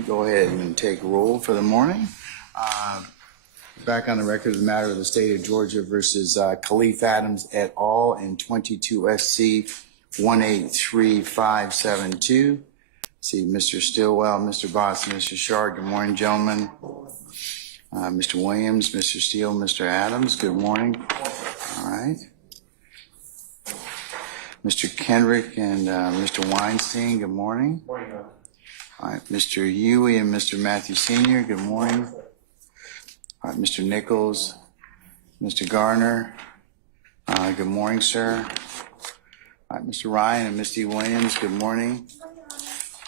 Go ahead and take roll for the morning. Back on the record of the matter of the state of Georgia versus Khalif Adams et al. In 22 SC 183572. See Mr. Stillwell, Mr. Boston, Mr. Sharp. Good morning, gentlemen. Mr. Williams, Mr. Steele, Mr. Adams. Good morning. All right. Mr. Kendrick and Mr. Weinstein. Good morning. Morning, All right, Mr. Huey and Mr. Matthew Sr., good morning. All right, Mr. Nichols, Mr. Garner, good morning, sir. All right, Mr. Ryan and Misty Williams, good morning.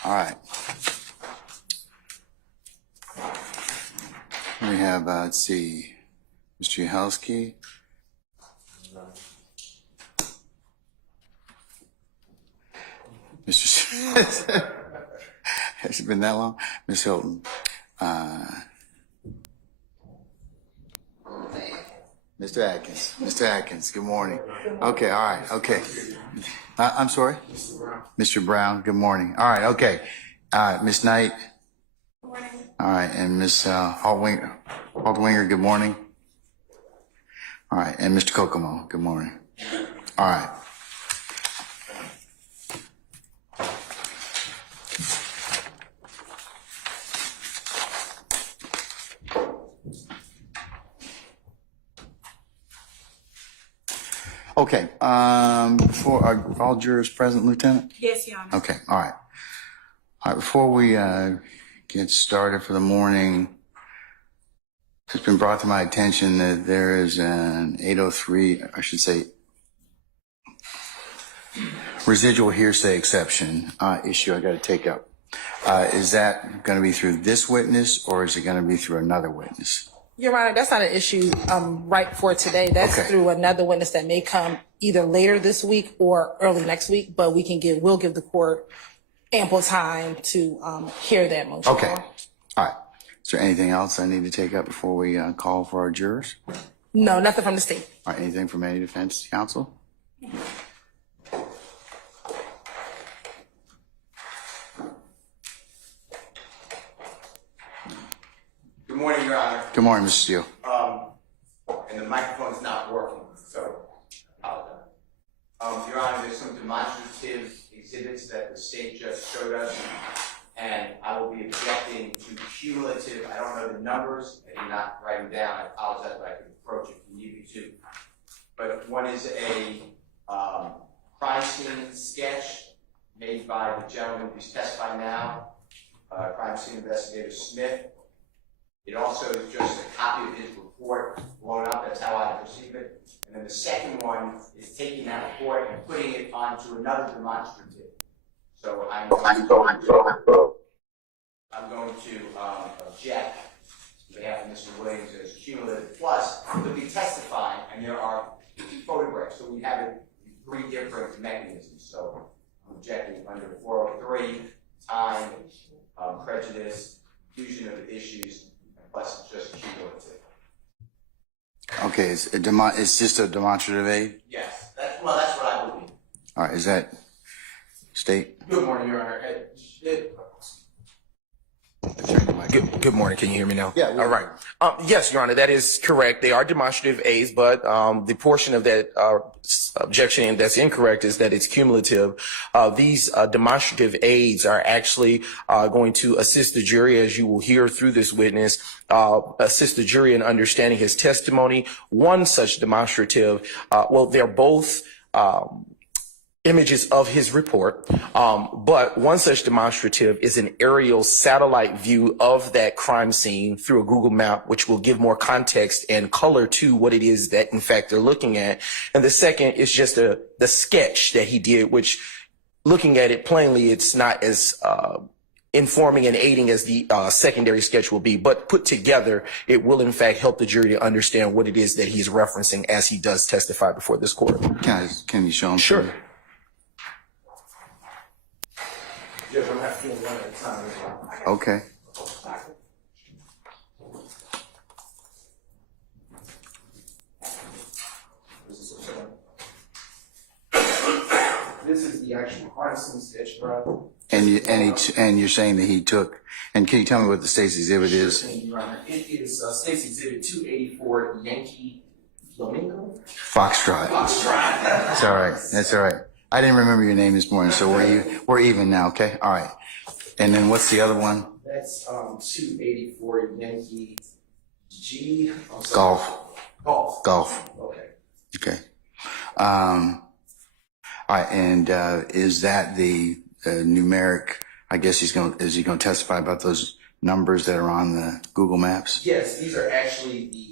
All right. We have, let's see, Mr. Yahelski. Mr. Has it been that long? Ms. Hilton. Mr. Atkins. Mr. Atkins, good morning. Okay, all right, okay. I'm sorry? Mr. Brown, good morning. All right, okay. Ms. Knight. Good morning. All right, and Ms. Haltwinger, good morning. All right, and Mr. Kokomo, good morning. All right. Okay, before are all jurors present, Lieutenant? Yes, Your Honor. Okay, all right. All right, before we get started for the morning, it's been brought to my attention that there is an 803, I should say, residual hearsay exception issue I got to take up. Is that going to be through this witness or is it going to be through another witness? Your Honor, that's not an issue right for today. That's Okay. through another witness that may come either later this week or early next week, but we'll give the court ample time to hear that motion. Okay, all right. Is there anything else I need to take up before we call for our jurors? No, nothing from the state. All right, anything from any defense counsel? Good morning, Your Honor. Good morning, Mr. Steele. And the microphone is not working, so I apologize. Your Honor, there's some demonstrative exhibits that the state just showed us, and I will be objecting to cumulative. I don't know the numbers, and you're not writing down. I apologize, but I can approach if you need me to. But one is a crime scene sketch made by the gentleman who's testifying now, crime scene investigator Smith. It also is just a copy of his report blown up. That's how I perceive it. And then the second one is taking that report and putting it onto another demonstrative. So I'm going to object on behalf of Mr. Williams as cumulative. Plus, he'll be testifying, and there are photographs. So we have it in three different mechanisms. So I'm objecting under 403, time, prejudice, fusion of issues. Plus, it's just cumulative. Okay, it's just a demonstrative aid? Yes, that's what I believe. All right, is that state? Good morning, Your Honor. Good morning. Can you hear me now? Yeah. All right. Yes, Your Honor, that is correct. They are demonstrative aids, but the portion of that objection that's incorrect is that it's cumulative. These demonstrative aids are actually going to assist the jury, as you will hear through this witness, assist the jury in understanding his testimony. One such demonstrative, they're both images of his report, but one such demonstrative is an aerial satellite view of that crime scene through a Google map, which will give more context and color to what it is that in fact they're looking at. And the second is just the sketch that he did, which looking at it plainly, it's not as informing and aiding as the secondary sketch will be, but put together, it will in fact help the jury to understand what it is that he's referencing as he does testify before this court. Can you show them? Sure. Judge, I'm have to do one at a time as well. Okay. This is the actual crime scene sketch, bro. And you're saying that he took, and can you tell me what the state's exhibit is? Your Honor. It is State's Exhibit 284 Yankee Flamingo. Foxtrot. That's all right. That's all right. I didn't remember your name this morning, so we're even now, okay? All right. And then what's the other one? That's 284 Yankee G. Golf. Golf. Okay. Okay. All right. And is that the numeric? I guess is he going to testify about those numbers that are on the Google Maps? Yes, these are actually the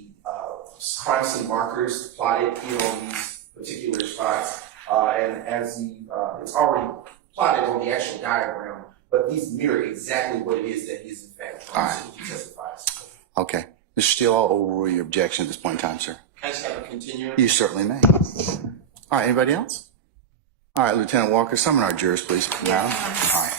crime scene markers plotted here on these particular spots. And as it's already plotted on the actual diagram, but these mirror exactly what it is that he is in fact trying to testifies. Okay. Mr. Steele, I'll overrule your objection at this point in time, sir. Can I just have a continuing? You certainly may. All right. Anybody else? All right, Lieutenant Walker, summon our jurors, please. Madam. All right.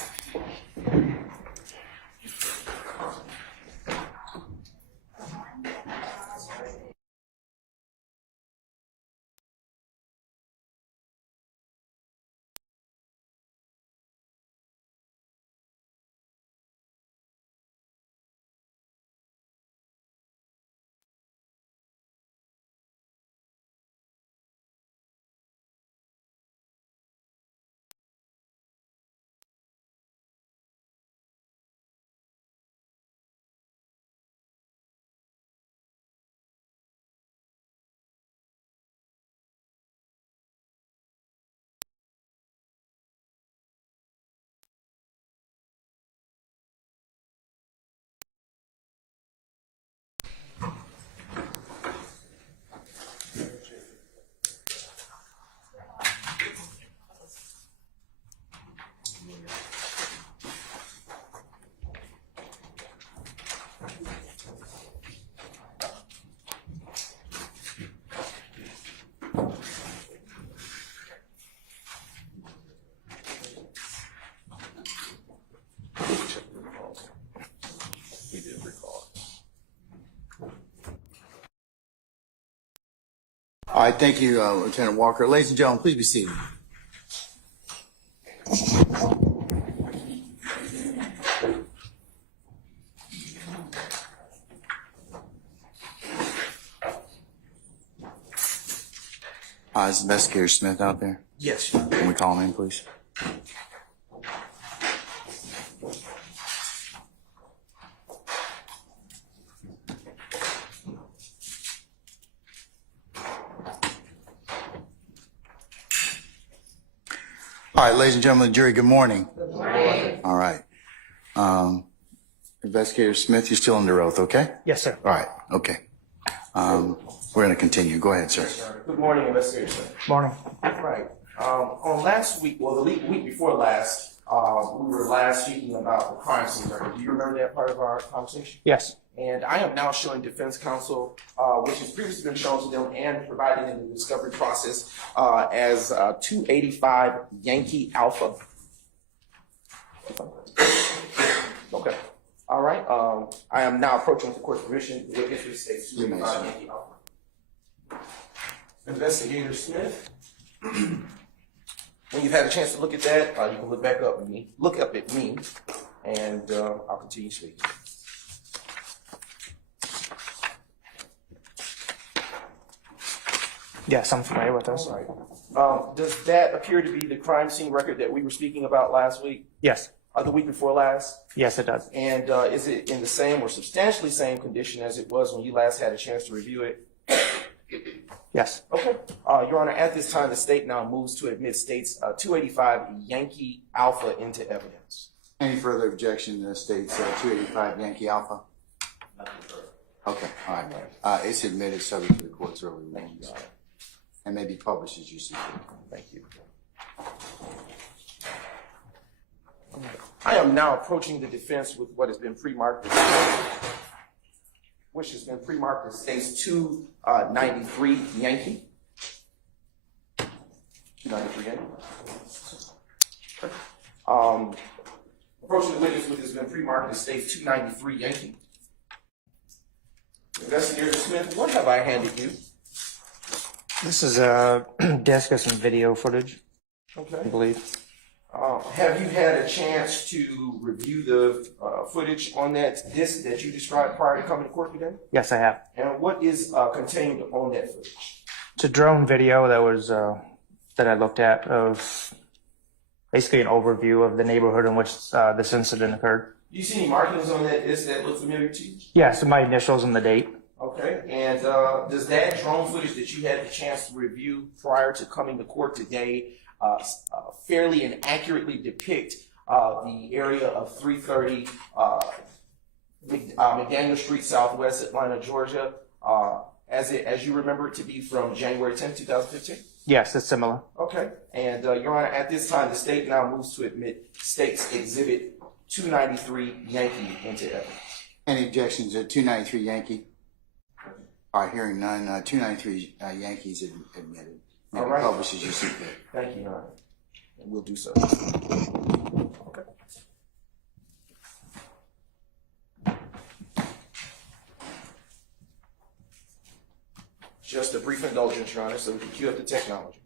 All right, thank you, Lieutenant Walker. Ladies and gentlemen, please be seated. Is Investigator Smith out there? Yes. Can we call him in, please? All right, ladies and gentlemen of the jury, good morning. Good morning. All right. Investigator Smith, you're still under oath, okay? Yes, sir. All right, okay. We're going to continue. Go ahead, sir. Good morning, Investigator Smith. Morning. Right. On last week, well, the week before last, we were last speaking about the crime scene record. Do you remember that part of our conversation? Yes. And I am now showing defense counsel, which has previously been shown to them and provided in the discovery process as 285 Yankee Alpha. Okay. All right. I am now approaching with the court's permission the witness with state 285 Yankee Alpha. Investigator Smith, when you've had a chance to look at that, you can look back up at me. Look up at me, and I'll continue speaking. Yes, I'm familiar with those. All right. Does that appear to be the crime scene record that we were speaking about last week, Yes. the week before last? Yes, it does. And is it in the same or substantially same condition as it was when you last had a chance to review it? Yes. Okay. Your Honor, at this time, the state now moves to admit state's 285 Yankee Alpha into evidence. Any further objection to the state's 285 Yankee Alpha? Okay, all right. It's admitted subject to the court's early rulings and may be published as you see fit. Thank you. I am now approaching the defense with what has been pre-marked which has been pre-marked as state's 293 Yankee. 293 Yankee. Approaching the witness with has been pre-marked as state's 293 Yankee. Investigator Smith, what have I handed you? This is a disc of some video footage. I Okay. believe. Have you had a chance to review the footage on that disc that you described prior to coming to court today? Yes, I have. And what is contained on that footage? It's a drone video that was that I looked at of basically an overview of the neighborhood in which this incident occurred. Do you see any markings on that disc that look familiar to you? Yeah, so my initials and the date. Okay. And does that drone footage that you had the chance to review prior to coming to court today fairly and accurately depict the area of 330 McDaniel Street, Southwest Atlanta, Georgia, as you remember it to be from January 10, 2015? Yes, it's similar. Okay. And Your Honor, at this time, the state now moves to admit State's Exhibit 293 Yankee into evidence. Any objections to 293 Yankee? All right, hearing none. 293 Yankees admitted. All right. Published as you see fit. Thank you, Your Honor. And we'll do so. Okay. Just a brief indulgence, Your Honor, so we can cue up the technology.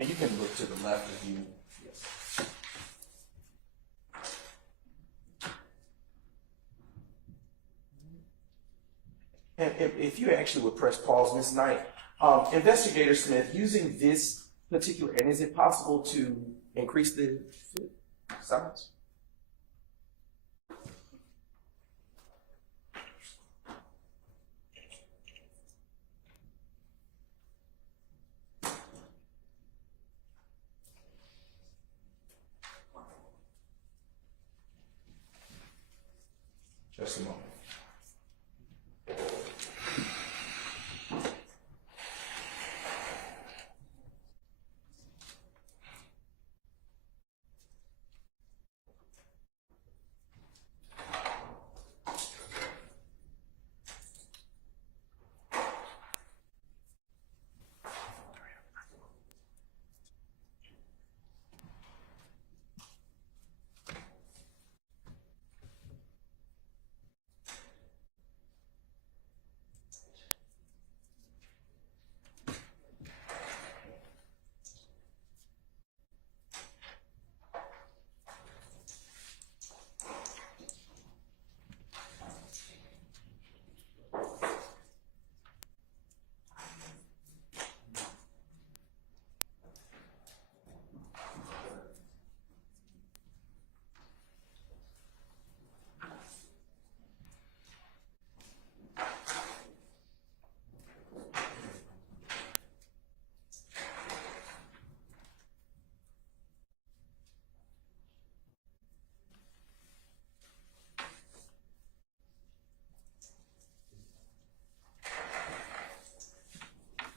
And you can look to the left if you, yes. And if you actually would press pause, Ms. Knight, Investigator Smith, using this particular, and is it possible to increase the size? Just a moment.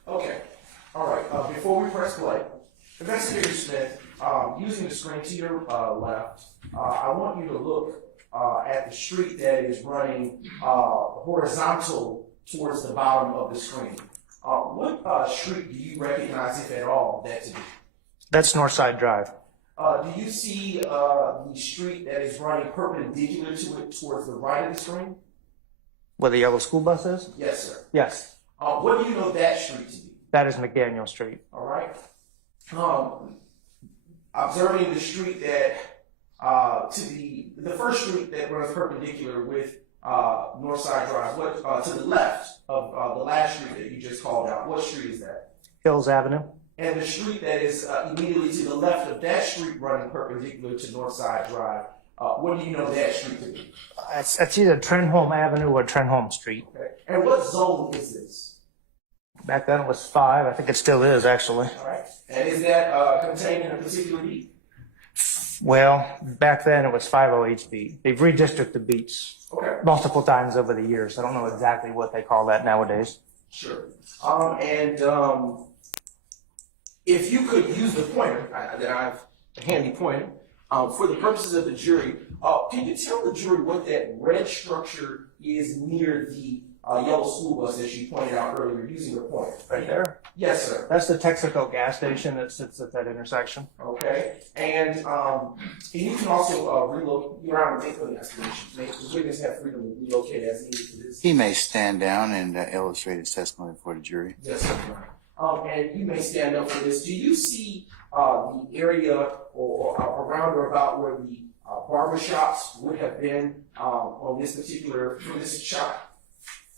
Okay. All right. Before we press play, Investigator Smith, using the screen to your left, I want you to look at the street that is running horizontal towards the bottom of the screen. What street do you recognize, if at all, that to be? That's Northside Drive. Do you see the street that is running perpendicular to it towards the right of the screen? Where the yellow school bus is? Yes, sir. Yes. What do you know that street to be? That is McDaniel Street. All right. Observing the street that to the first street that runs perpendicular with Northside Drive, what to the left of the last street that you just called out, what street is that? Hills Avenue. And the street that is immediately to the left of that street running perpendicular to Northside Drive, what do you know that street to be? It's either Trenholm Avenue or Trenholm Street. Okay. And what zone is this? Back then it was 5. I think it still is, actually. All right. And is that contained in a particular deed? Well, back then it was 508 speed. They've redistricted beats Okay. multiple times over the years. I don't know exactly what they call that nowadays. Sure. If you could use the pointer, that I have a handy pointer, for the purposes of the jury, can you tell the jury what that red structure is near the yellow school bus that you pointed out earlier using your pointer? Right there. Yes, sir. That's the Texaco gas station that sits at that intersection. Okay. And you can also relocate, Your Honor, make the estimation. The witness have freedom to relocate as needed for this. He may stand down and illustrate his testimony before the jury. Yes, sir. And you may stand up for this. Do you see the area or around or about where the barber shops would have been on this particular, for this shot?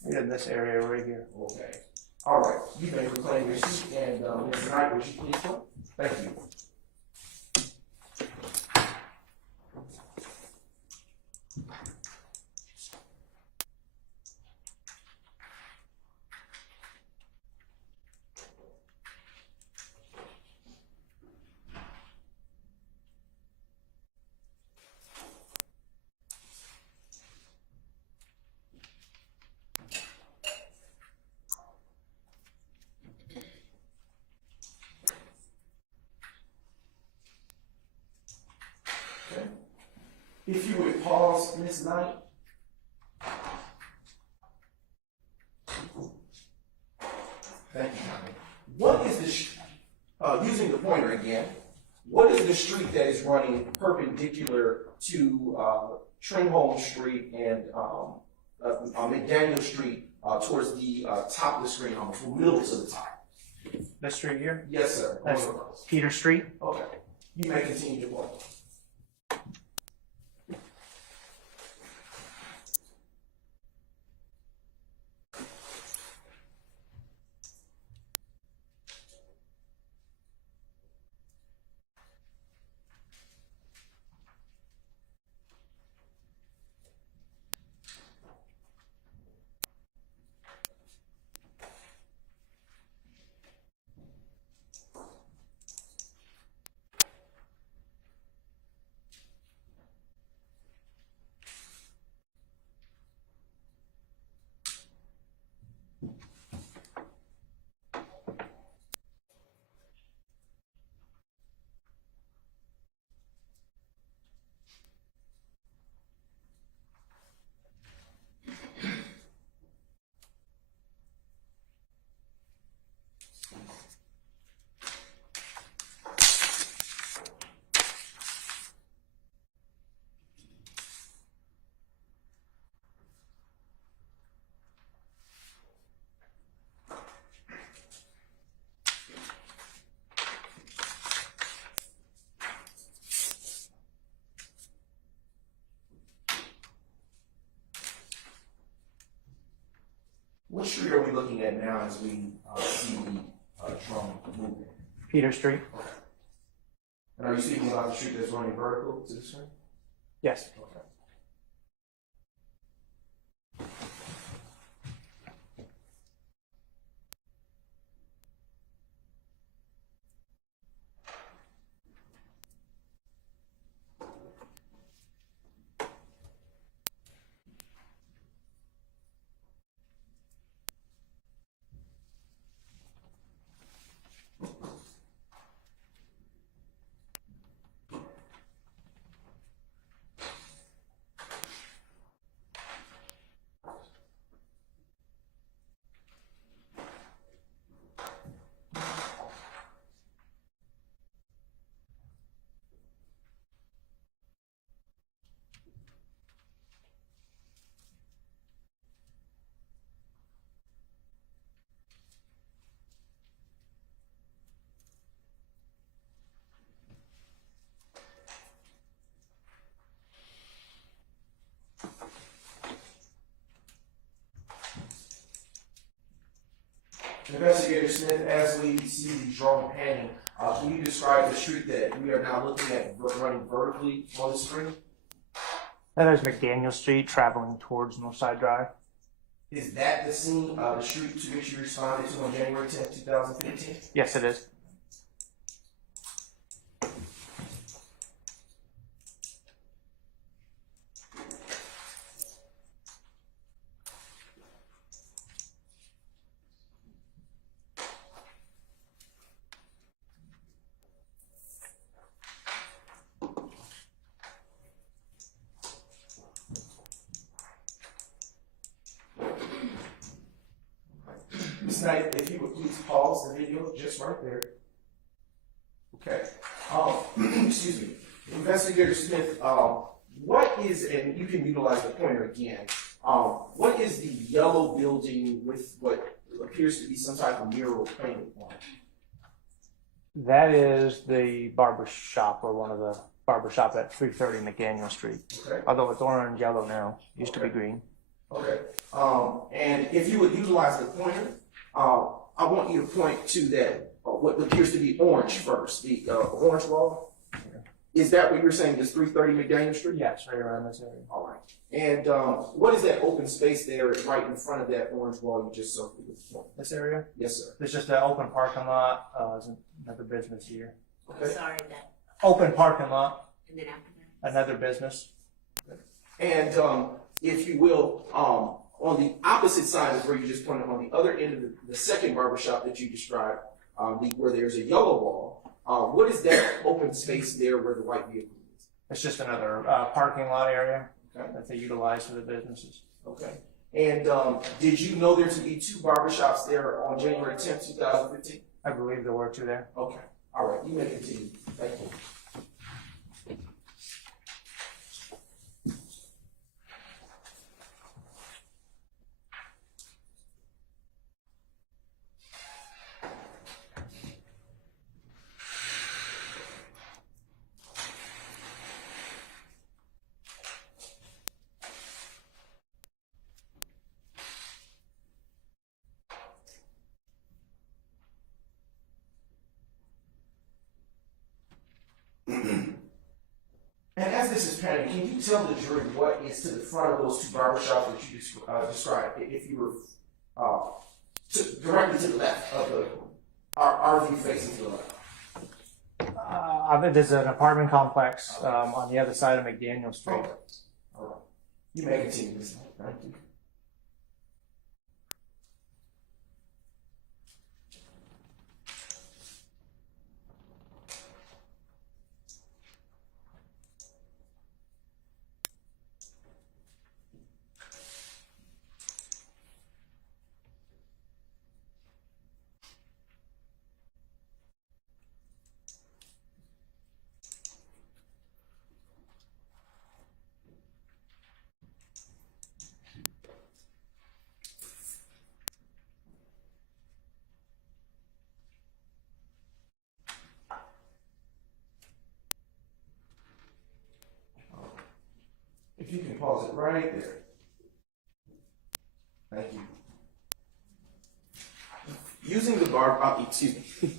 In this area right here. Okay. All right. You may reclaim your seat, and Ms. Knight, would you please come? Thank you. Okay. If you would pause, Ms. Knight. Thank you, Johnny. What is the, using the pointer again, what is the street that is running perpendicular to Tringholm Street and McDaniel Street towards the top of the screen, almost middle to the top? This street here? Yes, sir. That's Peter Street. Okay. You may continue to point. What street are we looking at now as we see the drum moving? Peter Street. And are you speaking about the street that's running vertical to the screen? Yes. Okay. Investigator Smith, as we see the drone panning, can you describe the street that we are now looking at running vertically on the screen? That is McDaniel Street traveling towards Northside Drive. Is that the scene, the street to which you responded to on January 10th, 2015? Yes, it is. Knight, if you would please pause the video just right there. Okay. Excuse me. Investigator Smith, what is, and you can utilize the pointer again, what is the yellow building with what appears to be some type of mural painted on it? That is the barber shop, or one of the barber shop at 330 McDaniel Street. Okay. Although it's orange, yellow now. Used to be green. Okay. And if you would utilize the pointer, I want you to point to that, what appears to be orange first, the orange wall. Is that what you're saying is 330 McDaniel Street? Yes, right around this area. All right. And what is that open space there right in front of that orange wall you just circled with the point? This area? Yes, sir. There's just an open parking lot. There's another business here. Okay. Sorry, that, Open parking lot, and then after that. another business. And if you will, on the opposite side of where you just pointed, on the other end of the second barbershop that you described, where there's a yellow wall, what is that open space there where the white vehicle is? It's just another parking lot area Okay. that they utilize for the businesses. Okay. And did you know there to be two barbershops there on January 10th, 2015? I believe there were two there. Okay. All right. You may continue. Thank you. And as this is panning, can you tell the jury what is to the front of those two barbershops that you described? If you were directly to the left of our view facing to the left. There's an apartment complex on the other side of McDaniel Street. Okay. All right. You may continue, Ms. Knight. Thank you. If you can pause it right there. Thank you. Using the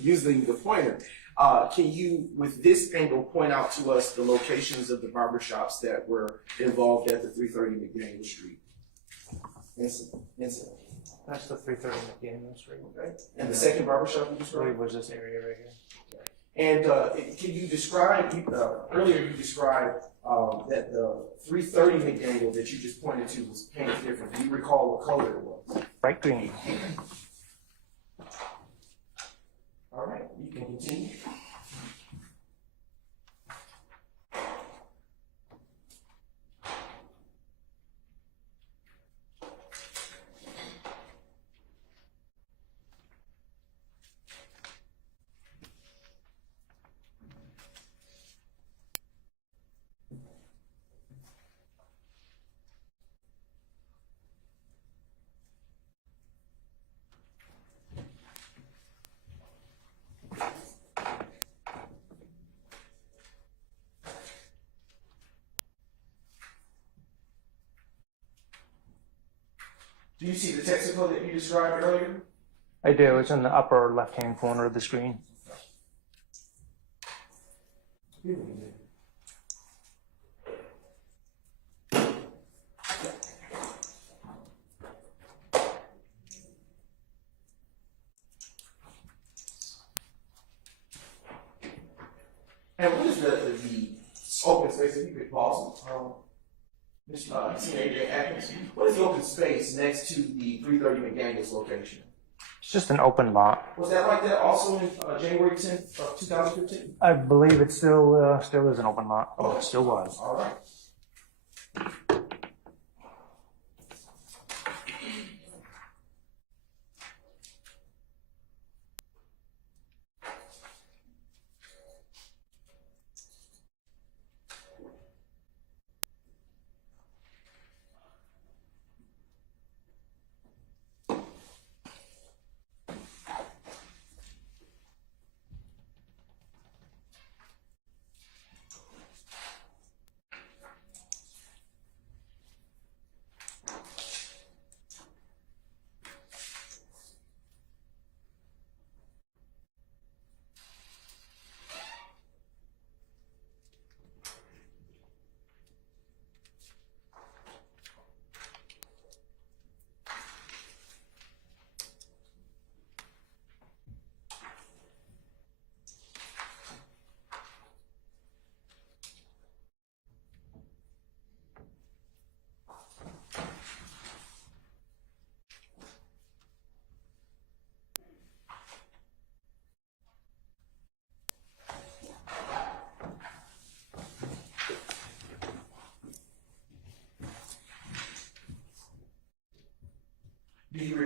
using the pointer, can you, with this angle, point out to us the locations of the barbershops that were involved at the 330 McDaniel Street incident? That's the 330 McDaniel Street. Okay. And the second barbershop you I believe described? was this area right here. And can you describe, earlier you described that the 330 McDaniel that you just pointed to was painted different. Do you recall what color it was? Bright green. All right, you can continue. Do you see the Texaco that you described earlier? I do. It's in the upper left-hand corner of the screen. And what is the open space, if you could pause it, Senior Atkins, what is the open space next to the 330 McDaniels location? It's just an open lot. Was that like that also in January 10th of 2015? I believe it still is an open lot. Oh, It still was. All right.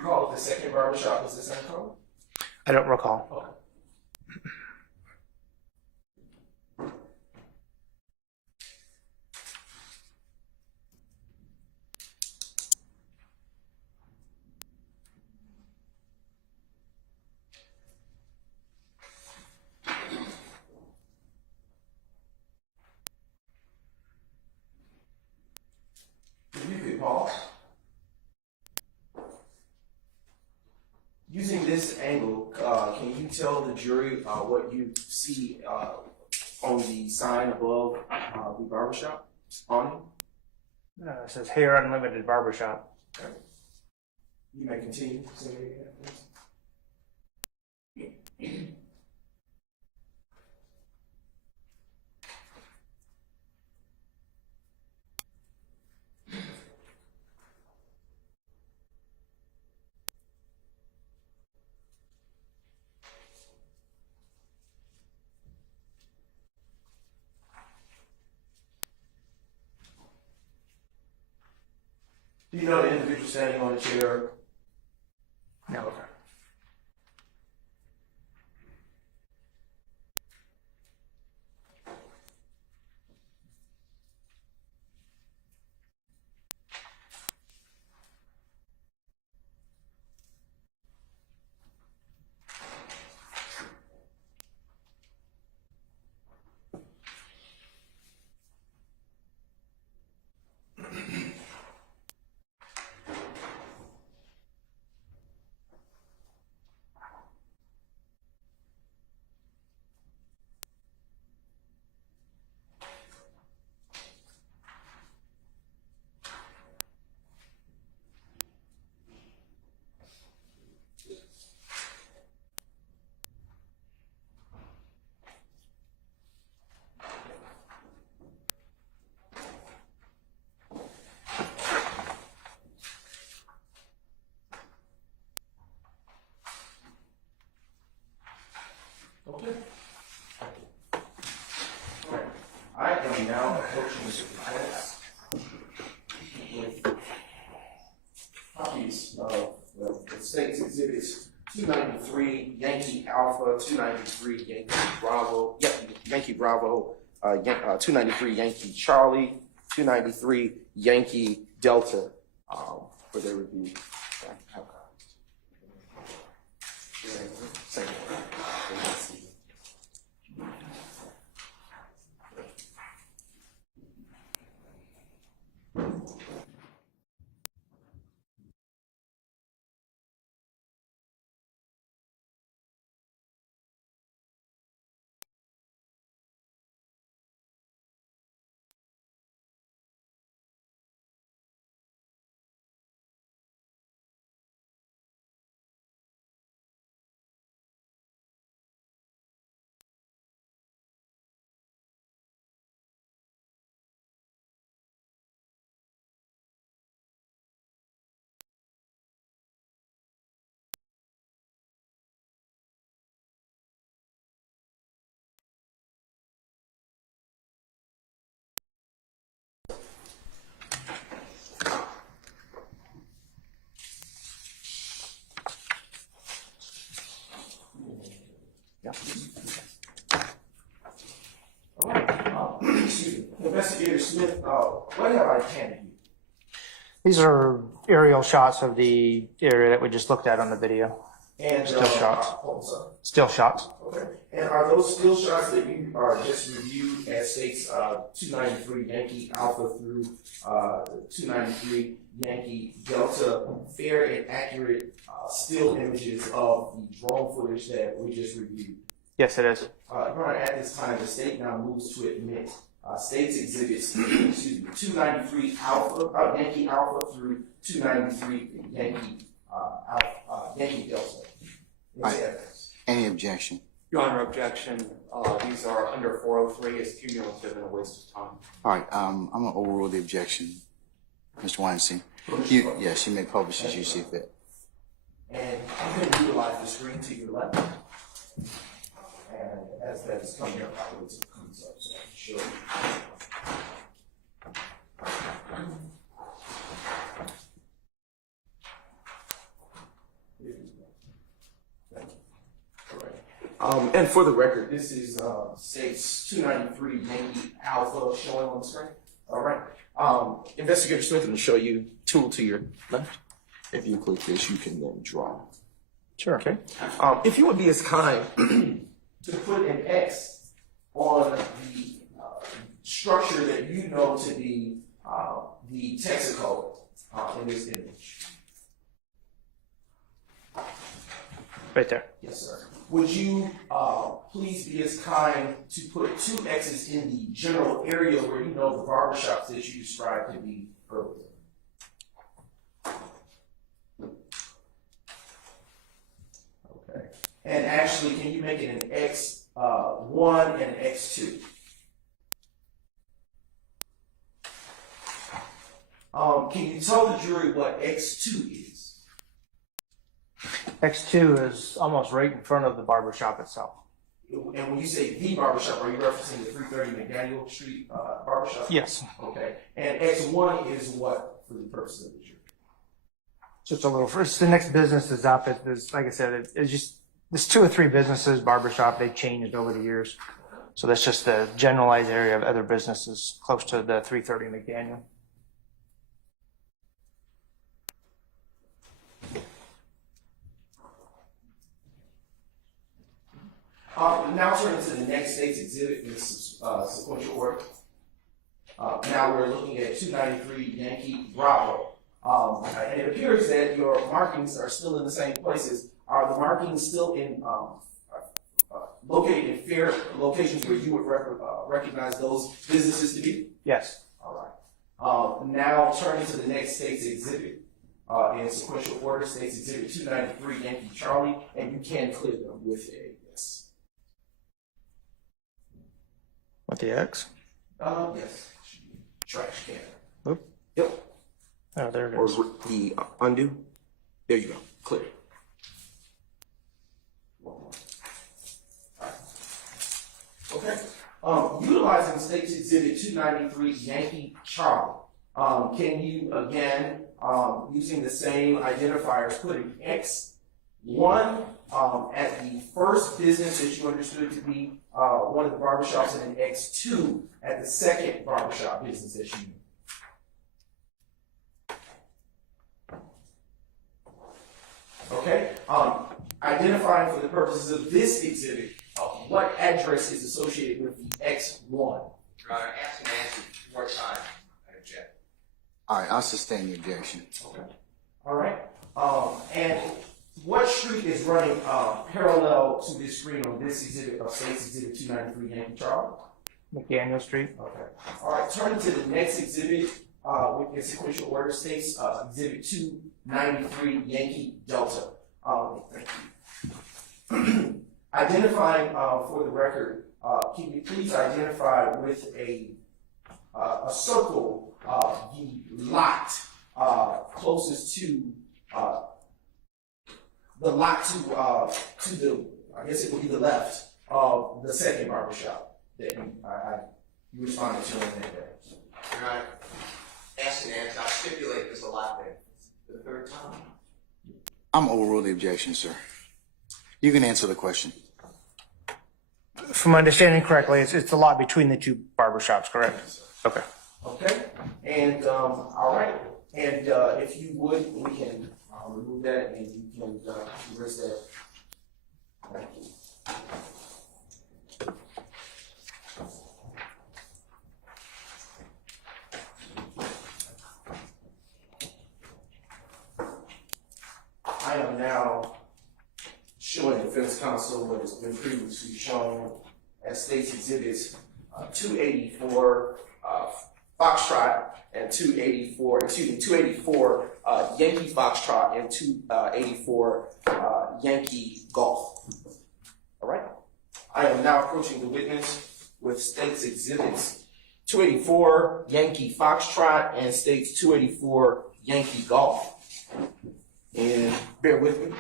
recall if the second barbershop was the same color? I don't recall. Okay. You could pause. Using this angle, can you tell the jury what you see on the sign above the barbershop awning? It says Hair Unlimited Barbershop. Okay. You may continue. Say it again, please. Do you know the individual standing on the chair? No. Okay. Okay. I am now approaching the defense with copies of the state's exhibits 293 Yankee Alpha, 293 Yankee Bravo, Yankee Bravo, 293 Yankee Charlie, 293 Yankee Delta for their review. Same one. Yeah. All right. Excuse me. Investigator Smith, what have I handed you? These are aerial shots of the area that we just looked at on the video. And Still shots. Still shots. Okay. And are those still shots that you are just reviewed as states 293 Yankee Alpha through 293 Yankee Delta fair and accurate still images of the drone footage that we just reviewed? Yes, it is. Your Honor, at this time, the state now moves to admit states exhibits, excuse me, 293 Alpha, Yankee Alpha through 293 Yankee Yankee Delta. Any objection? Your Honor, objection. These are under 403. It's cumulative and a waste of time. All right, I'm gonna overrule the objection. Mr. Weinstein, yes, you may publish as you see fit. And you can utilize the screen to your left. And as that is coming up, I will comes up, so I can show you. And for the record, this is states 293 Yankee Alpha showing on the screen. All right. Investigator Smith, I'm going to show you tool to your left. If you click this, you can then draw. Sure. Okay. If you would be as kind to put an X on the structure that you know to be the Texaco in this image. Right there. Yes, sir. Would you please be as kind to put 2 X's in the general area where you know the barbershops that you described to be earlier? Okay. And actually, can you make it an X1 and an X2? Can you tell the jury what X2 is? X2 is almost right in front of the barbershop itself. And when you say the barbershop, are you referencing the 330 McDaniel Street barbershop? Yes. Okay. And X1 is what for the purpose of the jury? Just a little first. The next business is up. It's like I said, it's just there's 2 or 3 businesses barbershop. They've changed over the years, so that's just the generalized area of other businesses close to the 330 McDaniel. Now turning to the next state's exhibit in sequential order. Now we're looking at 293 Yankee Bravo. And it appears that your markings are still in the same places. Are the markings still in located in fair locations where you would recognize those businesses to be? Yes. All right. Now turning to the next state's exhibit in sequential order, state's exhibit 293 Yankee Charlie, and you can clear them with a yes. With the X? Yes. Trash can. Oop. Yep. Oh, there it Or is. the undo. There you go. Clear. Okay. Utilizing state's exhibit 293 Yankee Charlie, can you again, using the same identifiers, put an X1 at the first business that you understood to be one of the barbershops, and an X2 at the second barbershop business that you knew? Okay. Identifying for the purposes of this exhibit, what address is associated with the X1? Your Honor, ask and answer more time. I object. All right, I'll sustain the objection. Okay. All right. And what street is running parallel to this screen on this exhibit of State's Exhibit 293 Yankee Charlie? McDaniel Street. Okay. All right. Turning to the next exhibit in sequential order, State's Exhibit 293 Yankee Delta. Thank you. Identifying for the record, can you please identify with a circle the lot closest to the lot to the, I guess it would be the left of the second barbershop that you responded to in that day? Your Honor, ask and answer. I'll stipulate there's a lot there. The third time. I'm overrule the objection, sir. You can answer the question. From my understanding correctly, it's a lot between the 2 barbershops, correct? Okay. Okay, and all right, and if you would, we can remove that and you can erase that. Thank you. I am now showing defense counsel what has been previously shown as state's exhibits 284 Foxtrot and 284 Yankee Foxtrot and 284 Yankee Golf. All right. I am now approaching the witness with state's exhibits 284 Yankee Foxtrot and state's 284 Yankee Golf. And bear with me.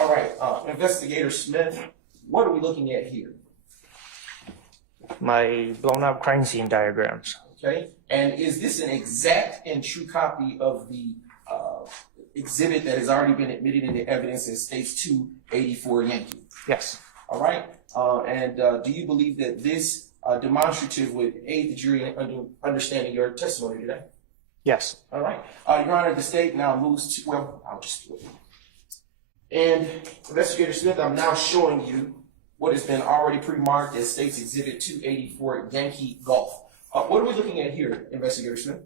All right, Investigator Smith, what are we looking at here? My blown up crime scene diagrams. Okay, and is this an exact and true copy of the exhibit that has already been admitted into evidence in states 284 Yankee? Yes. All right. Do you believe that this demonstrative would aid the jury in understanding your testimony today? Yes. All right. Your Honor, the state now moves to, well, I'll just do it. And Investigator Smith, I'm now showing you what has been already pre-marked as State's Exhibit 284 Yankee Golf. What are we looking at here, Investigator Smith?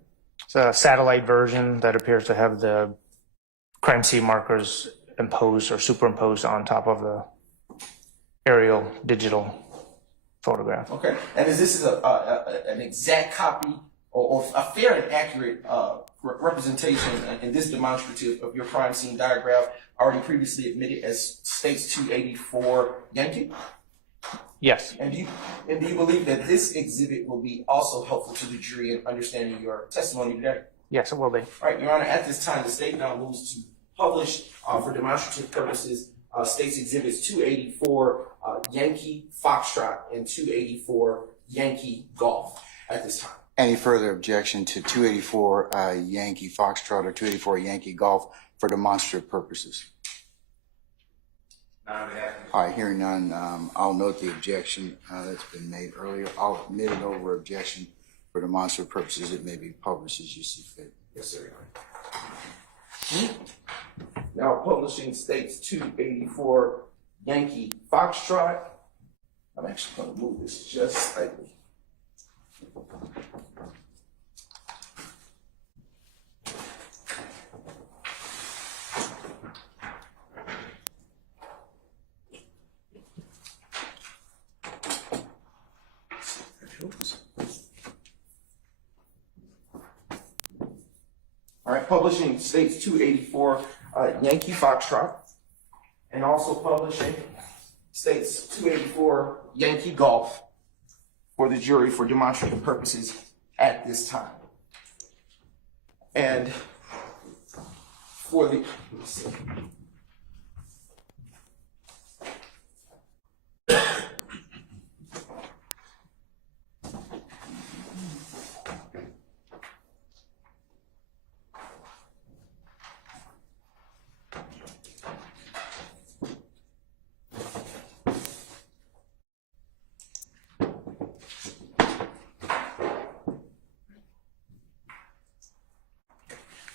It's a satellite version that appears to have the crime scene markers imposed or superimposed on top of the aerial digital photograph. Okay. And is this an exact copy or a fair and accurate representation in this demonstrative of your crime scene diagram already previously admitted as State's 284 Yankee? Yes. And do you believe that this exhibit will be also helpful to the jury in understanding your testimony today? Yes, it will be. All right, Your Honor, at this time, the state now moves to publish, for demonstrative purposes, State's Exhibits 284 Yankee Foxtrot and 284 Yankee Golf at this time. Any further objection to 284 Yankee Foxtrot or 284 Yankee Golf for demonstrative purposes? All right, hearing none, I'll note the objection that's been made earlier. I'll admit it over objection for demonstrative purposes. It may be published as you see fit. Yes, sir, Your Honor. Now publishing State's 284 Yankee Foxtrot. I'm actually going to move this just slightly. All right, publishing State's 284 Yankee Foxtrot, and also publishing State's 284 Yankee Golf for the jury for demonstrative purposes at this time. And for the, let's see.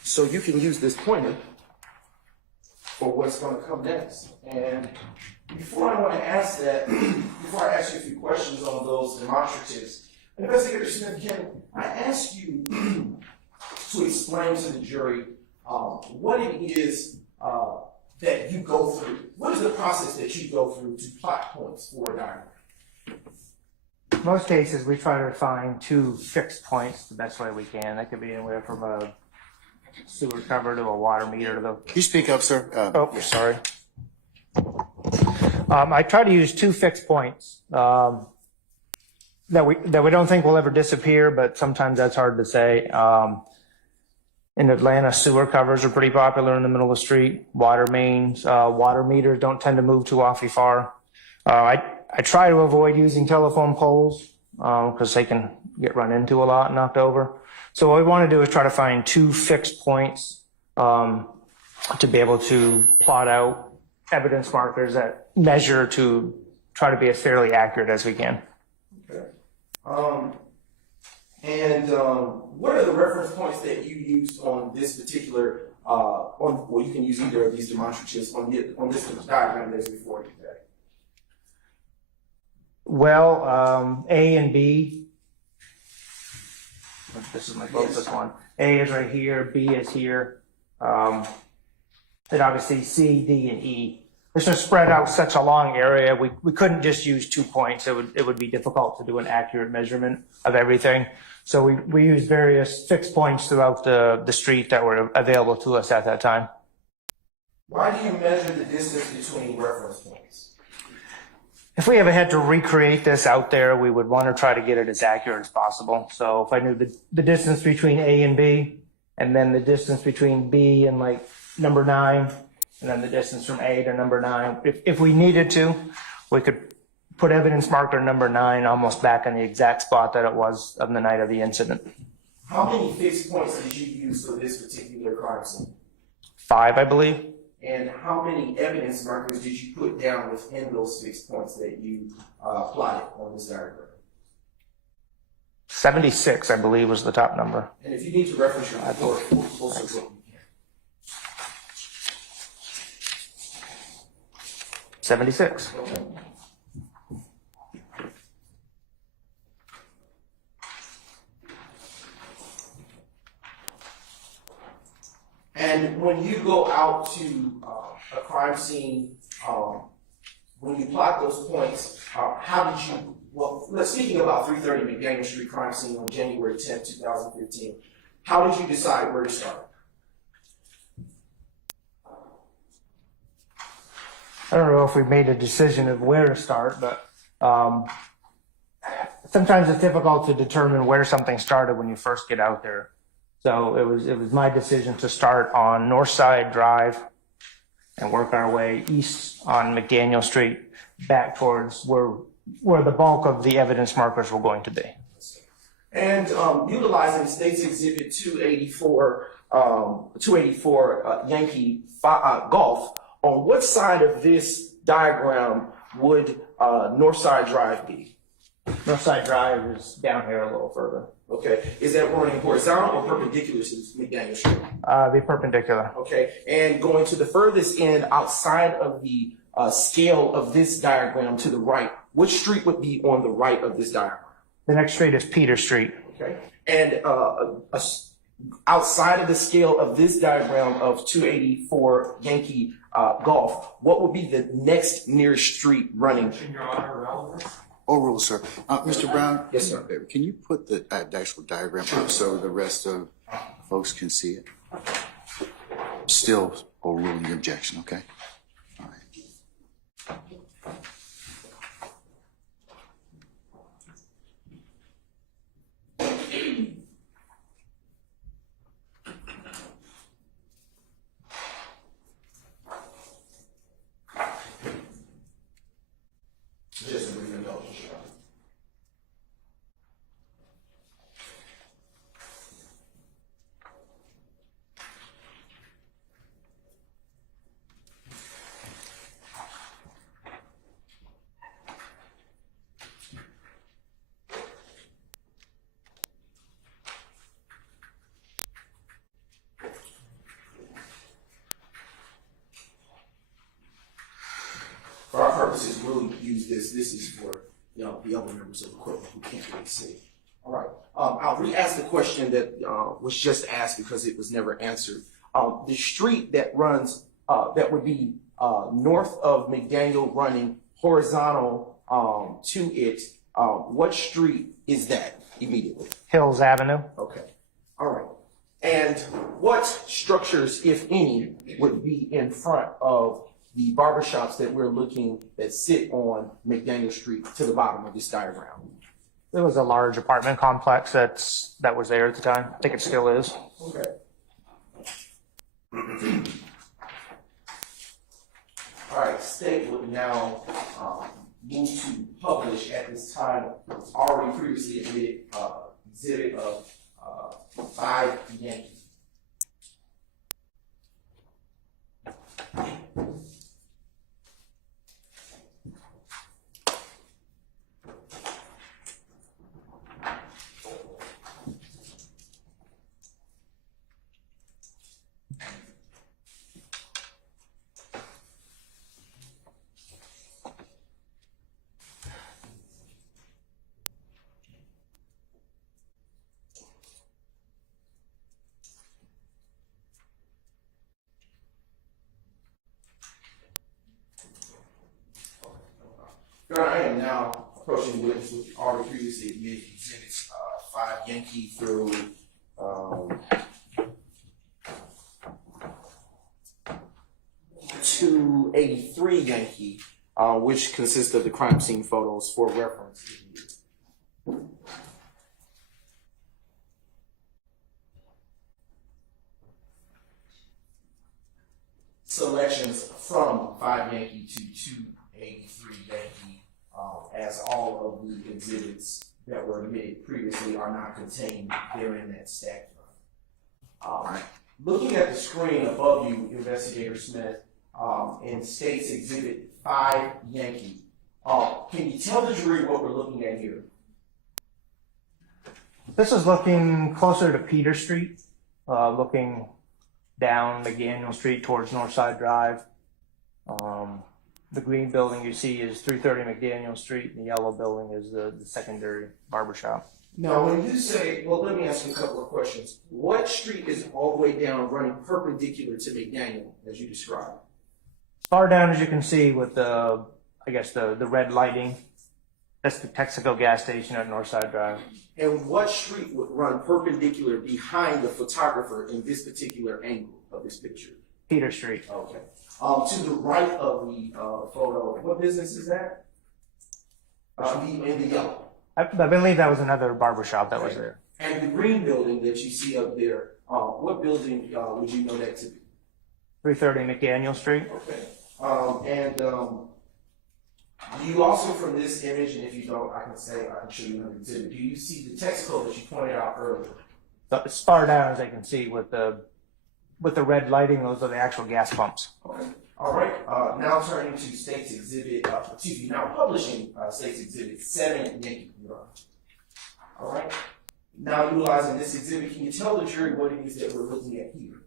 So you can use this pointer for what's going to come next. And before I want to ask that, before I ask you a few questions on those demonstratives, Investigator Smith, can I ask you to explain to the jury what it is that you go through? What is the process that you go through to plot points for a diagram? Most cases, we try to find two fixed points the best way we can. That could be anywhere from a sewer cover to a water meter to the. Can you speak up, sir? Oh, sorry. I try to use two fixed points that we don't think will ever disappear, but sometimes that's hard to say. In Atlanta, sewer covers are pretty popular in the middle of the street. Water mains, water meters don't tend to move too awfully far. I try to avoid using telephone poles because they can get run into a lot and knocked over. So what we want to do is try to find two fixed points to be able to plot out evidence markers that measure to try to be as fairly accurate as we can. Okay. What are the reference points that you used on this particular, well, you can use either of these demonstratives on this diagram that's before you today? Well, A and B. This is my closest one. A is right here, B is here. And obviously C, D, and E. This is spread out such a long area. We couldn't just use 2 points. It would be difficult to do an accurate measurement of everything. So we used various fixed points throughout the street that were available to us at that time. Why do you measure the distance between reference points? If we ever had to recreate this out there, we would want to try to get it as accurate as possible. So if I knew the distance between A and B, and then the distance between B and like number 9, and then the distance from A to number 9, if we needed to, we could put evidence marker number 9 almost back in the exact spot that it was on the night of the incident. How many fixed points did you use for this particular crime scene? 5, I believe. And how many evidence markers did you put down within those 6 points that you plotted on this diagram? 76, I believe, was the top number. And if you need to reference your report, we'll post it. 76. Okay. And when you go out to a crime scene, when you plot those points, how did you, well, speaking about 330 McDaniel Street crime scene on January 10th, 2015, how did you decide where to start? I don't know if we made a decision of where to start, but sometimes it's difficult to determine where something started when you first get out there. So it was my decision to start on Northside Drive and work our way east on McDaniel Street back towards where the bulk of the evidence markers were going to be. And utilizing State's Exhibit 284, Yankee Golf, on what side of this diagram would Northside Drive be? Northside Drive is down here a little further. Okay, is that running horizontal or perpendicular to McDaniel Street? Be perpendicular. Okay, and going to the furthest end outside of the scale of this diagram to the right, which street would be on the right of this diagram? The next street is Peter Street. Okay, and outside of the scale of this diagram of 284 Yankee Golf, what would be the next nearest street running? Your Honor, relevance? Overruled, sir. Mr. Brown? Yes, sir. Can you put the actual diagram up so the rest of folks can see it? Still overruling the objection, okay? All right. Just a brief indulgence, Your Honor. For our purposes, we'll use this. This is for the other members of the court who can't really see. All right. I'll re-ask the question that was just asked because it was never answered. The street that runs, that would be north of McDaniel running horizontal to it, what street is that immediately? Hills Avenue. Okay. All right. And what structures, if any, would be in front of the barbershops that sit on McDaniel Street to the bottom of this diagram? There was a large apartment complex that was there at the time. I think it still is. Okay. All right, State would now move to publish at this time already previously admitted exhibit of 5 Yankee. Your Honor, I am now approaching the witness with already previously admitted exhibits 5 Yankee through 283 Yankee, which consists of the crime scene photos for reference. Selections from 5 Yankee to 283 Yankee, as all of the exhibits that were admitted previously are not contained there in that stack. Looking at the screen above you, Investigator Smith, in States Exhibit 5 Yankee. Can you tell the jury what we're looking at here? This is looking closer to Peter Street, looking down McDaniel Street towards Northside Drive. The green building you see is 330 McDaniel Street, and the yellow building is the secondary barbershop. Now, when you say, well, let me ask you a couple of questions. What street is all the way down running perpendicular to McDaniel, as you described? As far down as you can see with the, I guess, the red lighting, that's the Texaco gas station at Northside Drive. And what street would run perpendicular behind the photographer in this particular angle of this picture? Peter Street. Okay. To the right of the photo, what business is that? In the yellow. I believe that was another barbershop that was there. And the green building that you see up there, what building would you know that to be? 330 McDaniel Street. Okay. Do you also, from this image, and if you don't, I can show you another exhibit. Do you see the text code that you pointed out earlier? So as far down as I can see with the red lighting, those are the actual gas pumps. Okay. All right. Now turning to States Exhibit, now publishing States Exhibit 7 Yankee. All right. Now utilizing this exhibit, can you tell the jury what it is that we're looking at here?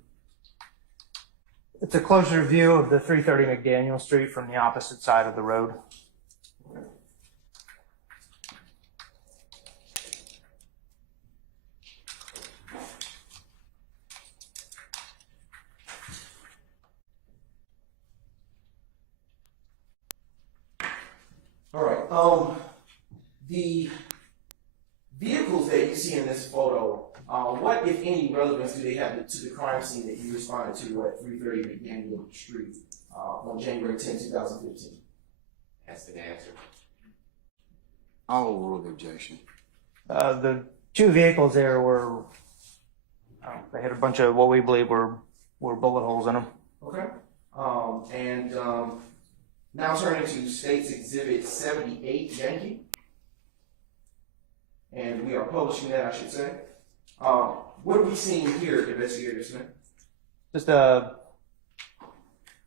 It's a closer view of the 330 McDaniel Street from the opposite side of the road. All right. The vehicles that you see in this photo, what, if any, relevance do they have to the crime scene that you responded to at 330 McDaniel Street on January 10, 2015? That's the answer. I'll overrule the objection. The two vehicles there were, they had a bunch of what we believe were bullet holes in them. Okay. Now turning to States Exhibit 78 Yankee. And we are publishing that, I should say. What are we seeing here, Investigator Smith? Just a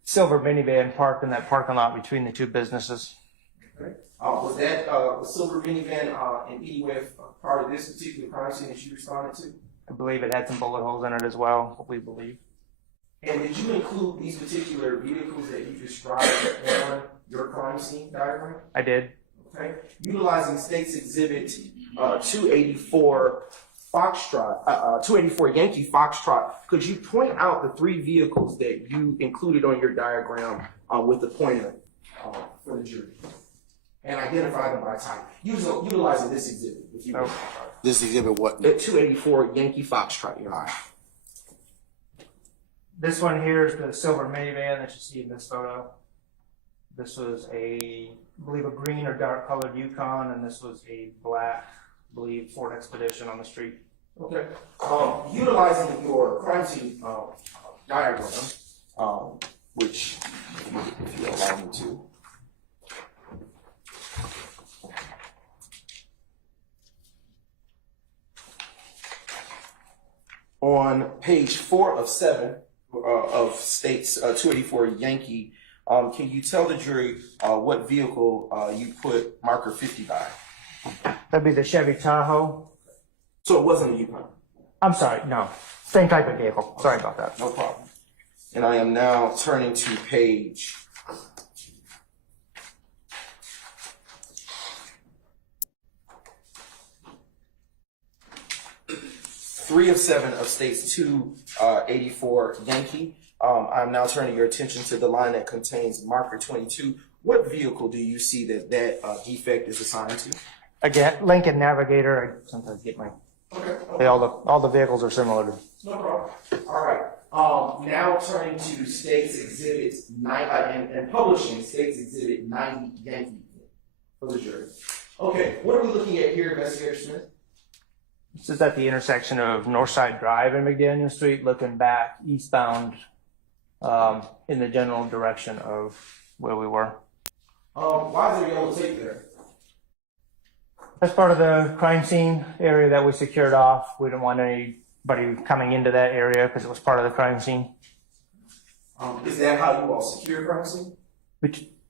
silver minivan parked in that parking lot between the two businesses. Okay. Was that silver minivan in any way part of this particular crime scene that you responded to? I believe it had some bullet holes in it as well, what we believe. And did you include these particular vehicles that you described on your crime scene diagram? I did. Okay. Utilizing States Exhibit 284 Foxtrot, 284 Yankee Foxtrot, could you point out the three vehicles that you included on your diagram with the pointer for the jury? And identify them by type. Utilizing this exhibit, if you will. This exhibit what? The 284 Yankee Foxtrot, Your Honor. This one here is the silver minivan that you see in this photo. This was I believe a green or dark colored Yukon, and this was a black, I believe, Ford Expedition on the street. Okay. Utilizing your crime scene diagram, which, if you allow me to. On page 4 of 7 of States 284 Yankee, can you tell the jury what vehicle you put marker 50 by? That'd be the Chevy Tahoe. So it wasn't a Yukon? I'm sorry, no. Same type of vehicle. Sorry about that. No problem. And I am now turning to page 3 of 7 of States 284 Yankee. I'm now turning your attention to the line that contains marker 22. What vehicle do you see that defect is assigned to? Again, Lincoln Navigator. I sometimes get my. Okay. All the vehicles are similar to. No problem. All right. Now turning to States Exhibit 9 and publishing States Exhibit 90 Yankee for the jury. Okay. What are we looking at here, Investigator Smith? This is at the intersection of Northside Drive and McDaniel Street, looking back eastbound in the general direction of where we were. Why is there yellow tape there? That's part of the crime scene area that we secured off. We didn't want anybody coming into that area because it was part of the crime scene. Is that how you all secure crime scene?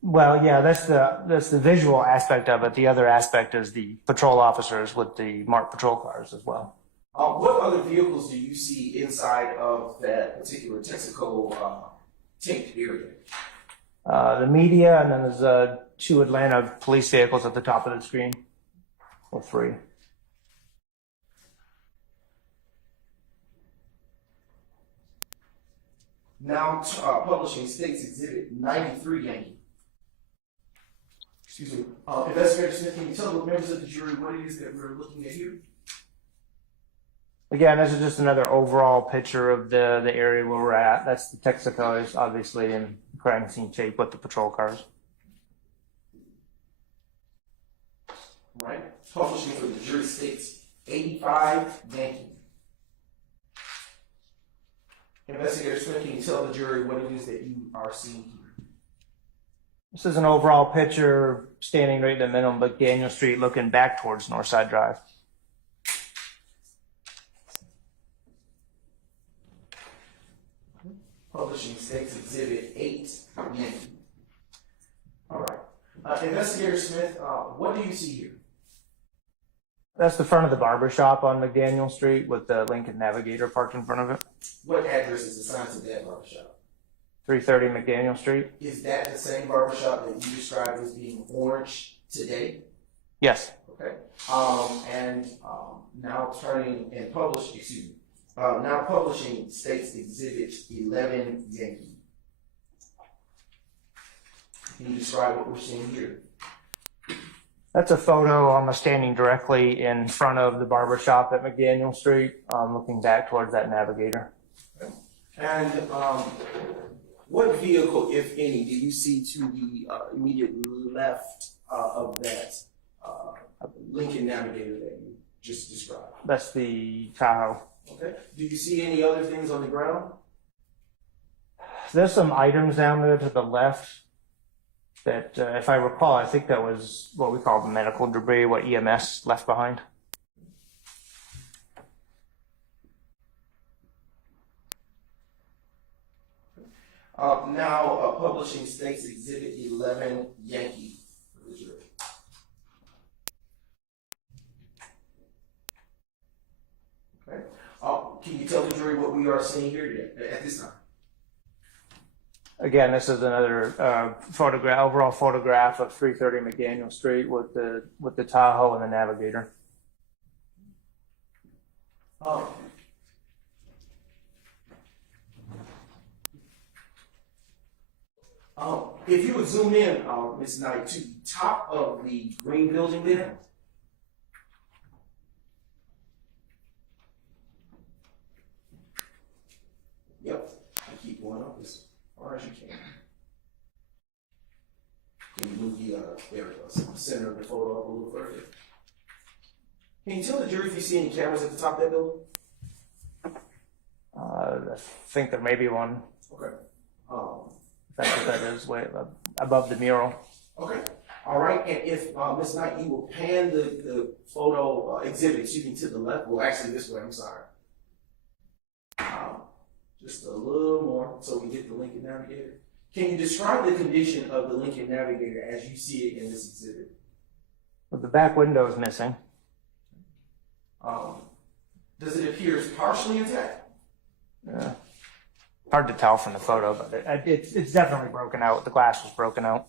Well, yeah, that's the visual aspect of it. The other aspect is the patrol officers with the marked patrol cars as well. What other vehicles do you see inside of that particular Texaco tent area? The media, and then there's 2 Atlanta police vehicles at the top of the screen, or 3. Now publishing States Exhibit 93 Yankee. Excuse me. Investigator Smith, can you tell the members of the jury what it is that we're looking at here? Again, this is just another overall picture of the area where we're at. That's the Texacos, obviously, in crime scene shape with the patrol cars. Right. Publishing for the jury states 85 Yankee. Investigator Smith, can you tell the jury what it is that you are seeing here? This is an overall picture standing right in the middle of McDaniel Street looking back towards Northside Drive. Publishing States Exhibit 8 Yankee. All right. Investigator Smith, what do you see here? That's the front of the barber shop on McDaniel Street with the Lincoln Navigator parked in front of it. What address is assigned to that barbershop? 330 McDaniel Street? Is that the same barbershop that you described as being orange today? Yes. Okay. Now turning and publish, excuse me. Now publishing States Exhibit 11 Yankee. Can you describe what we're seeing here? That's a photo. I'm standing directly in front of the barber shop at McDaniel Street, looking back towards that Navigator. And what vehicle, if any, do you see to the immediate left of that Lincoln Navigator that you just described? That's the Tahoe. Okay. Do you see any other things on the ground? There's some items down there to the left that, if I recall, I think that was what we call medical debris, what EMS left behind. Now publishing States Exhibit 11 Yankee. Okay. Can you tell the jury what we are seeing here at this time? Again, this is another overall photograph of 330 McDaniel Street with the Tahoe and the Navigator. If you would zoom in, Ms. Knight, to the top of the green building there. Yep, I keep going up as far as you can. Can you move the, there it goes, center of the photo up a little further? Can you tell the jury if you see any cameras at the top of that building? I think there may be one. Okay. That's what that is, way above the mural. Okay. All right. And if Ms. Knight, you will pan the photo exhibit, excuse me, to the left. Well, actually, this way. I'm sorry. Just a little more, so we get the Lincoln Navigator. Can you describe the condition of the Lincoln Navigator as you see it in this exhibit? But the back window is missing. Does it appear partially intact? Yeah. Hard to tell from the photo, but it's definitely broken out. The glass was broken out.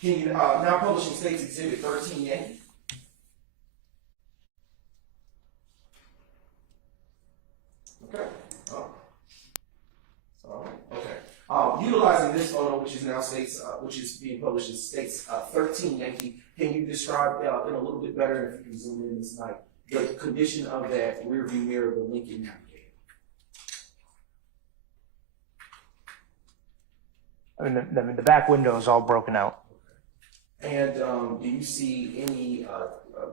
Can you now publishing States Exhibit 13 Yankee? Okay. Okay. Utilizing this photo, which is now states, which is being published as States 13 Yankee, can you describe in a little bit better, if you can zoom in this night, the condition of that rear view mirror of the Lincoln Navigator? I mean, the back window is all broken out. And do you see any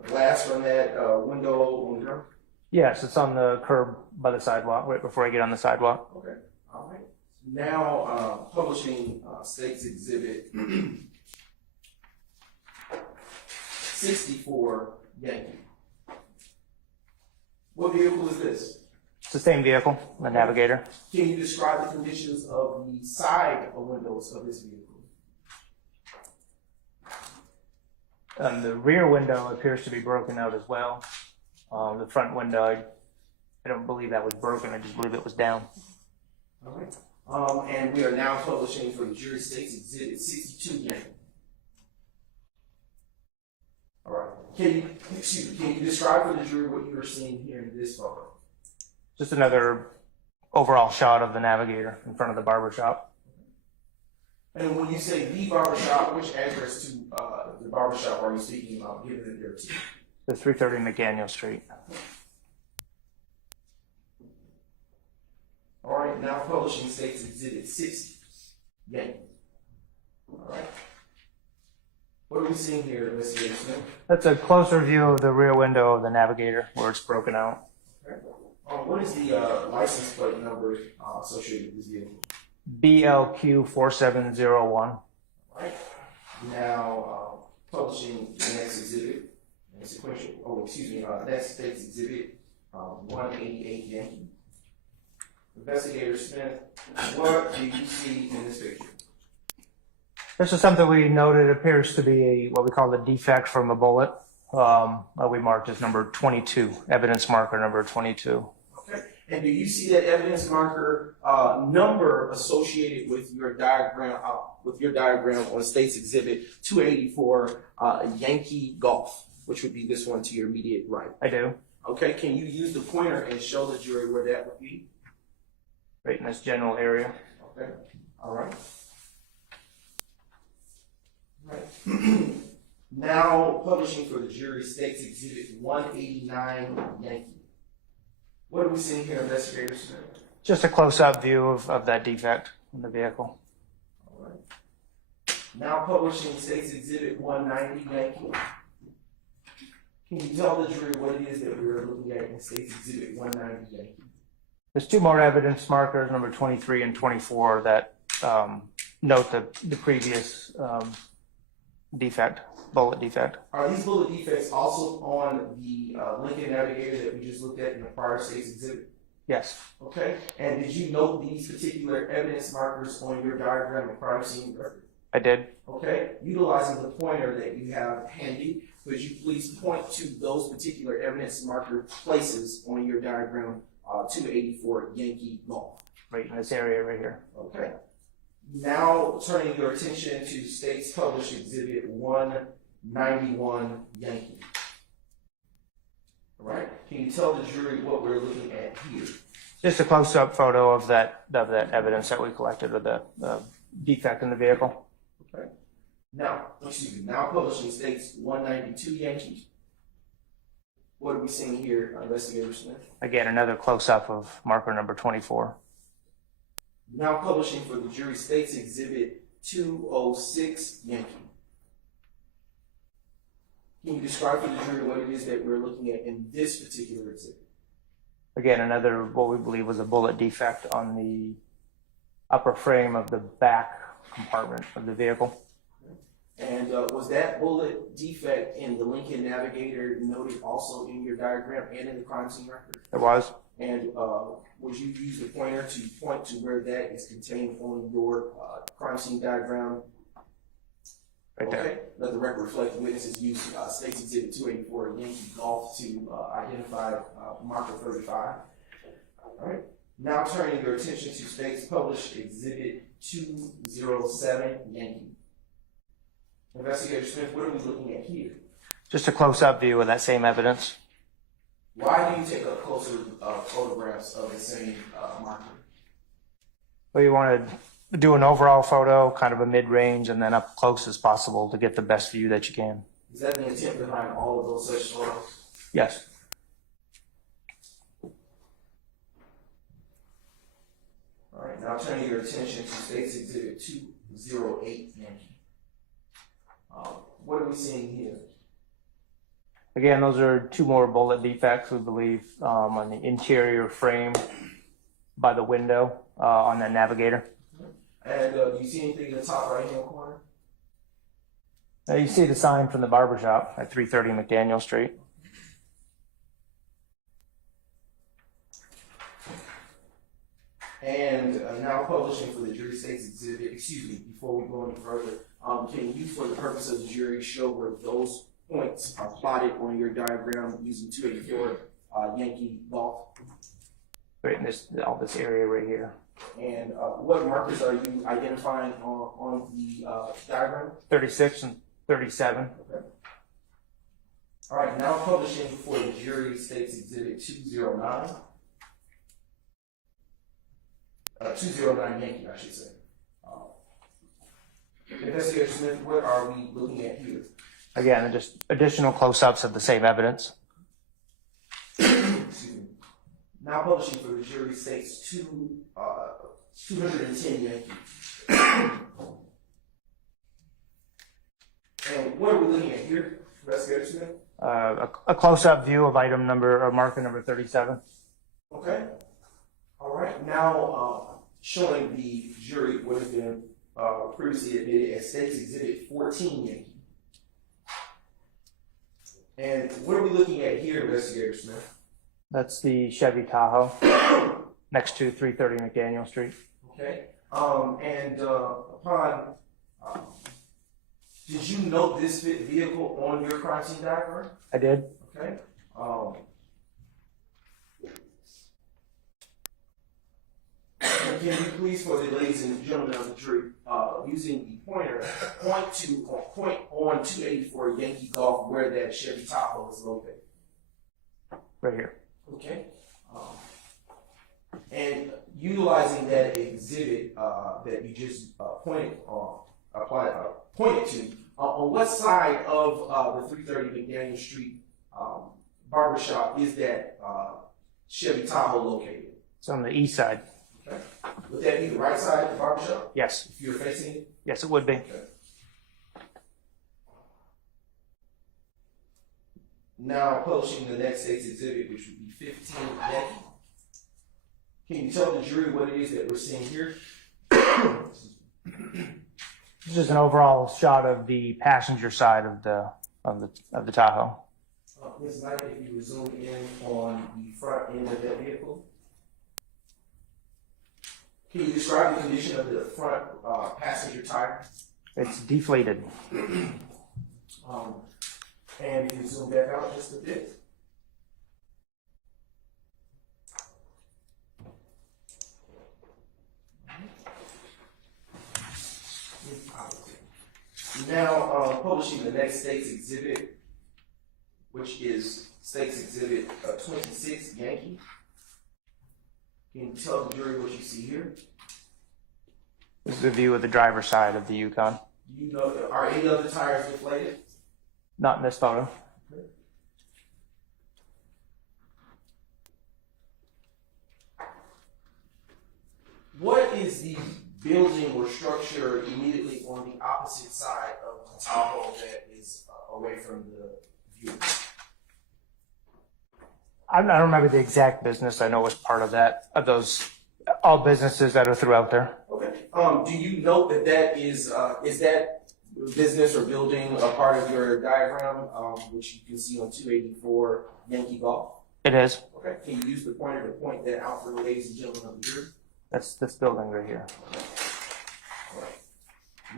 glass from that window on the ground? Yes, it's on the curb by the sidewalk, right before I get on the sidewalk. Okay, all right. Now publishing States Exhibit 64 Yankee. What vehicle is this? It's the same vehicle, the Navigator. Can you describe the conditions of the side windows of this vehicle? The rear window appears to be broken out as well. The front window, I don't believe that was broken. I just believe it was down. All right. And we are now publishing for the jury states exhibit 62 Yankee. All right. Can you describe for the jury what you are seeing here in this photo? Just another overall shot of the Navigator in front of the barber shop. And when you say the barbershop, which address to the barbershop are you speaking about, given that there are two? The 330 McDaniel Street. All right, now publishing states exhibit 60. Yankee. All right. What are we seeing here, Mr. Smith? That's a closer view of the rear window of the Navigator where it's broken out. Okay. What is the license plate number associated with this vehicle? BLQ 4701. All right. Now publishing the next exhibit, sequential. Next states exhibit 188 Yankee. Investigator Smith, what do you see in this picture? This is something we noted appears to be what we call a defect from a bullet. We marked as number 22, evidence marker number 22. Okay. And do you see that evidence marker number associated with your diagram on State's Exhibit 284 Yankee Golf, which would be this one to your immediate right? I do. Okay. Can you use the pointer and show the jury where that would be? Right in this general area. Okay. All right. Right. Now publishing for the jury State's Exhibit 189 Yankee. What are we seeing here, Investigator Smith? Just a close-up view of that defect in the vehicle. All right. Now publishing State's Exhibit 190 Yankee. Can you tell the jury what it is that we're looking at in State's Exhibit 190 Yankee? There's two more evidence markers, number 23 and 24, that note the previous defect, bullet defect. Are these bullet defects also on the Lincoln Navigator that we just looked at in the prior State's Exhibit? Yes. Okay. And did you note these particular evidence markers on your diagram of crime scene record? I did. Okay. Utilizing the pointer that you have handy, would you please point to those particular evidence marker places on your diagram 284 Yankee Golf? Right in this area right here. Okay. Now turning your attention to State's published Exhibit 191 Yankee. All right. Can you tell the jury what we're looking at here? Just a close-up photo of that evidence that we collected of the defect in the vehicle. Okay. Now publishing State's 192 Yankee. What are we seeing here, Investigator Smith? Again, another close-up of marker number 24. Now publishing for the jury State's Exhibit 206 Yankee. Can you describe for the jury what it is that we're looking at in this particular exhibit? Again, another what we believe was a bullet defect on the upper frame of the back compartment of the vehicle. And was that bullet defect in the Lincoln Navigator noted also in your diagram and in the crime scene record? It was. And would you use the pointer to point to where that is contained on your crime scene diagram? Right there. Okay. Let the record reflect the witnesses used State's Exhibit 284 Yankee Golf to identify marker 35. All right. Now turning your attention to State's published Exhibit 207 Yankee. Investigator Smith, what are we looking at here? Just a close-up view of that same evidence. Why do you take up closer photographs of the same marker? Well, you want to do an overall photo, kind of a mid-range, and then up close as possible to get the best view that you can. Is that the intent behind all of those such photos? Yes. All right, now turning your attention to State's Exhibit 208 Yankee. What are we seeing here? Again, those are two more bullet defects, we believe, on the interior frame by the window on that Navigator. And do you see anything in the top right-hand corner? You see the sign from the barber shop at 330 McDaniel Street. And now publishing for the jury state's exhibit, before we go any further, can you, for the purpose of the jury, show where those points are plotted on your diagram using 284 Yankee Golf? Right in all this area right here. And what markers are you identifying on the diagram? 36 and 37. Okay. All right, now publishing for the jury state's exhibit 209. 209 Yankee, I should say. Investigator Smith, what are we looking at here? Again, just additional close-ups of the same evidence. Now publishing for the jury states 210 Yankee. And what are we looking at here, Investigator Smith? A close-up view of item number, or marker number 37. Okay. All right. Now showing the jury what has been previously admitted as State's Exhibit 14 Yankee. And what are we looking at here, Investigator Smith? That's the Chevy Tahoe next to 330 McDaniel Street. Okay. Did you note this vehicle on your crime scene diagram? I did. Okay. Can you please, for the ladies and gentlemen of the jury, using the pointer, point on 284 Yankee Golf where that Chevy Tahoe is located? Right here. Okay. And utilizing that exhibit that you just pointed to, on what side of the 330 McDaniel Street barbershop is that Chevy Tahoe located? It's on the east side. Okay. Would that be the right side of the barbershop? Yes. If you're facing it? Yes, it would be. Okay. Now publishing the next state's exhibit, which would be 15 Yankee. Can you tell the jury what it is that we're seeing here? This is an overall shot of the passenger side of the Tahoe. Ms. Knight, if you would zoom in on the front end of that vehicle. Can you describe the condition of the front passenger tire? It's deflated. And if you zoom back out just a bit. Now publishing the next state's exhibit, which is state's exhibit 26 Yankee. Can you tell the jury what you see here? This is a view of the driver's side of the Yukon. You know, are any of the tires deflated? Not in this photo. What is the building or structure immediately on the opposite side of the Tahoe that is away from the view? I don't remember the exact business. I know it was part of that, of those, all businesses that are throughout there. Okay. Do you note that is that business or building a part of your diagram, which you can see on 284 Yankee Golf? It is. Okay. Can you use the pointer to point that out for the ladies and gentlemen of the jury? That's this building right here. All right.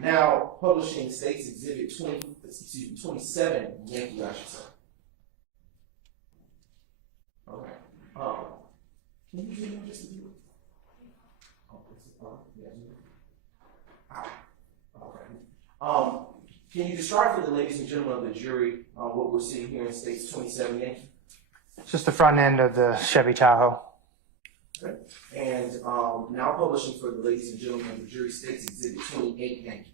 Now publishing state's exhibit 27 Yankee, I should say. All right. Can you zoom in just a bit? Can you describe for the ladies and gentlemen of the jury what we're seeing here in states 27 Yankee? It's just the front end of the Chevy Tahoe. Okay. And now publishing for the ladies and gentlemen of the jury states exhibit 28 Yankee.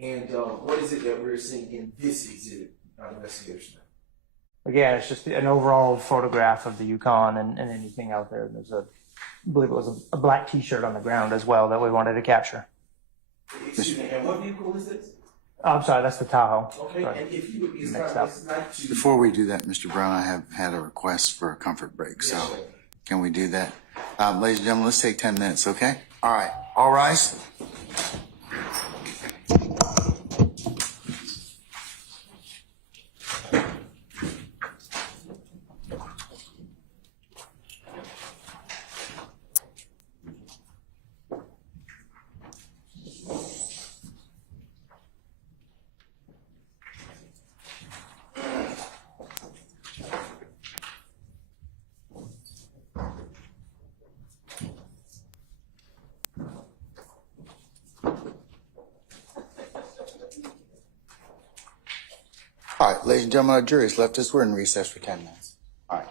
And what is it that we're seeing in this exhibit, investigation? Again, it's just an overall photograph of the Yukon and anything out there. There's I believe it was a black T-shirt on the ground as well that we wanted to capture. Excuse me, and what vehicle is this? Oh, I'm sorry, that's the Tahoe. Okay, Sorry. and if you would be as Mixed kind up. as to... Before we do that, Mr. Brown, I have had a request for a comfort break, so Yes, sir. can we do that? Ladies and gentlemen, let's take 10 minutes, okay? All right, all rise. All right, ladies and gentlemen, our jury has left us. We're in recess for 10 minutes. All right.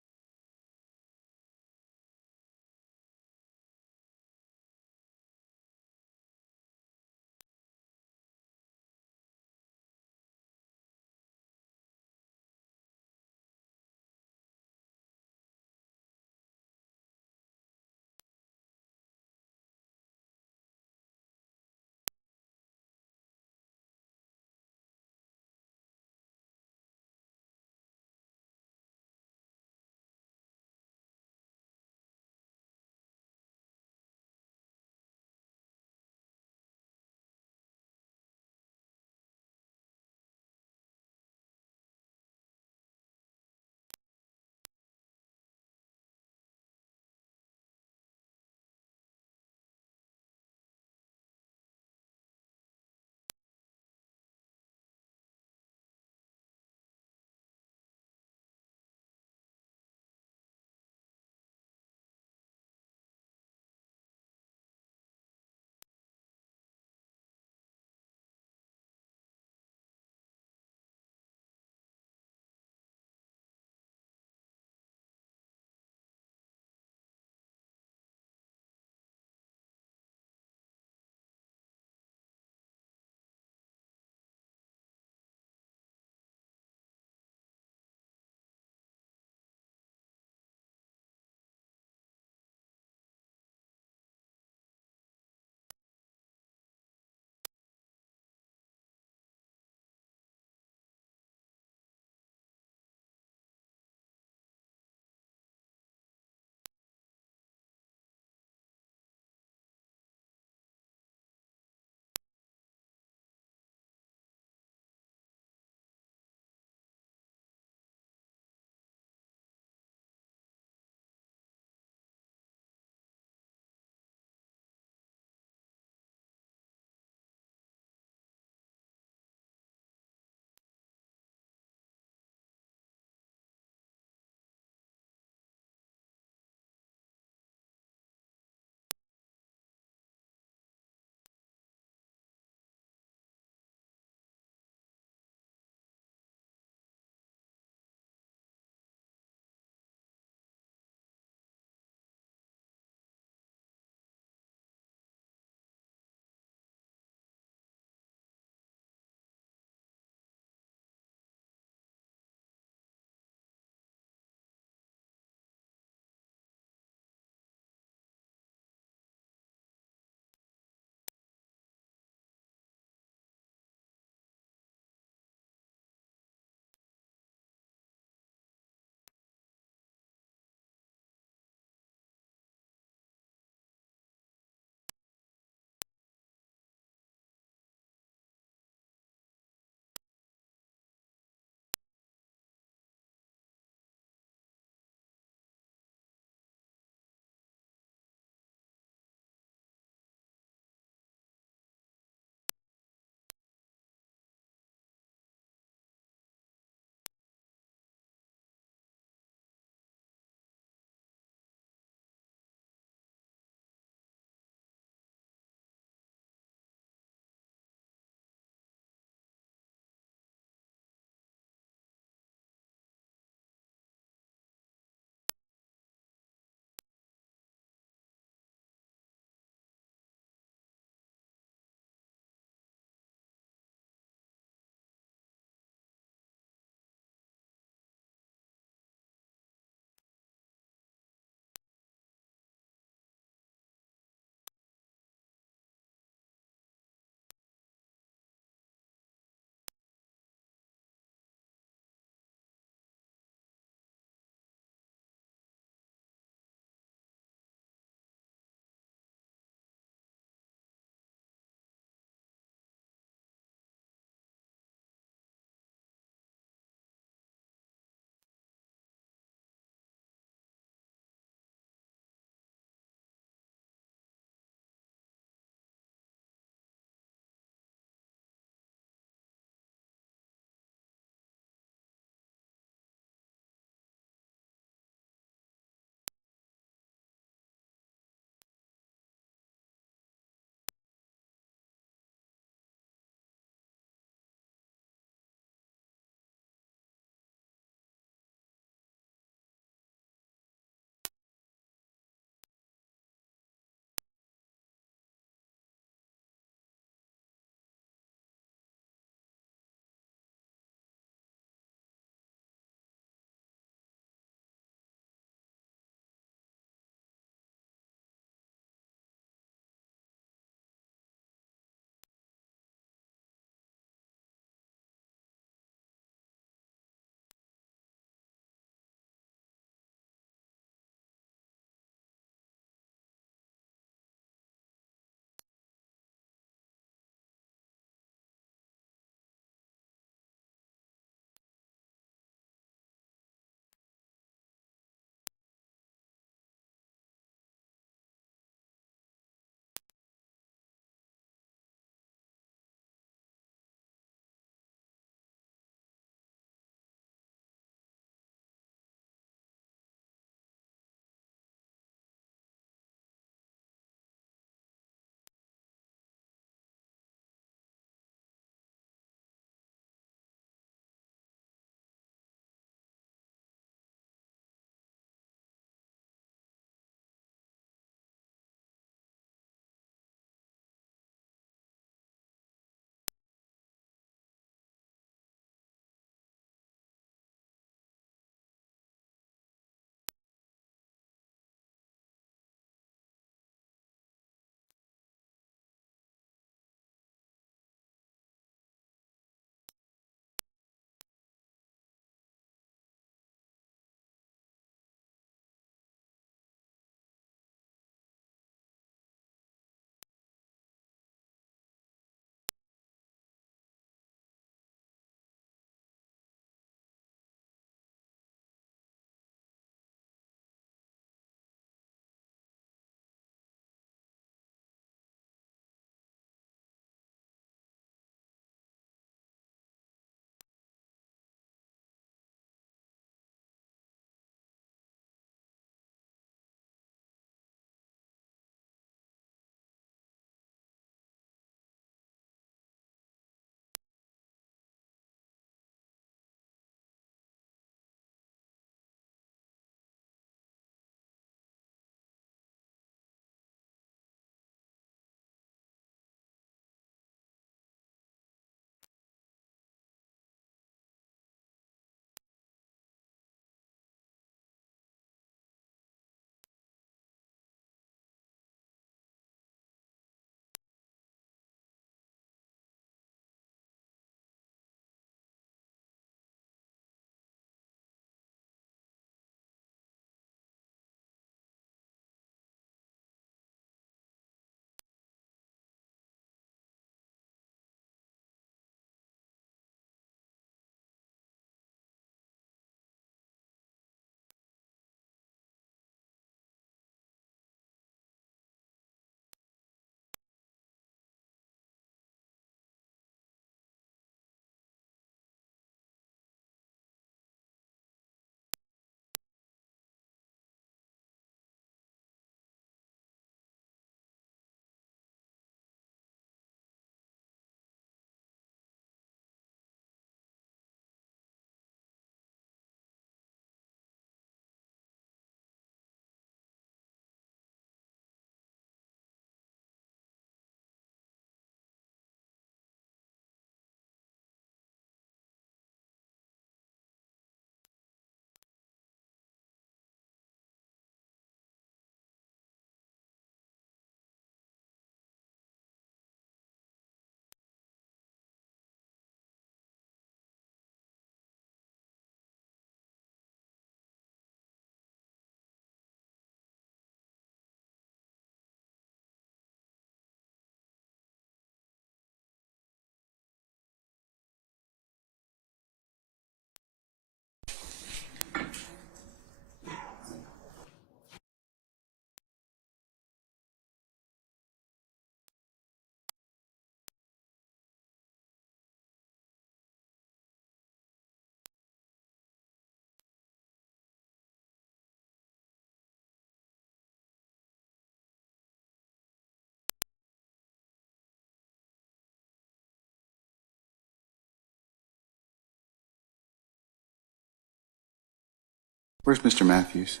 Where's Mr. Matthews?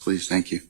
Please, thank you.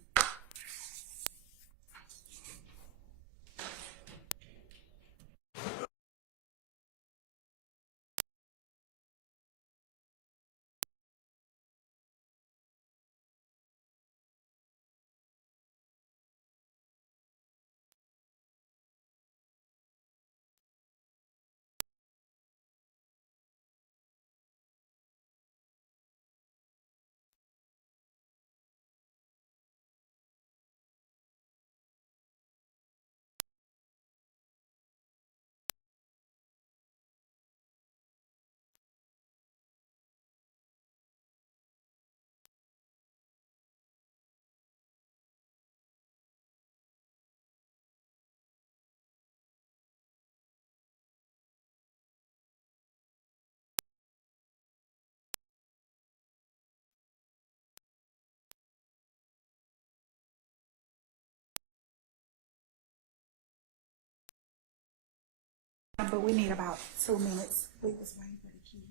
But we need about 2 minutes. We was waiting for the key.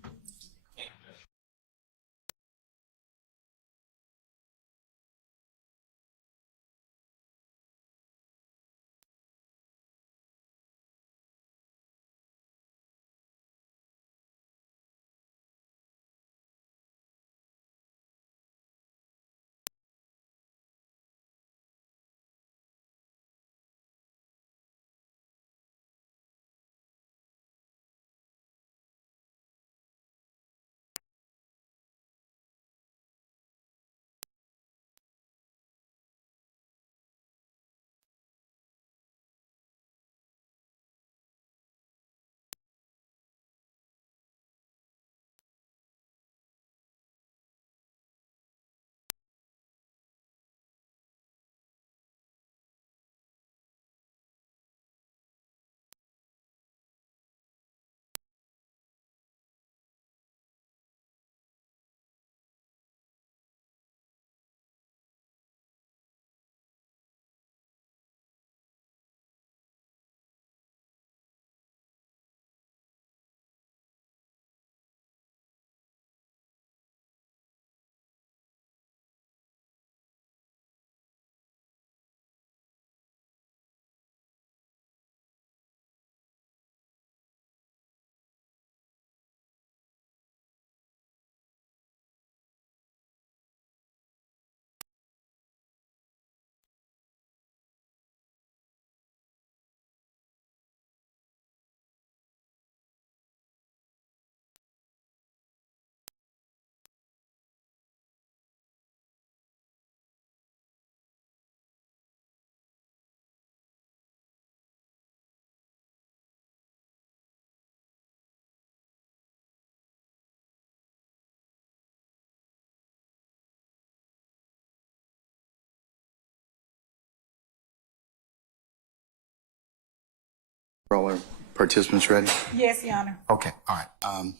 Are all our participants ready? Yes, Your Honor. Okay, all right.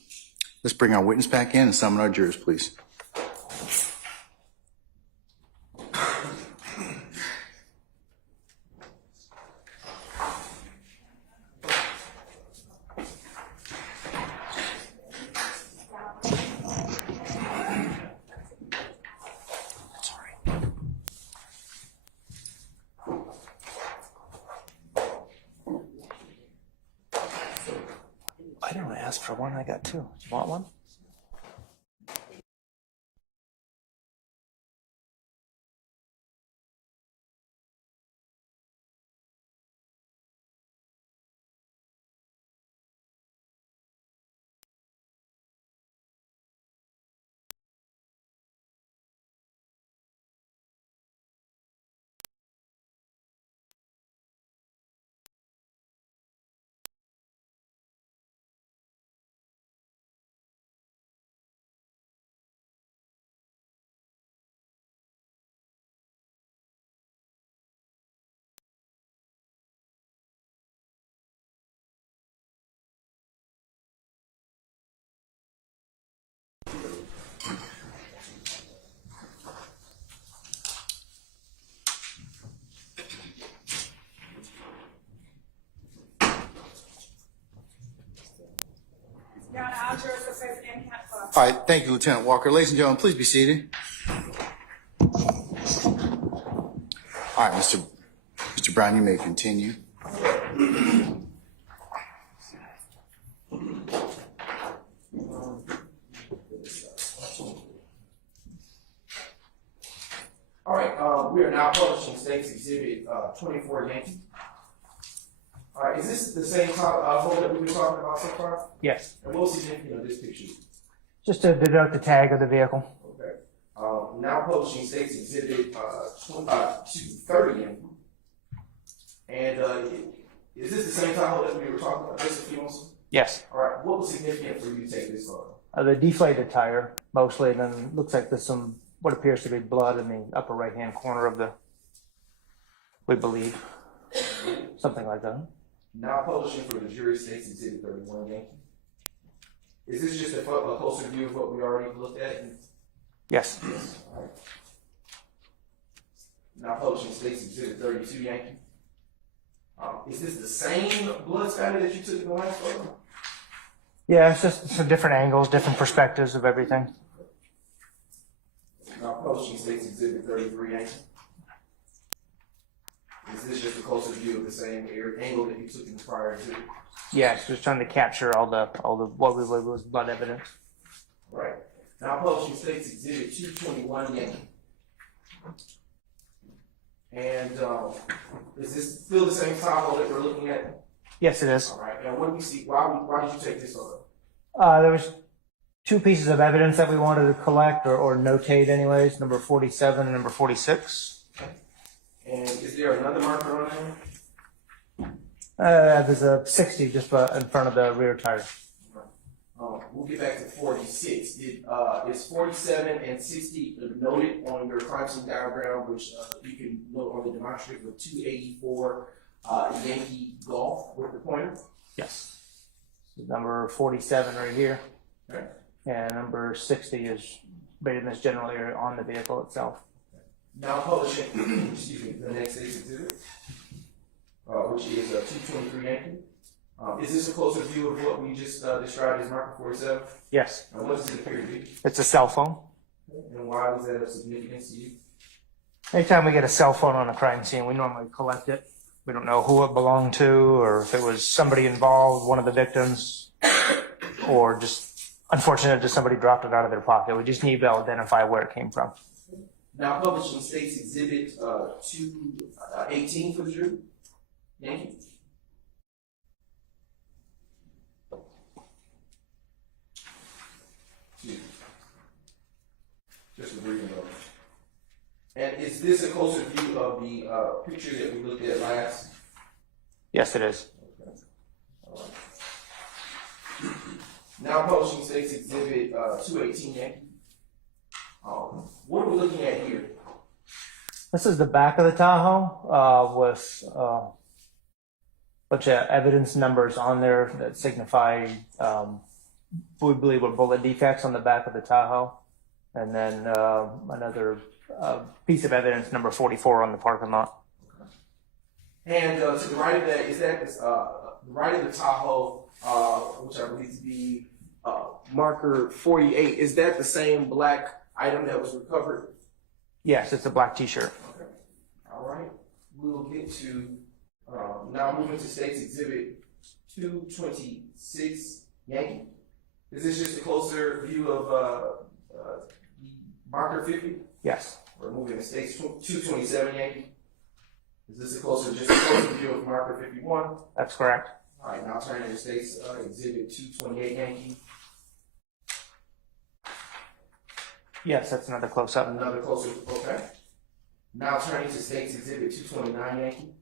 Let's bring our witness back in and summon our jurors, please. I didn't ask for one. I got two. You want one? All jurors are present and accounted for. All right, thank you, Lieutenant Walker. Ladies and gentlemen, please be seated. All right, Mr. Brown, you may continue. All right, we are now publishing State's Exhibit 24 Yankee. All right, is this the same photo that we've been talking about so far? Yes. And what was the significance of this picture? Just to denote the tag of the vehicle. Okay. Now publishing State's Exhibit 30 Yankee. And is this the same Tahoe that we were talking about just a few months ago? Yes. All right, what was significant for you to take this photo? The deflated tire, mostly, and then looks like there's some, what appears to be blood in the upper right-hand corner of the, we believe, something like that. Now publishing for the jury State's Exhibit 31 Yankee. Is this just a closer view of what we already looked at? Yes. All right. Now publishing State's Exhibit 32 Yankee. Is this the same blood spatter that you took in the last photo? Yeah, it's just some different angles, different perspectives of everything. Now publishing State's Exhibit 33 Yankee. Is this just a closer view of the same angle that you took in the prior exhibit? Yes, just trying to capture all the what we believe was blood evidence. Right. Now publishing State's Exhibit 221 Yankee. And is this still the same Tahoe that we're looking at? Yes, it is. All right. And what do we see? Why did you take this photo? There was two pieces of evidence that we wanted to collect or notate anyways, number 47 and number 46. And is there another marker on there? There's a 60 just in front of the rear tire. We'll get back to 46. Is 47 and 60 noted on your crime scene diagram, which you can note on the demonstrative with 284 Yankee Golf with the pointer? Yes. Number 47 right here. Okay. And number 60 is right in this general area on the vehicle itself. Now publishing, excuse me, the next State's Exhibit, which is 223 Yankee. Is this a closer view of what we just described as marker 47? Yes. What does it appear to be? It's a cell phone. And why was that of significance to you? Anytime we get a cell phone on a crime scene, we normally collect it. We don't know who it belonged to or if it was somebody involved, one of the victims, or just unfortunate just somebody dropped it out of their pocket. We just need to identify where it came from. Now publishing State's Exhibit 218 for the jury. Yankee. Just a brief note. And is this a closer view of the picture that we looked at last? Yes, it is. Okay. All right. Now publishing State's Exhibit 218 Yankee. What are we looking at here? This is the back of the Tahoe with a bunch of evidence numbers on there that signify, we believe, were bullet defects on the back of the Tahoe. And then another piece of evidence, number 44, on the parking lot. And to the right of that, is that the right of the Tahoe, which I believe to be marker 48, is that the same black item that was recovered? Yes, it's a black T-shirt. Okay. All right. We'll get to now moving to State's Exhibit 226 Yankee. Is this just a closer view of marker 50? Yes. We're moving to State's 227 Yankee. Is this a closer view of marker 51? That's correct. All right, now turning to State's Exhibit 228 Yankee. Yes, that's another close-up. Another closer, okay. Now turning to State's Exhibit 229 Yankee.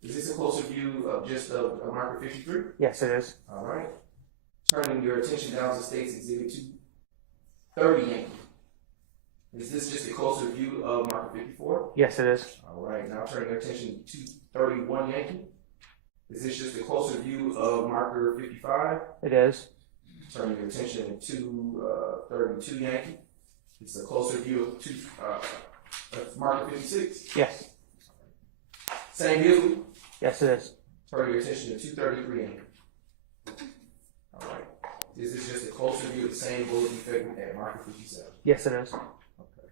Is this a closer view of just a marker 53? Yes, it is. All right. Turning your attention down to State's Exhibit 230 Yankee. Is this just a closer view of marker 54? Yes, it is. All right, now turning your attention to 231 Yankee. Is this just a closer view of marker 55? It is. Turning your attention to 32 Yankee. It's a closer view of marker 56. Yes. Same vehicle. Yes, it is. Turning your attention to 233 Yankee. All right. Is this just a closer view of the same bullet defect at marker 57? Yes, it is. Okay.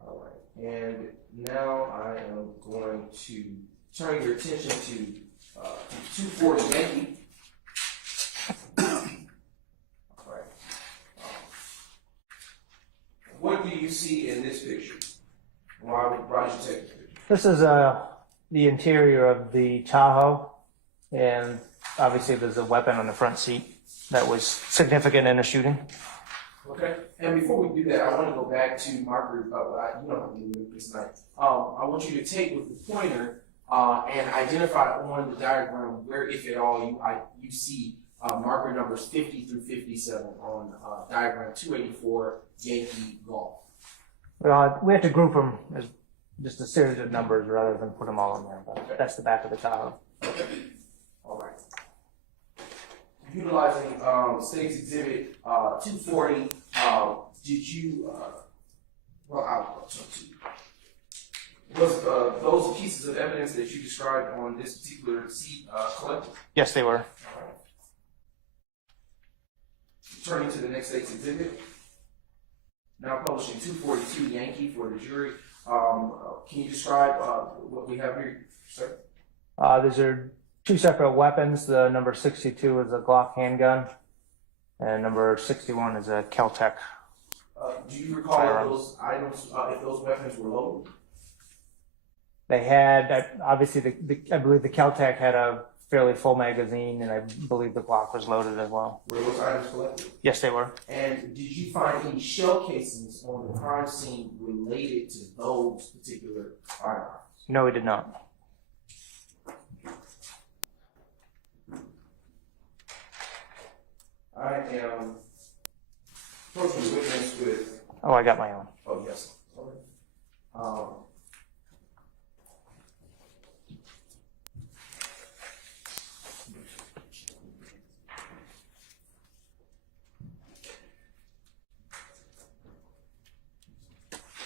All right. And now I am going to turn your attention to 240 Yankee. All right. What do you see in this picture? Why did you take this picture? This is the interior of the Tahoe, and obviously there's a weapon on the front seat that was significant in a shooting. Okay. And before we do that, I want to go back to marker. You don't have to do this night. I want you to take with the pointer and identify on the diagram where, if at all, you see marker numbers 50 through 57 on diagram 284 Yankee Golf. We have to group them as just a series of numbers rather than put them all in there. But that's the back of the Tahoe. Okay. All right. Utilizing State's Exhibit 240, did you? I'll talk to you. Was those pieces of evidence that you described on this particular seat collected? Yes, they were. All right. Turning to the next State's Exhibit. Now publishing 242 Yankee for the jury. Can you describe what we have here, sir? These are two separate weapons. The number 62 is a Glock handgun, and number 61 is a Kel-Tec. Do you recall if those items, if those weapons were loaded? They had, obviously, I believe the Kel-Tec had a fairly full magazine, and I believe the Glock was loaded as well. Were those items collected? Yes, they were. And did you find any shell casings on the crime scene related to those particular firearms? No, we did not. I am approaching the witness with. Oh, I got my own. Oh, yes. Sorry.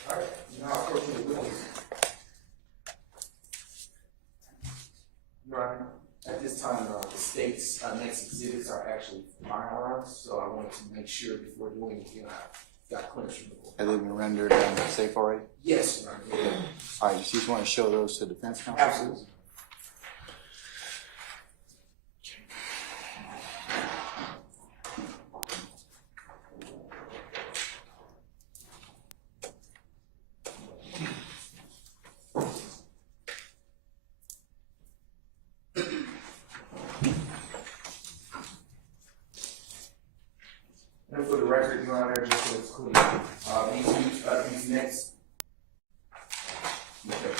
All right, now approaching the witness. Right. At this time, the state's next exhibits are actually firearms, so I wanted to make sure before doing anything, I got clearance from the board. Have they been rendered safe already? Yes, Your Honor. All right, you just want to show those to the defense counsel? Absolutely. And for the record, Your Honor, just so it's clear, these next. Okay.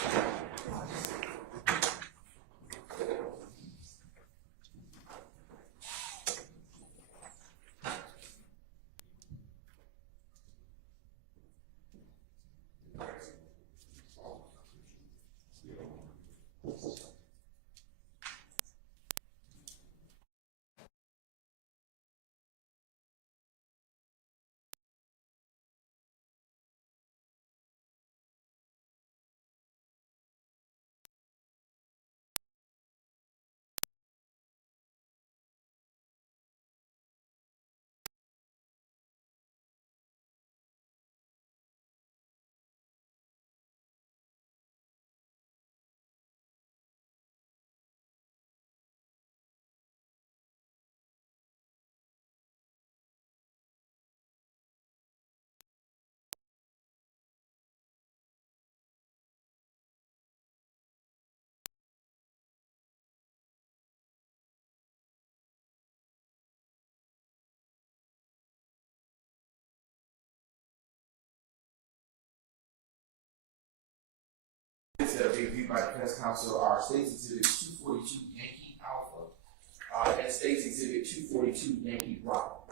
That are being reviewed by defense counsel are State's Exhibit 242 Yankee Alpha and State's Exhibit 242 Yankee Bravo.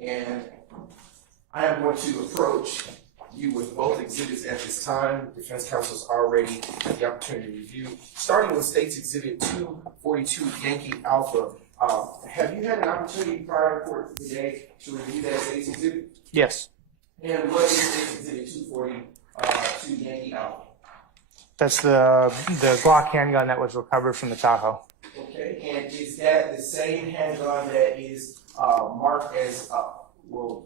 And I am going to approach you with both exhibits at this time. Defense counsel's already had the opportunity to review. Starting with State's Exhibit 242 Yankee Alpha, have you had an opportunity prior to court today to review that State's Exhibit? Yes. And what is State's Exhibit 242 Yankee Alpha? That's the Glock handgun that was recovered from the Tahoe. Okay, and is that the same handgun that is marked as,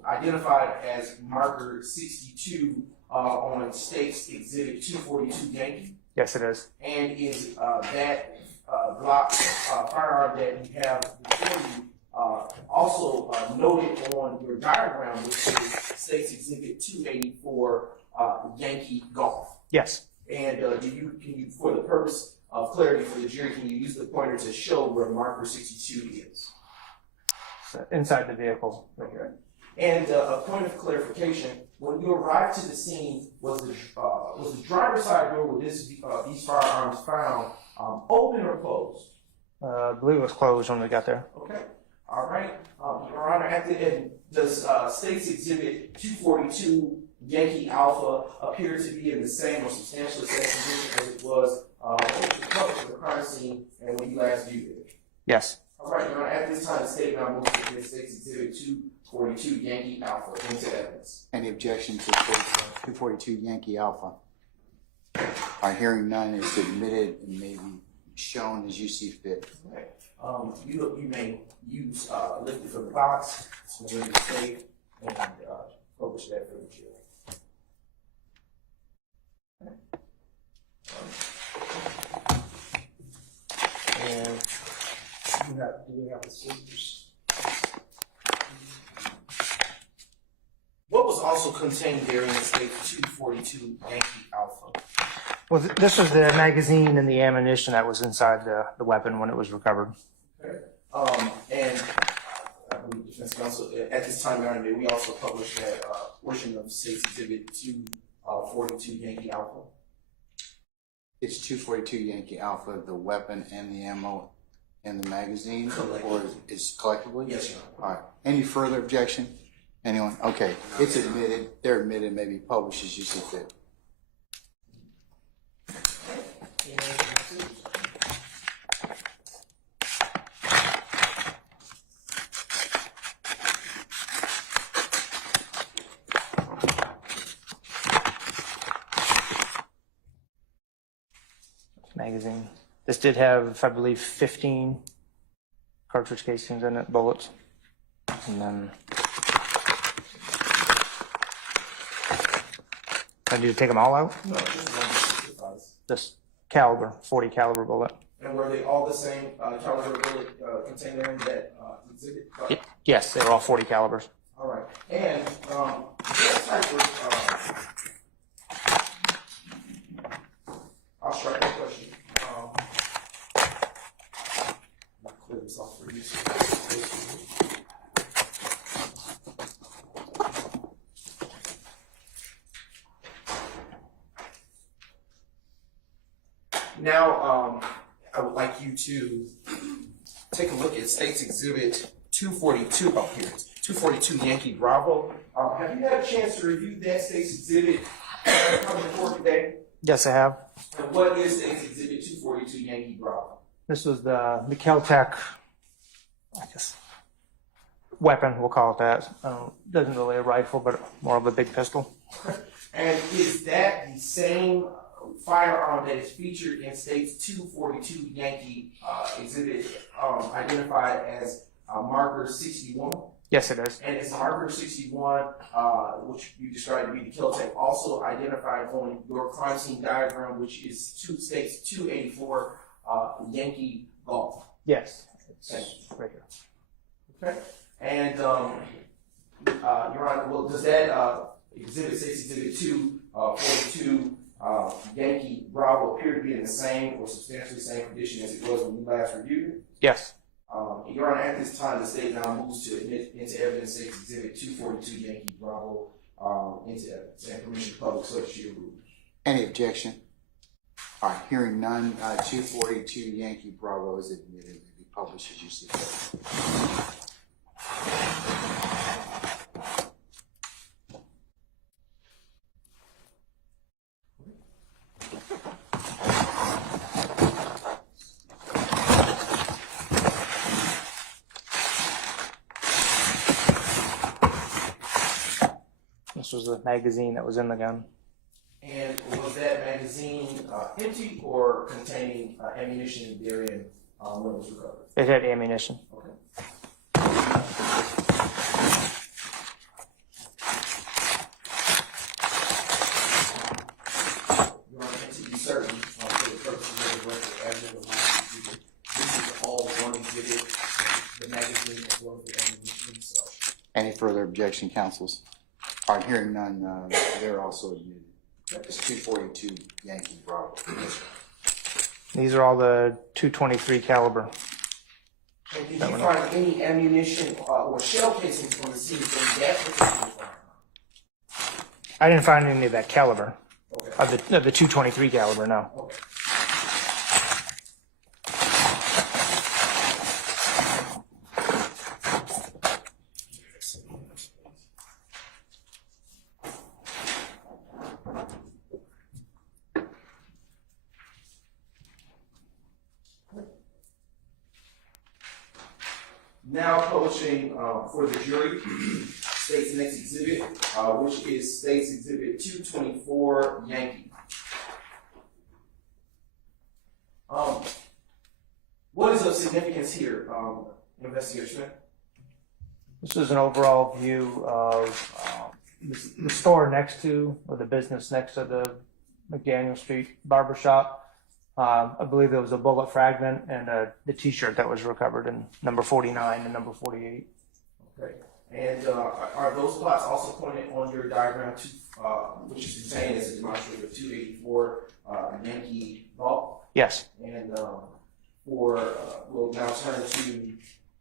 identified as marker 62 on State's Exhibit 242 Yankee? Yes, it is. And is that Glock firearm that you have before you also noted on your diagram, which is State's Exhibit 284 Yankee Golf? Yes. And can you, for the purpose of clarity for the jury, can you use the pointer to show where marker 62 is? So inside the vehicle. Okay. And a point of clarification: when you arrived to the scene, was the driver's side door with these firearms found open or closed? I believe it was closed when we got there. Okay. All right. Your Honor, at the end, does State's Exhibit 242 Yankee Alpha appear to be in the same or substantially same condition as it was at the crime scene and when you last viewed it? Yes. All right, Your Honor, at this time, the state now moves to admit State's Exhibit 242 Yankee Alpha into evidence. Any objection to State's 242 Yankee Alpha? Our hearing none is admitted and may be shown as you see fit. Okay. You may use lift it from the box, so we're safe, and publish that for the jury. And do we have the scissors? What was also contained there in the State 242 Yankee Alpha? Well, this was the magazine and the ammunition that was inside the weapon when it was recovered. Okay. And I believe Defense Counsel, at this time, Your Honor, may we also publish that portion of State's Exhibit 242 Yankee Alpha? It's 242 Yankee Alpha, the weapon and the ammo and the magazine, or is collectively? Yes, Your Honor. All right. Any further objection? Anyone? Okay. It's admitted. They're admitted. Maybe published as you see fit. Magazine. This did have, I believe, 15 cartridge casings in it, bullets. And then I need to take them all out. No, just one. This caliber, 40 caliber bullet. And were they all the same caliber bullet contained in that exhibit? Yes, they were all 40 calibers. All right. And what type of I'll strike that question. I'll clear this off for you. Now, I would like you to take a look at State's Exhibit 242. Oh, here it is. 242 Yankee Bravo. Have you had a chance to review that State's Exhibit coming forward today? Yes, I have. And what is State's Exhibit 242 Yankee Bravo? This was the Kel-Tec, I guess, weapon, we'll call it that. Doesn't really a rifle, but more of a big pistol. And is that the same firearm that is featured in State's 242 Yankee exhibit identified as marker 61? Yes, it is. And is marker 61, which you described to be the Kel-Tec, also identified on your crime scene diagram, which is State's 284 Yankee Golf? Yes. It's Okay. right here. Okay. And Your Honor, well, does that exhibit, State's Exhibit 242 Yankee Bravo appear to be in the same or substantially same condition as it was when you last reviewed it? Yes. Your Honor, at this time, the state now moves to admit into evidence State's Exhibit 242 Yankee Bravo into evidence and permission to public search to your rule. Any objection? All right, hearing none, 242 Yankee Bravo is admitted to be published as you see fit. This was the magazine that was in the gun. And was that magazine empty or containing ammunition therein when it was recovered? It had ammunition. Okay. You want to be certain for the purposes of the record, as of the last exhibit, this is all one exhibit, the magazine as well as the ammunition. So, Any further objection, councils? All right, hearing none, they're also admitted. It's 242 Yankee Bravo. These are all the 223 caliber. and did you find any ammunition or shell casings on the scene from that particular firearm? I didn't find any of that caliber. Okay. Of the 223 caliber, no. Okay. Now publishing for the jury, state's next exhibit, which is state's exhibit 224 Yankee. What is of significance here, Investigator Smith? This is an overall view of the store next to, or the business next to the McDaniel Street barbershop. I believe there was a bullet fragment and the T-shirt that was recovered in number 49 and number 48. Okay. And are those plots also pointed on your diagram, which is contained as a demonstrative 284 Yankee Vault? Yes. And we'll now turn to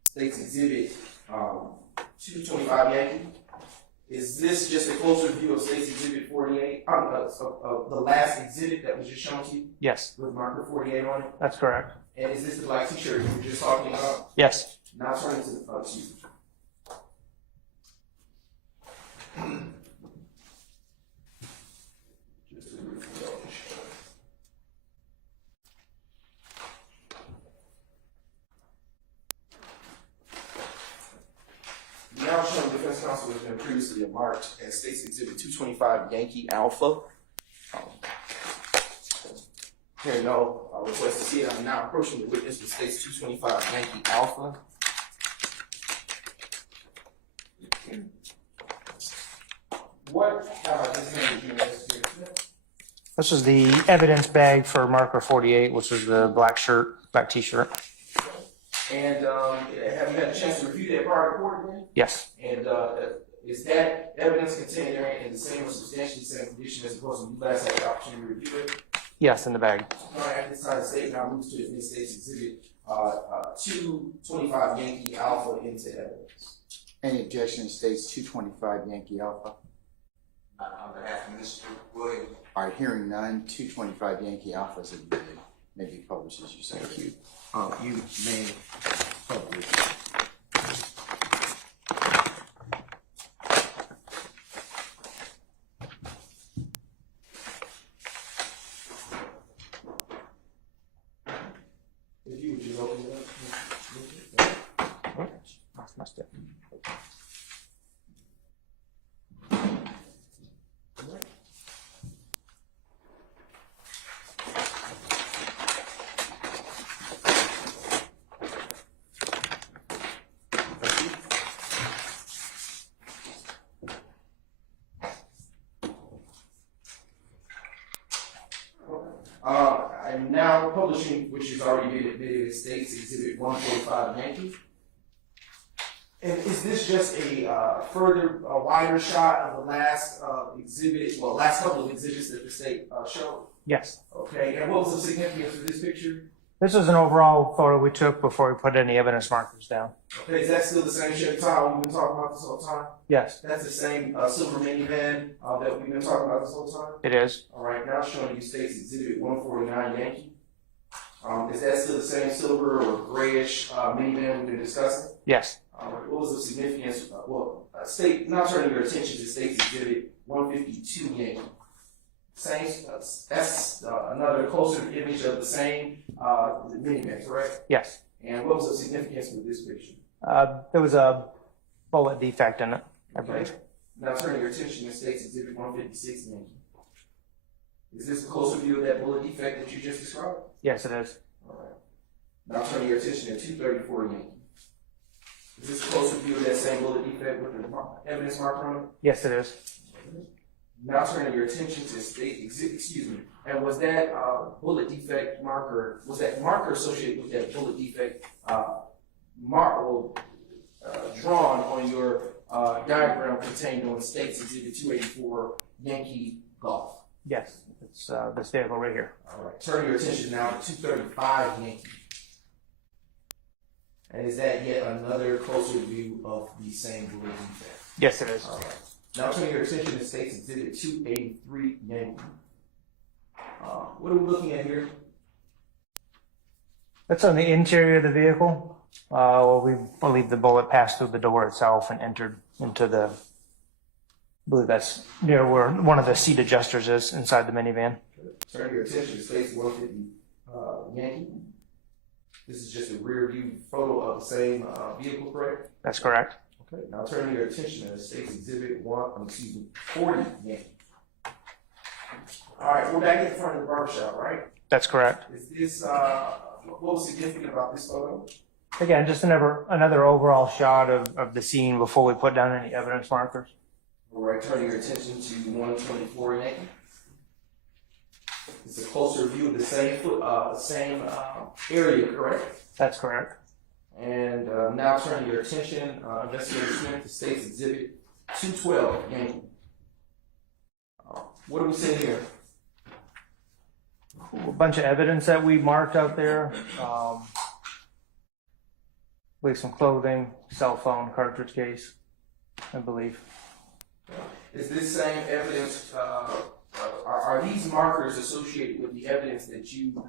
state's exhibit 225 Yankee. Is this just a closer view of state's exhibit 48, of the last exhibit that was just shown to you Yes, with marker 48 on it? that's correct. And is this the black t-shirt you were just talking about? Yes. Now turning to the excuse me. Just a brief indulgence. Now showing defense counsel has been previously marked as state's exhibit 225 Yankee Alpha. Here no request to see it. I'm now approaching the witness with state's 225 Yankee Alpha. What have I just handed you, Investigator Smith? This is the evidence bag for marker 48, which is the black T-shirt. And have you had a chance to review that prior to court again? Yes. And is that evidence contained therein in the same or substantially the same condition as opposed to you last had the opportunity to review it? Yes, in the bag. All right, at this time, the state now moves to admit state's exhibit 225 Yankee Alpha into evidence. Any objection, states 225 Yankee Alpha? On behalf of Mr. Williams. All right, hearing none, 225 Yankee Alpha is admitted. May be published as you say. Thank you. You may publish. If you would just open it up. That's messed up. I'm now publishing, which has already been admitted as state's exhibit 145 Yankee. And is this just a wider shot of the last last couple of exhibits that the state showed? Yes. Okay, and what was the significance of this picture? This is an overall photo we took before we put any evidence markers down. Okay, is that still the same shape tile we've been talking about this whole time? Yes, That's the same silver minivan that we've been talking about this whole time? it is. All right, now showing you state's exhibit 149 Yankee. Is that still the same silver or grayish minivan we've been discussing? Yes. What was the significance? State, now turning your attention to state's exhibit 152 Yankee. Same, that's another closer image of the same minivan, correct? Yes. And what was the significance with this picture? There was a bullet defect in it, I believe. Now turning your attention to State's Exhibit 156, Yankee. Is this a closer view of that bullet defect that you just described? Yes, it is. All right. Now turning your attention to 234, Yankee. Is this a closer view of that same bullet defect with the evidence marker on it? Yes, it is. Now turning your attention to State Exhibit, and was that bullet defect marker, was that marker associated with that bullet defect drawn on your diagram contained on State's Exhibit 284 Yankee Golf? Yes, it's this vehicle right here. All right. Turn your attention now to 235 Yankee. And is that yet another closer view of the same bullet defect? Yes, it is. All right. Now turn your attention to State's Exhibit 283 Yankee. What are we looking at here? That's on the interior of the vehicle. We believe the bullet passed through the door itself and entered into the, I believe that's near where one of the seat adjusters is inside the minivan. Turn your attention to State's 150 Yankee. This is just a rear view photo of the same vehicle, correct? That's correct. Okay. Now turn your attention to State's Exhibit 40 Yankee. All right, we're back in front of the barbershop, right? That's correct. Is this what was significant about this photo? Again, just another overall shot of the scene before we put down any evidence markers. All right, turning your attention to 124 Yankee. It's a closer view of the same area, correct? That's correct. And now turning your attention, Investigator Smith, to State's Exhibit 212 Yankee. What are we seeing here? A bunch of evidence that we marked out there. With some clothing, cell phone, cartridge case, I believe. Is this same evidence, are these markers associated with the evidence that you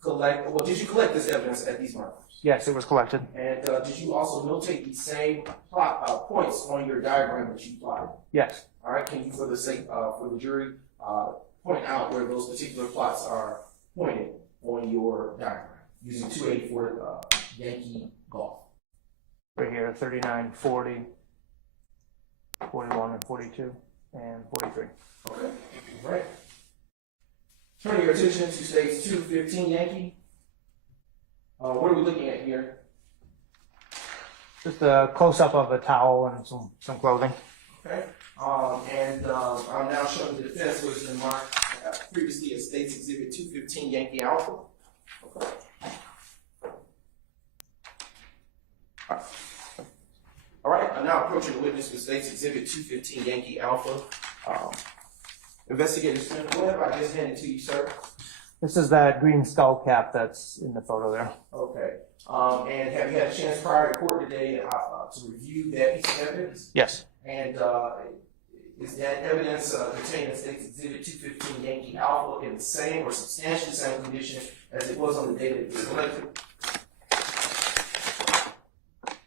collect? Well, did you collect this evidence at these markers? Yes, it was collected. And did you also notate the same points on your diagram that you plotted? Yes. All right, can you, for the sake, for the jury, point out where those particular plots are pointed on your diagram using 284 Yankee Golf? Right here, 39, 40, 41, and 42, and 43. Okay, all right. Turning your attention to State's 215 Yankee. What are we looking at here? Just a close-up of a towel and some clothing. Okay. I'm now showing the defense was been marked previously as State's Exhibit 215 Yankee Alpha. Okay. All right. I'm now approaching the witness with State's Exhibit 215 Yankee Alpha. Investigator Smith, what have I just handed to you, sir? This is that green skull cap that's in the photo there. Okay. And have you had a chance prior to court today to review that piece of evidence? Yes. And is that evidence contained in State's Exhibit 215 Yankee Alpha in the same or substantially the same condition as it was on the day that it was collected?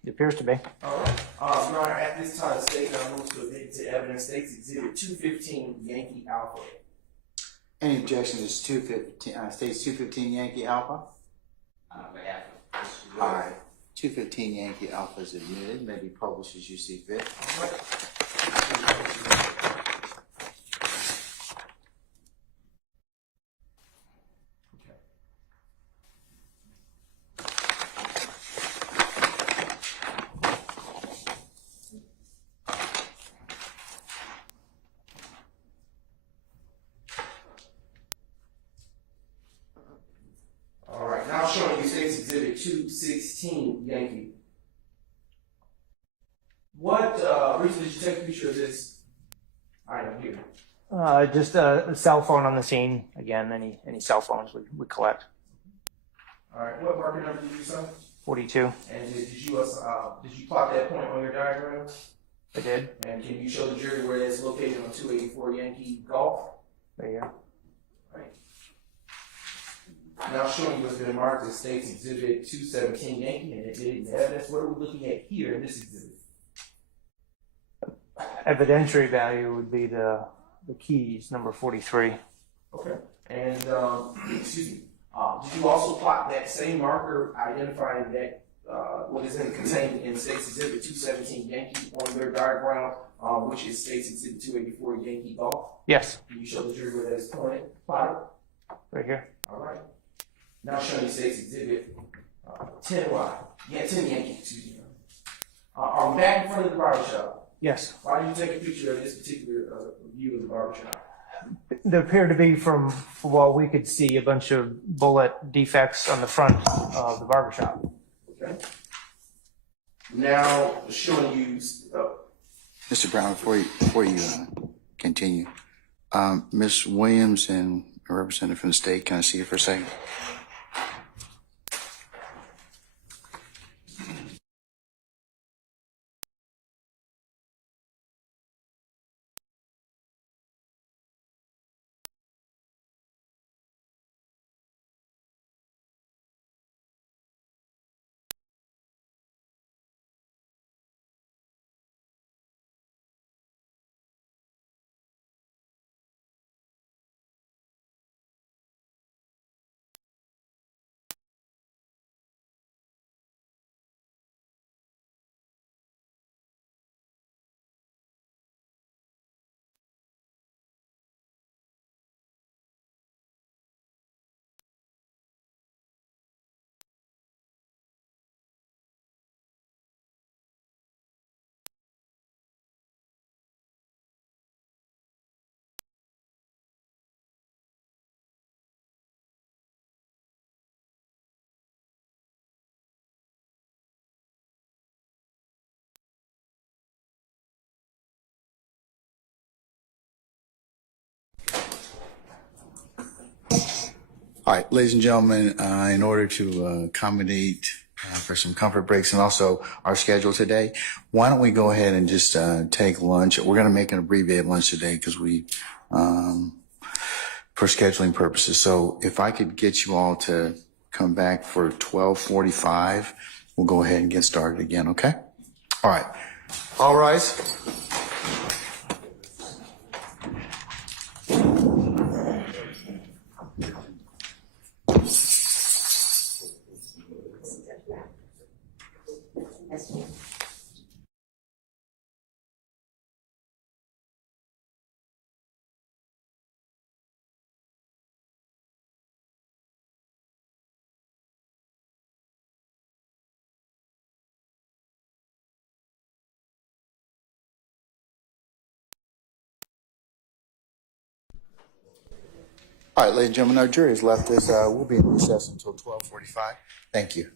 It appears to be. All right. Your Honor, at this time, the state now moves to admit to evidence State's Exhibit 215 Yankee Alpha. Any objection to State's 215 Yankee Alpha? On behalf of Mr. All Juror. right. 215 Yankee Alpha is admitted, may be published as you see fit. All right. All right, now showing you State's Exhibit 216 Yankee. What reason did you take a picture of this item here? Just a cell phone on the scene. Again, any cell phones we collect. All right, what marker number did you use? 42. And did you plot that point on your diagram? I did. And can you show the jury where it's located on 284 Yankee Golf? There you go. Right. Now showing what's been marked as State's Exhibit 217 Yankee and admitting the evidence. What are we looking at here in this exhibit? Evidentiary value would be the keys, number 43. Okay. And excuse me. Did you also plot that same marker identifying that what is contained in State's Exhibit 217 Yankee on your diagram which is States Exhibit 284 Yankee Golf. Yes, Can you show the jury where that is plotted? right here. All right. Now showing you States Exhibit 10Y. Yeah, 10 Yankee, excuse me. Are we back in front of the barbershop? Yes. Why did you take a picture of this particular view of the barbershop? There appeared to be, from what we could see, a bunch of bullet defects on the front of the barbershop. Okay. Now showing you. Mr. Brown, before you continue, Ms. Williams and a representative from the state, can I see you for a second? All right, ladies and gentlemen, in order to accommodate for some comfort breaks and also our schedule today, why don't we go ahead and just take lunch? We're going to make an abbreviated lunch today because for scheduling purposes. So if I could get you all to come back for 12:45, we'll go ahead and get started again, okay? All right. All rise. All right, ladies and gentlemen, our jury has left us. We'll be in recess until 12:45. Thank you.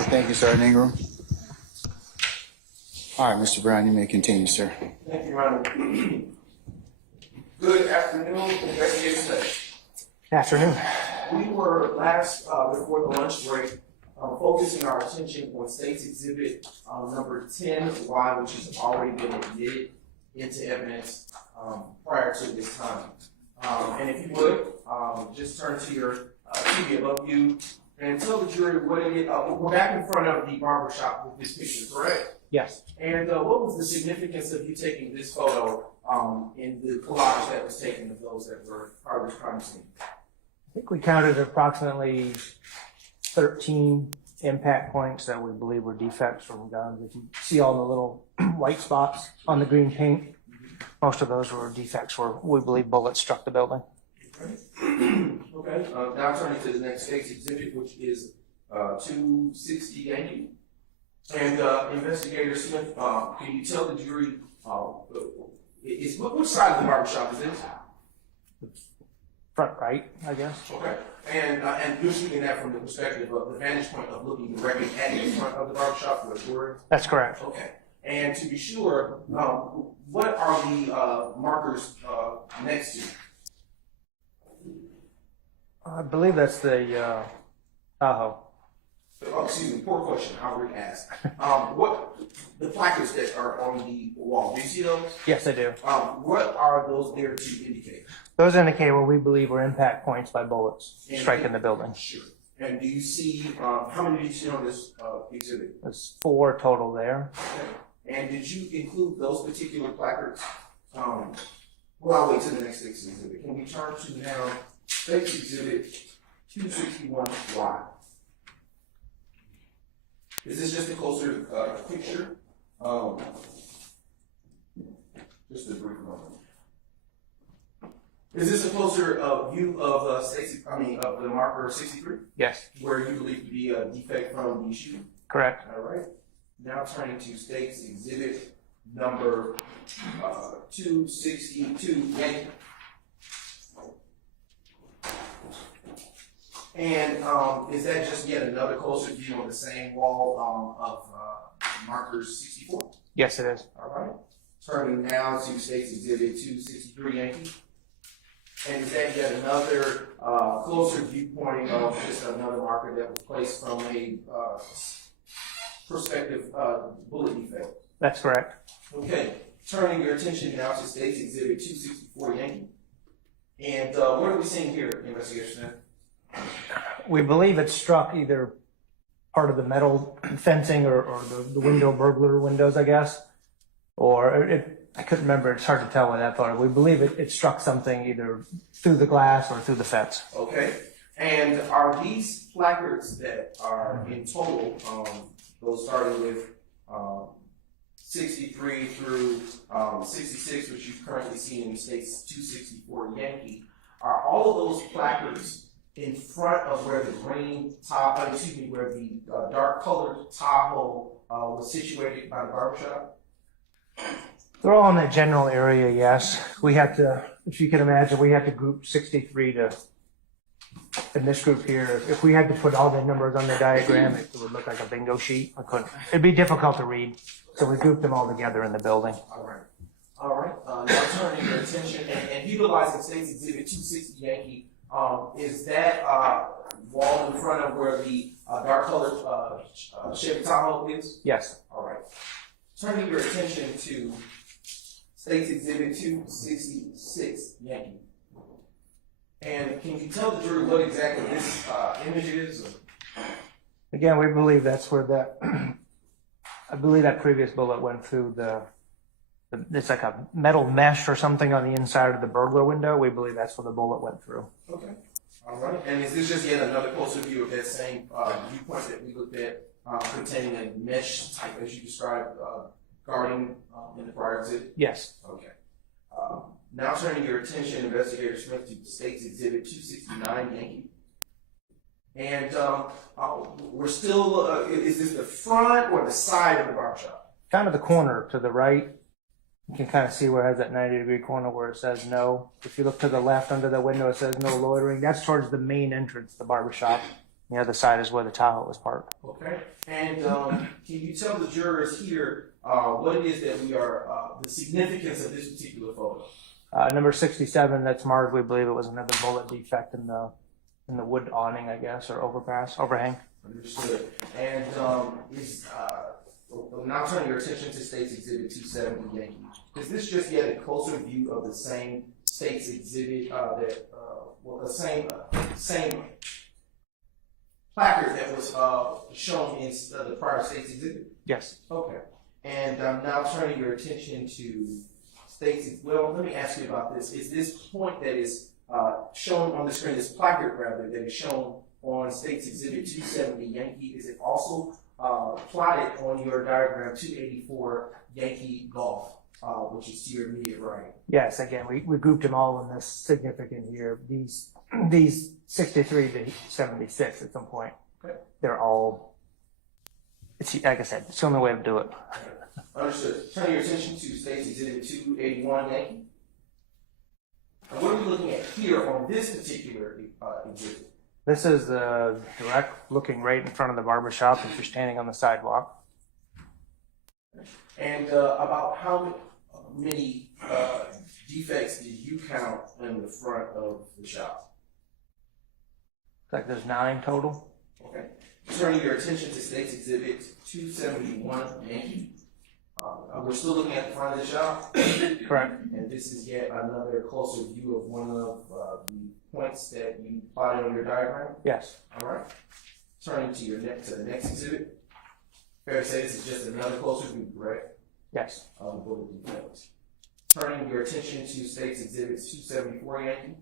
right, thank you, Sergeant Ingram. All right, Mr. Brown, you may continue, sir. Thank you, Your Honor. Good afternoon, investigators. Afternoon. We were last, before the lunch break, focusing our attention on State's Exhibit number 10Y, which has already been admitted into evidence prior to this time. And if you would, just turn to your TV above you and tell the jury what it is. We're back in front of the barber shop with this picture, correct? Yes. And what was the significance of you taking this photo in the collage that was taken of those that were part of the crime scene? I think we counted approximately 13 impact points that we believe were defects from guns. If you see all the little white spots on the green paint, most of those were defects where we believe bullets struck the building. Okay. Now turning to the next State's Exhibit, which is 260 Yankee. And Investigator Smith, can you tell the jury which side of the barbershop is this? Front right, I guess. Okay. And you're shooting that from the perspective of the vantage point of looking directly at the front of the barbershop where it's were? That's correct. Okay. And to be sure, what are the markers next to? I believe that's the Tahoe. Oh, excuse me, poor question. I'll re-ask. What the placards that are on the wall? Do you see those? Yes, I do. What are those there to indicate? Those indicate what we believe were impact points by bullets striking the building. Sure. And do you see how many do you see on this exhibit? There's 4 total there. Okay. And did you include those particular placards? Well, I'll wait till the next exhibit. Can we turn to now State's Exhibit 261Y? Is this just a closer picture? Just a brief moment. Is this a closer view of of the marker 63? Yes, Where you believe to be a defect from the shooting? correct. All right. Now turning to State's Exhibit number 262 Yankee. And is that just yet another closer view on the same wall of markers 64? Yes, it is. All right. Turning now to State's Exhibit 263 Yankee. And is that yet another closer viewpoint of just another marker that was placed from a prospective bullet defect? That's correct. Okay. Turning your attention now to State's Exhibit 264 Yankee. And what are we seeing here, Investigator Smith? We believe it struck either part of the metal fencing or the window, burglar windows, I guess. Or I couldn't remember. It's hard to tell with that photo. We believe it struck something either through the glass or through the fence. Okay. And are these placards that are in total, those starting with 63 through 66, which you've currently seen in the State's 264 Yankee, are all of those placards in front of where the where the dark colored Tahoe was situated by the barbershop? They're all in that general area, yes. We had to, if you can imagine, we had to group 63 in this group here. If we had to put all the numbers on the diagram, it would look like a bingo sheet. I couldn't. It'd be difficult to read. So we grouped them all together in the building. All right. All right. Now turning your attention and utilizing State's Exhibit 260 Yankee, is that wall in front of where the dark colored Chevy Tahoe is? Yes. All right. Turning your attention to State's Exhibit 266 Yankee. And can you tell the jury what exactly this image is? Again, we believe that's where I believe that previous bullet went through it's like a metal mesh or something on the inside of the burglar window. We believe that's where the bullet went through. Okay. All right. And is this just yet another closer view of that same viewpoint that we looked at, containing a mesh type, as you described, guarding in the prior exhibit? Yes. Okay. Now turning your attention, Investigator Smith, to State's Exhibit 269 Yankee. And we're still, is this the front or the side of the barbershop? Kind of the corner to the right. You can kind of see where it has that 90-degree corner where it says no. If you look to the left under the window, it says no loitering. That's towards the main entrance, the barbershop. The other side is where the Tahoe was parked. Okay. And can you tell the jurors here what it is that we are, the significance of this particular photo? Number 67, that's marked. We believe it was another bullet defect in the wood awning, I guess, or overhang. Understood. And now turning your attention to State's Exhibit 270 Yankee. Is this just yet a closer view of the same State's Exhibit the same placard that was shown in the prior State's Exhibit? Yes. Okay. And now turning your attention to State's, well, let me ask you about this. Is this point that is shown on the screen, this placard rather, that is shown on State's Exhibit 270 Yankee, is it also plotted on your diagram 284 Yankee Golf, which is to your immediate right? Yes, again, we grouped them all in this significant here. These 63 to 76 at some point. Okay. They're all, it's, like I said, it's the only way to do it. Understood. Turn your attention to State's Exhibit 281 Yankee. And what are we looking at here on this particular exhibit? This is the direct looking right in front of the barber shop if you're standing on the sidewalk. And about how many defects did you count in the front of the shop? Like there's 9 total. Okay. Turning your attention to State's Exhibit 271 Yankee. We're still looking at the front of the shop. Correct. And this is yet another closer view of one of the points that you plotted on your diagram. Yes. All right. Turning to the next exhibit. Fair to say this is just another closer view, correct? Yes. Of the bullet defect. Turning your attention to State's Exhibit 274 Yankee.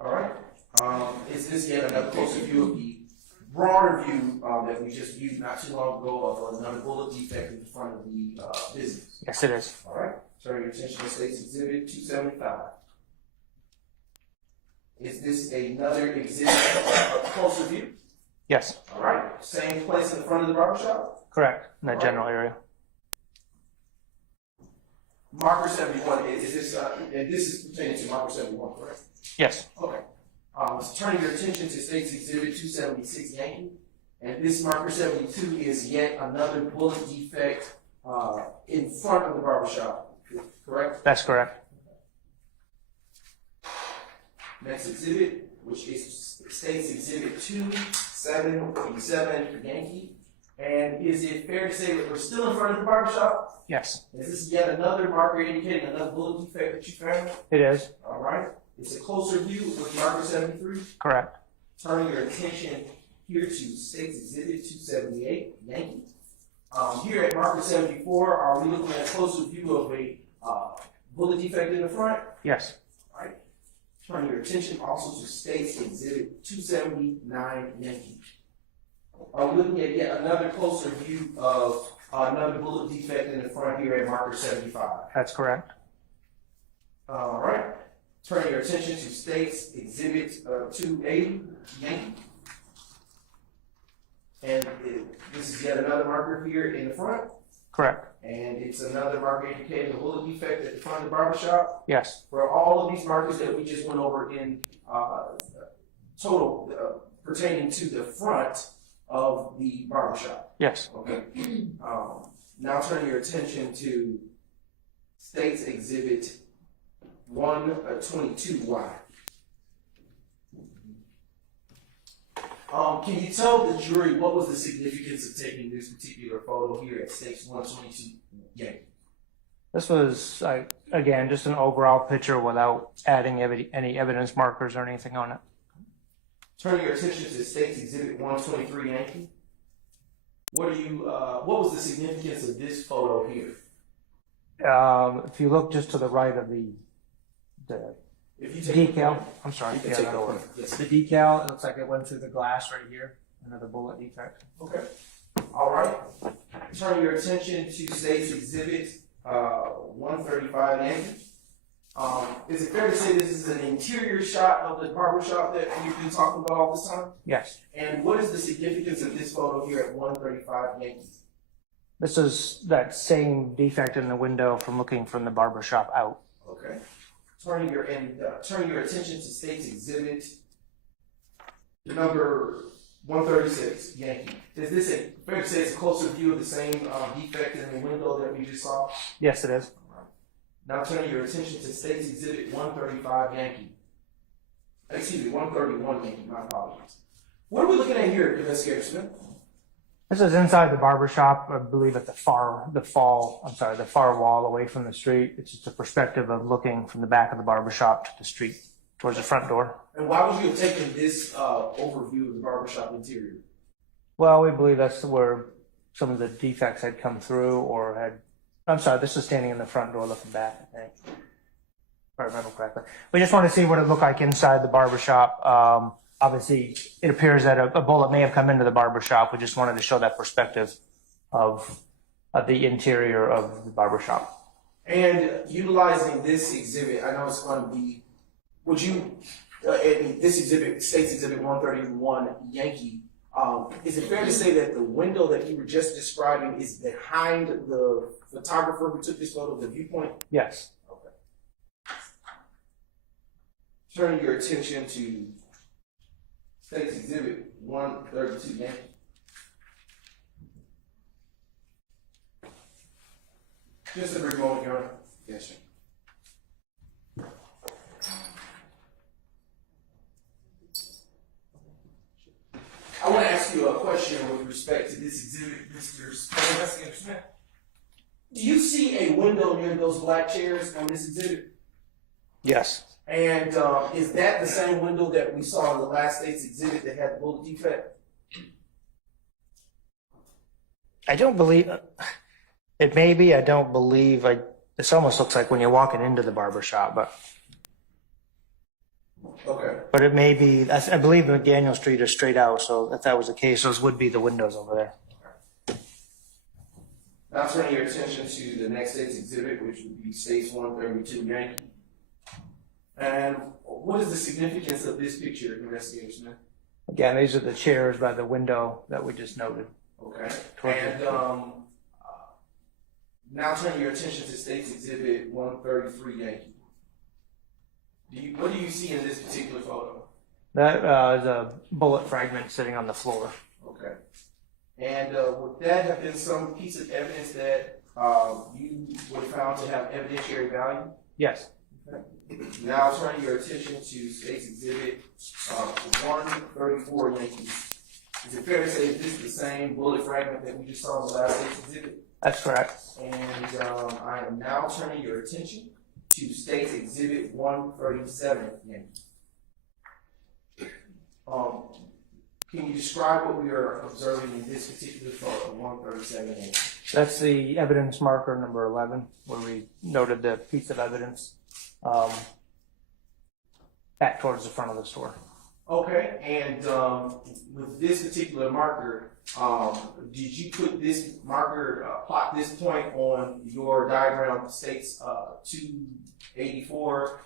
All right. Is this yet another closer view of the broader view that we just viewed not too long ago of another bullet defect in the front of the business? Yes, it is. All right. Turning your attention to State's Exhibit 275. Is this another exhibit of closer view? Yes. All right. Same place in the front of the barbershop? Correct. In that general area. Marker 71, is this, and this is pertaining to Marker 71, correct? Yes. Okay. So turning your attention to State's Exhibit 276 Yankee, and this Marker 72 is yet another bullet defect in front of the barbershop, correct? That's correct. Next exhibit, which is State's Exhibit 277 Yankee. And is it fair to say that we're still in front of the barbershop? Yes. Is this yet another marker indicating another bullet defect that you found? It is. All right. It's a closer view with marker 73. Correct. Turning your attention here to State's Exhibit 278 Yankee. Here at marker 74, are we looking at a closer view of a bullet defect in the front? Yes. All right. Turning your attention also to State's Exhibit 279 Yankee. Are we looking at yet another closer view of another bullet defect in the front here at marker 75? That's correct. All right. Turning your attention to State's Exhibit 280 Yankee. And this is yet another marker here in the front. Correct. And it's another marker indicating a bullet defect at the front of the barbershop. Yes. For all of these markers that we just went over in total pertaining to the front of the barbershop. Yes. Okay. Now turning your attention to State's Exhibit 122Y. Can you tell the jury what was the significance of taking this particular photo here at State's 122 Yankee? This was, again, just an overall picture without adding any evidence markers or anything on it. Turning your attention to State's Exhibit 123 Yankee. What was the significance of this photo here? If you look just to the right of the If you take decal, I'm sorry, You can yeah, take that'll the work. point. Yes. The decal, it looks like it went through the glass right here. Another bullet defect. Okay. All right. Turning your attention to State's Exhibit 135 Yankee. Is it fair to say this is an interior shot of the barbershop that we've been talking about all this time? Yes. And what is the significance of this photo here at 135 Yankee? This is that same defect in the window from looking from the barber shop out. Okay. turning your attention to State's Exhibit number 136, Yankee. Is this fair to say it's a closer view of the same defect in the window that we just saw? Yes, it is. Now turning your attention to State's Exhibit 135, Yankee. Excuse me, 131, Yankee, my apologies. What are we looking at here, Investigator Smith? This is inside the barber shop, I believe at the far wall away from the street. It's just a perspective of looking from the back of the barber shop to the street towards the front door. And why would you have taken this overview of the barbershop interior? Well, we believe that's where some of the defects had come through or this is standing in the front door looking back, I think. If I remember correctly. We just wanted to see what it looked like inside the barber shop. Obviously, it appears that a bullet may have come into the barber shop. We just wanted to show that perspective of the interior of the barber shop. And utilizing this exhibit, I know it's going to be, would you, this exhibit, State's Exhibit 131, Yankee, is it fair to say that the window that you were just describing is behind the photographer who took this photo, the viewpoint? Yes. Okay. Turning your attention to State's Exhibit 132, Yankee. Just a brief moment, Your Honor. Yes, sir. I want to ask you a question with respect to this exhibit, Mr. Investigator Smith. Do you see a window near those black chairs on this exhibit? Yes. And is that the same window that we saw in the last State's exhibit that had the bullet defect? I don't believe it may be. I don't believe. This almost looks like when you're walking into the barber shop, Okay. but it may be. I believe McDaniel Street is straight out. So if that was the case, those would be the windows over there. Now turning your attention to the next State's exhibit, which would be State's 132, Yankee. And what is the significance of this picture, Investigator Smith? Again, these are the chairs by the window that we just noted. Okay. And now turning your attention to State's Exhibit 133, Yankee. What do you see in this particular photo? That is a bullet fragment sitting on the floor. Okay. And would that have been some piece of evidence that you would have found to have evidentiary value? Yes. Okay. Now turning your attention to State's Exhibit 134, Yankee. Is it fair to say that this is the same bullet fragment that we just saw in the last State's exhibit? That's correct. And I am now turning your attention to State's Exhibit 137, Yankee. Can you describe what we are observing in this particular photo, 137, Yankee? That's the evidence marker number 11, where we noted the piece of evidence back towards the front of the store. Okay, and with this particular marker, did you put this marker, plot this point on your diagram, States 284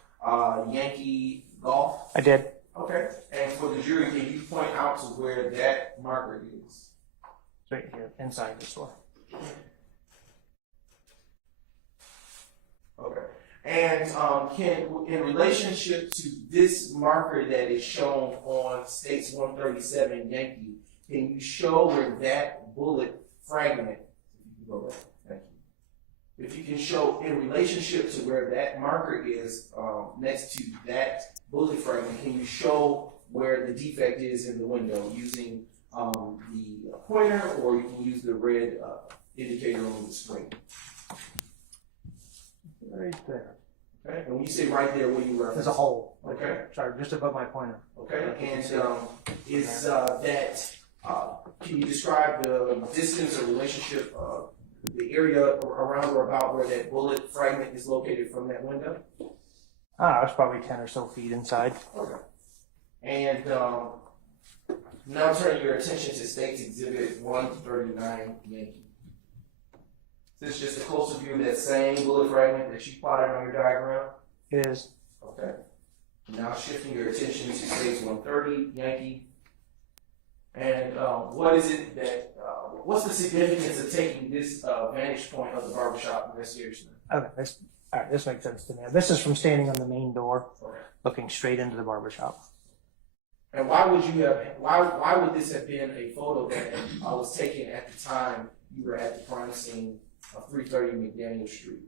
Yankee Golf? I did. Okay, and for the jury, can you point out to where that marker is? It's right here, inside the store. Okay. And in relationship to this marker that is shown on States 137 Yankee, can you show where that bullet fragment, if you can show in relationship to where that marker is next to that bullet fragment, can you show where the defect is in the window using the pointer, or you can use the red indicator on the screen? Right there. Okay, and when you say right there, what do you reference? There's a hole. Okay. Sorry, just above my pointer. Okay, and is that, can you describe the distance or relationship, the area around or about where that bullet fragment is located from that window? It's probably 10 or so feet inside. Okay. And now turning your attention to State's Exhibit 139, Yankee. This is just a closer view of that same bullet fragment that you plotted on your diagram? It is. Okay. Now shifting your attention to States 130, Yankee. And what is it that, what's the significance of taking this vantage point of the barbershop investigation? Okay. All right, this makes sense to me. This is from standing on the main door, looking straight into the barber shop. And why would you have? Why would this have been a photo that was taken at the time you were at the crime scene of 330 McDaniel Street?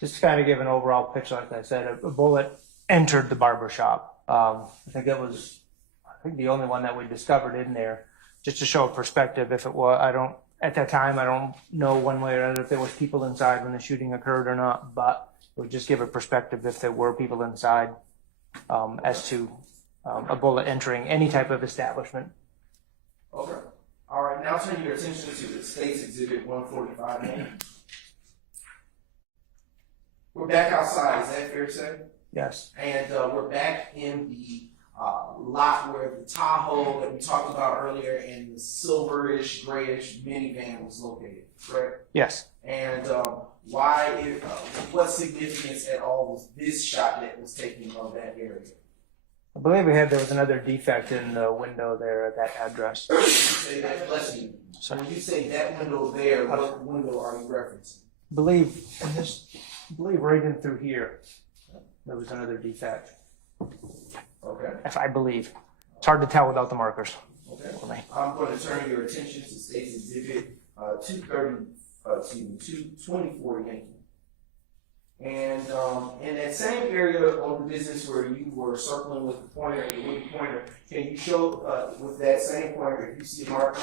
Just to kind of give an overall picture, like I said, a bullet entered the barber shop. I think the only one that we discovered in there, just to show a perspective. If it was, at that time, I don't know one way or another if there was people inside when the shooting occurred or not, but it would just give a perspective if there were people inside, as to a bullet entering any type of establishment. Okay. All right. Now turn your attention to the State's Exhibit 145. We're back outside. Is that fair to say? Yes. And we're back in the lot where the Tahoe that we talked about earlier and the silverish, grayish minivan was located, correct? Yes. And what significance at all was this shot that was taken of that area? I believe there was another defect in the window there at that address. When you say that, bless you. So when you say that window there, what window are you referencing? I believe right in through here, there was another defect. Okay. If I believe. It's hard to tell without the markers. Okay. I'm going to turn your attention to State's Exhibit 224 Yankee. And in that same area on the business where you were circling with the pointer and the wooden pointer, can you show with that same pointer if you see a marker?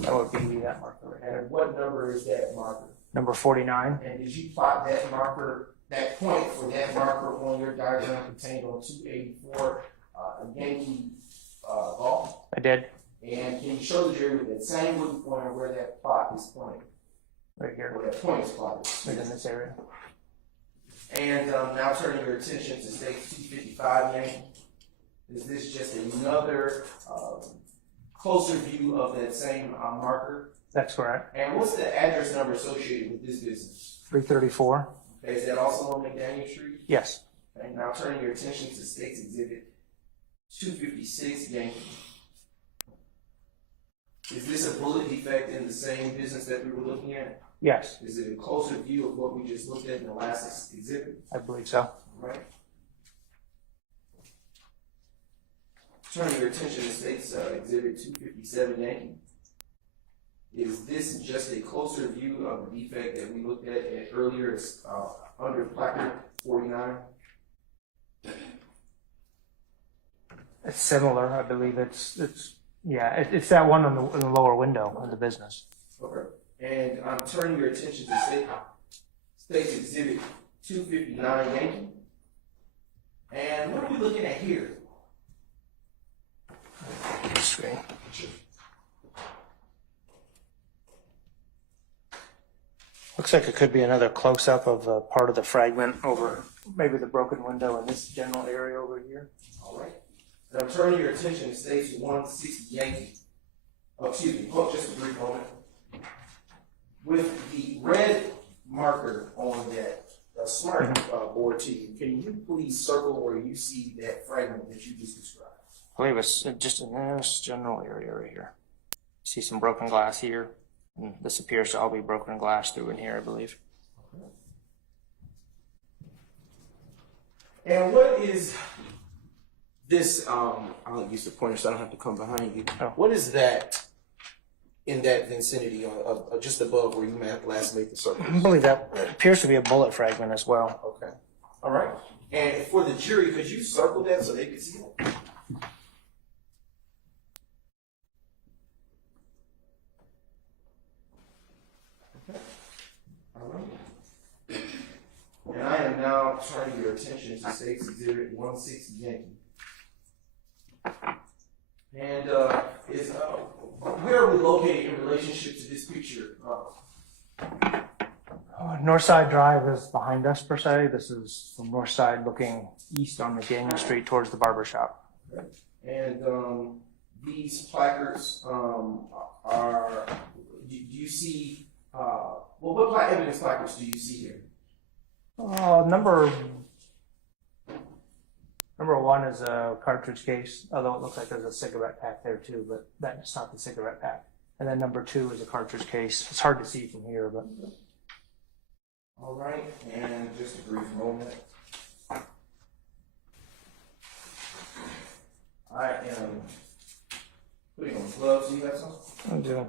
That would be that marker right there. And what number is that marker? Number 49. And did you plot that marker, that point for that marker on your diagram contained on 284 Yankee golf? I did. And can you show the jury with that same wooden pointer where that plot is pointed? Right here. Where that point is plotted? Right in this area. And now turning your attention to State 255 Yankee. Is this just another closer view of that same marker? That's correct. And what's the address number associated with this business? 334. Okay, is that also on McDaniel Street? Yes. And now turning your attention to State's Exhibit 256 Yankee. Is this a bullet defect in the same business that we were looking at? Yes. Is it a closer view of what we just looked at in the last exhibit? I believe so. Right. Turning your attention to State's Exhibit 257 Yankee. Is this just a closer view of the defect that we looked at earlier under placard 49? It's similar. I believe it's that one on the lower window of the business. Okay. And I'm turning your attention to State's Exhibit 259 Yankee. And what are we looking at here? Screen. Looks like it could be another close-up of part of the fragment over maybe the broken window in this general area over here. All right. And I'm turning your attention to State's 160 Yankee. Oh, excuse me. Hold just a brief moment. With the red marker on that smart board to you, can you please circle where you see that fragment that you just described? I believe it's just in this general area right here. See some broken glass here. And this appears to all be broken glass through in here, I believe. And what is this? I'll use the pointer so I don't have to come behind you. Oh. What is that in that vicinity, just above where you last made the circle? I believe that appears to be a bullet fragment as well. Okay. All right. And for the jury, could you circle that so they could see it? Okay. All right. And I am now turning your attention to State's Exhibit 160 Yankee. And where are we located in relationship to this picture? Northside Drive is behind us per se. This is from Northside looking east on McDaniel Street towards the barber shop. Okay. And these placards are, do you see, what evidence placards do you see here? Number one is a cartridge case, although it looks like there's a cigarette pack there too, but that's not the cigarette pack. And then number two is a cartridge case. It's hard to see from here, but. All right, and just a brief moment. I am putting on gloves. Do you have some? I do.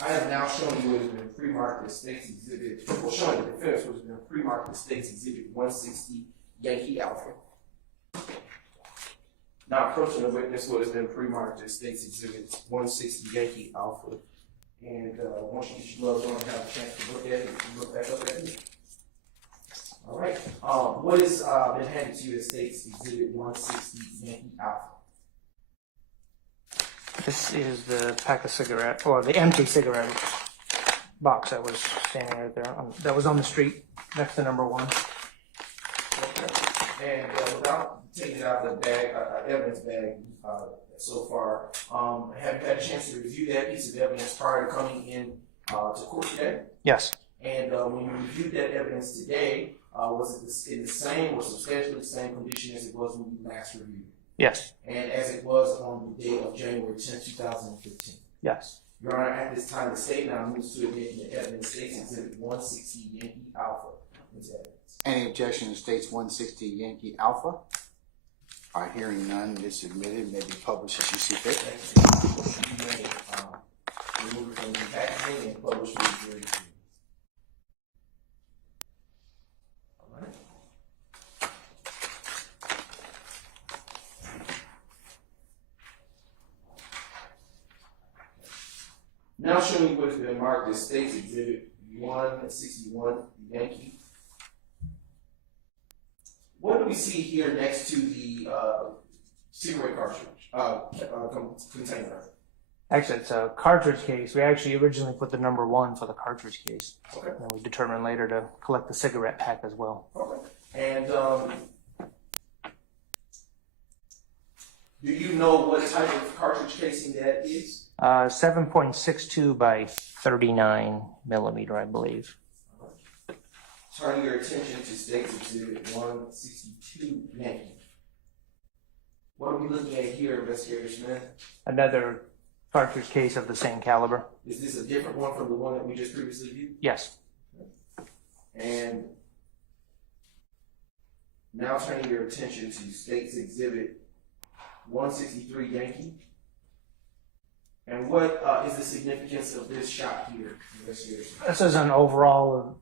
I have now shown you what has been pre-marked as State's Exhibit, well, showing the defense what has been pre-marked as State's Exhibit 160 Yankee Alpha. Now approaching the witness what has been pre-marked as State's Exhibit 160 Yankee Alpha. And once you get your gloves on and have a chance to look at it, you can look back up at it. All right. What has been handed to you as State's Exhibit 160 Yankee Alpha? This is the pack of cigarette, or the empty cigarette box that was standing right there. That was on the street next to number 1. Okay. And without taking out the bag, evidence bag so far, have you had a chance to review that piece of evidence prior to coming in to court today? Yes. And when you reviewed that evidence today, was it in the same or substantially the same condition as it was when you last reviewed it? Yes. And as it was on the day of January 10, 2015? Yes. Your Honor, at this time, the state now moves to admit the evidence State's Exhibit 160 Yankee Alpha into evidence. Any objection to State's 160 Yankee Alpha? All right, hearing none, it is admitted, may be published as you see fit. You may remove it from the packaging and publish it with your All right. Now showing what has been marked as State's Exhibit 161 Yankee. What do we see here next to the cigarette cartridge container? Actually, it's a cartridge case. We actually originally put the number 1 for the cartridge case. Okay. And we determined later to collect the cigarette pack as well. Okay. And do you know what type of cartridge casing that is? 7.62 by 39 millimeter, I believe. Turning your attention to State's Exhibit 162 Yankee. What are we looking at here, Investigator Smith? Another cartridge case of the same caliber. Is this a different one from the one that we just previously viewed? Yes. And now turning your attention to State's Exhibit 163 Yankee. And what is the significance of this shot here, Investigator Smith? This is an overall,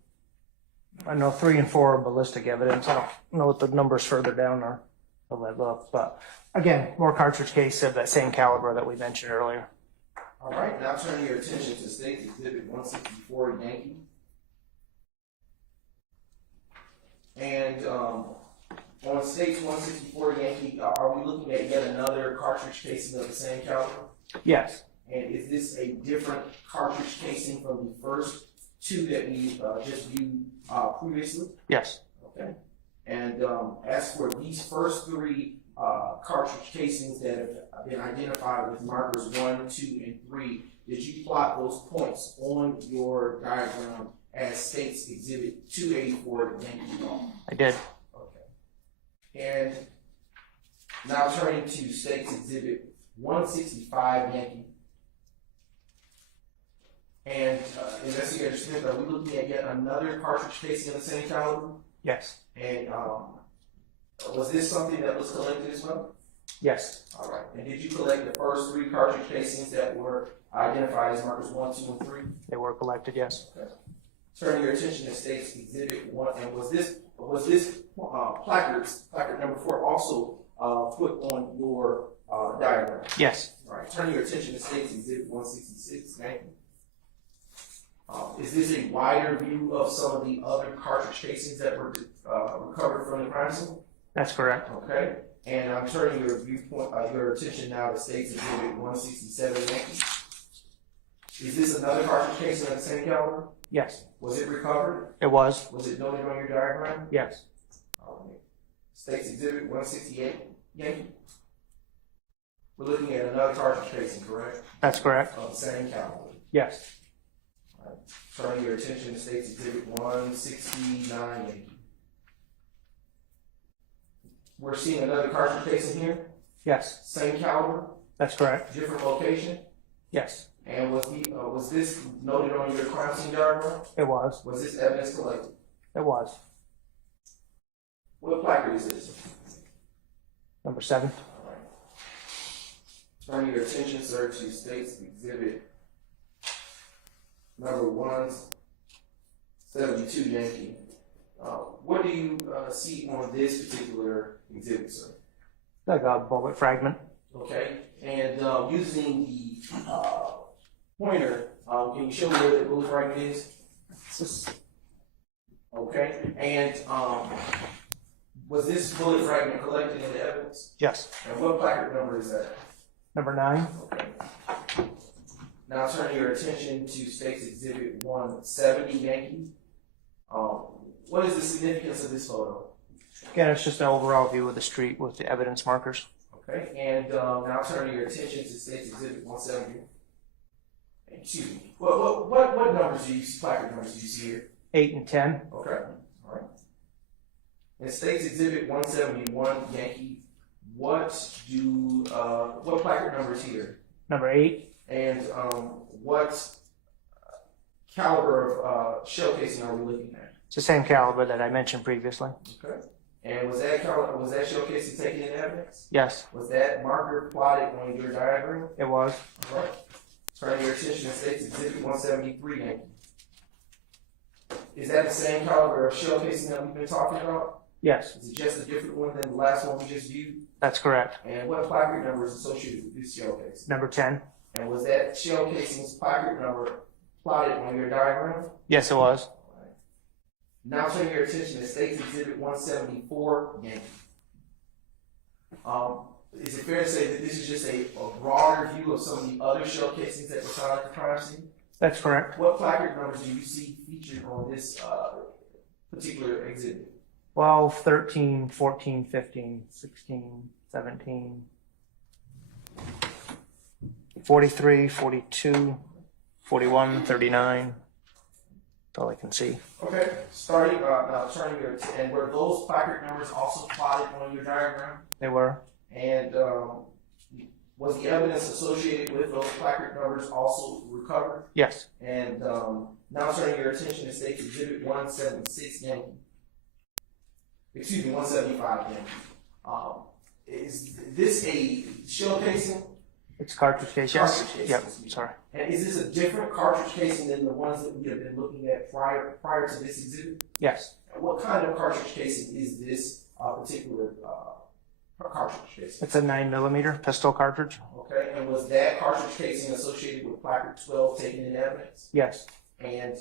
I know 3 and 4 are ballistic evidence. I don't know what the numbers further down are. I'll let look. But again, more cartridge case of that same caliber that we mentioned earlier. All right, now turning your attention to State's Exhibit 164 Yankee. And on State's 164 Yankee, are we looking at yet another cartridge casing of the same caliber? Yes. And is this a different cartridge casing from the first 2 that we just viewed previously? Yes. Okay. And as for these first 3 cartridge casings that have been identified with markers 1, 2, and 3, did you plot those points on your diagram as State's Exhibit 284 Yankee Law? I did. Okay. And now turning to State's Exhibit 165 Yankee. And Investigator Smith, are we looking at yet another cartridge casing of the same caliber? Yes. And was this something that was collected as well? Yes. All right. And did you collect the first 3 cartridge casings that were identified as markers 1, 2, and 3? They were collected, yes. Okay. Turning your attention to State's Exhibit 1, and was this placard number 4 also put on your diagram? Yes. All right. Turning your attention to State's Exhibit 166. Thank you. Is this a wider view of some of the other cartridge casings that were recovered from the crime scene? That's correct. Okay. And I'm turning your attention now to State's Exhibit 167 Yankee. Is this another cartridge casing of the same caliber? Yes. Was it recovered? It was. Was it noted on your diagram? Yes. Okay. State's Exhibit 168 Yankee. We're looking at another cartridge casing, correct? That's correct. Of the same caliber. Yes. Turning your attention to State's Exhibit 169 Yankee. We're seeing another cartridge case in here, Yes. same caliber, That's correct. different location, Yes. and was this noted on your crime scene diagram? It was. Was this evidence collected? It was. What placard is this? Number 7. Turning your attention, sir, to State's Exhibit number 172 Yankee. What do you see on this particular exhibit, sir? Like a bullet fragment. Okay, and using the pointer, can you show me where the bullet fragment is? It's just Okay, and was this bullet fragment collected in the evidence? yes. And what placard number is that? Number 9. Okay. Now turning your attention to State's Exhibit 170 Yankee. What is the significance of this photo? Again, it's just an overall view of the street with the evidence markers. Okay, and now turning your attention to State's Exhibit 170. Excuse me. What numbers do you see, placard numbers do you see here? 8 and 10. Okay, all right. In State's Exhibit 171 Yankee, what placard number is here? Number 8. And what caliber of shell casing are we looking at? It's the same caliber that I mentioned previously. Okay. And was that shell casing taken in evidence? Yes, Was that marker plotted on your diagram? it was. All right. Turning your attention to State's Exhibit 173 Yankee. Is that the same caliber of shell casing that we've been talking about? Yes, Is it just a different one than the last one we just viewed? that's correct. And what placard number is associated with this shell casing? Number 10. And was that shell casing's placard number plotted on your diagram? Yes, it was. Now turn your attention to State's Exhibit 174 Yankee. Is it fair to say that this is just a broader view of some of the other shell casings that were found at the crime scene? That's correct. What placard numbers do you see featured on this particular exhibit? 12, 13, 14, 15, 16, 17, 43, 42, 41, 39. That's all I can see. Okay, starting now turning your and were those placard numbers also plotted on your diagram? They were. And was the evidence associated with those placard numbers also recovered? Yes. And now turning your attention to State's Exhibit 176 Yankee. Excuse me, 175 Yankee. Is this a shell casing? It's cartridge case. Yes. Cartridge case, Yep. excuse me. Sorry. And is this a different cartridge casing than the ones that we have been looking at prior to this exhibit? Yes. And what kind of cartridge casing is this particular cartridge casing? It's a 9mm pistol cartridge. Okay, and was that cartridge casing associated with placard 12 taken in evidence? Yes. And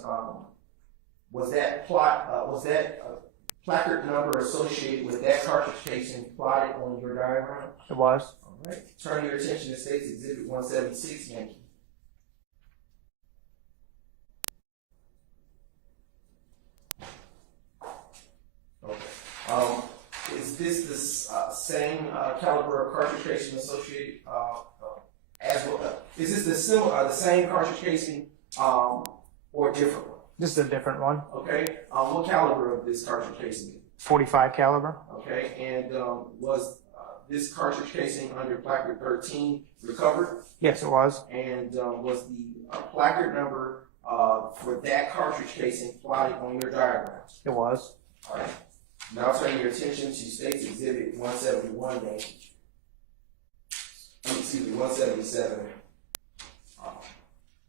was that placard number associated with that cartridge casing plotted on your diagram? It was. All right. Turn your attention to State's Exhibit 176 Yankee. Okay. Is this the same caliber of cartridge casing associated as well? Is this the same cartridge casing or different one? This is a different one. Okay. What caliber of this cartridge casing? 45 caliber. Okay. And was this cartridge casing under placard 13 recovered? Yes, it was. And was the placard number for that cartridge casing plotted on your diagram? It was. All right. Now turning your attention to State's Exhibit 171 Yankee. Excuse me, 177.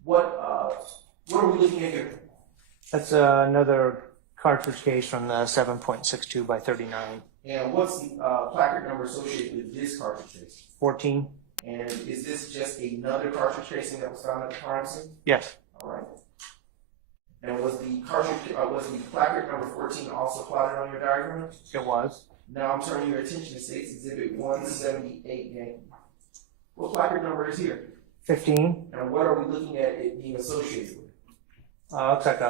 What are we looking at here? That's another cartridge case from the 7.62 by 39. And what's the placard number associated with this cartridge casing? 14. And is this just another cartridge casing that was found at the crime scene? Yes. All right. And was the placard number 14 also plotted on your diagram? It was. Now I'm turning your attention to State's Exhibit 178 Yankee. What placard number is here? 15. And what are we looking at it being associated with? Looks like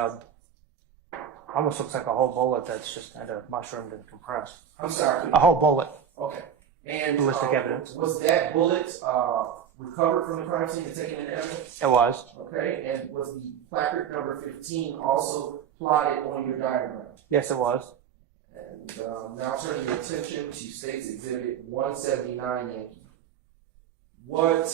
almost looks like a whole bullet that's just kind of mushroomed and compressed. I'm sorry. A whole bullet. Okay. And Ballistic evidence. was that bullet recovered from the crime scene and taken into evidence? It was. Okay, and was the placard number 15 also plotted on your diagram? Yes, it was. And now turning your attention to State's Exhibit 179 Yankee. What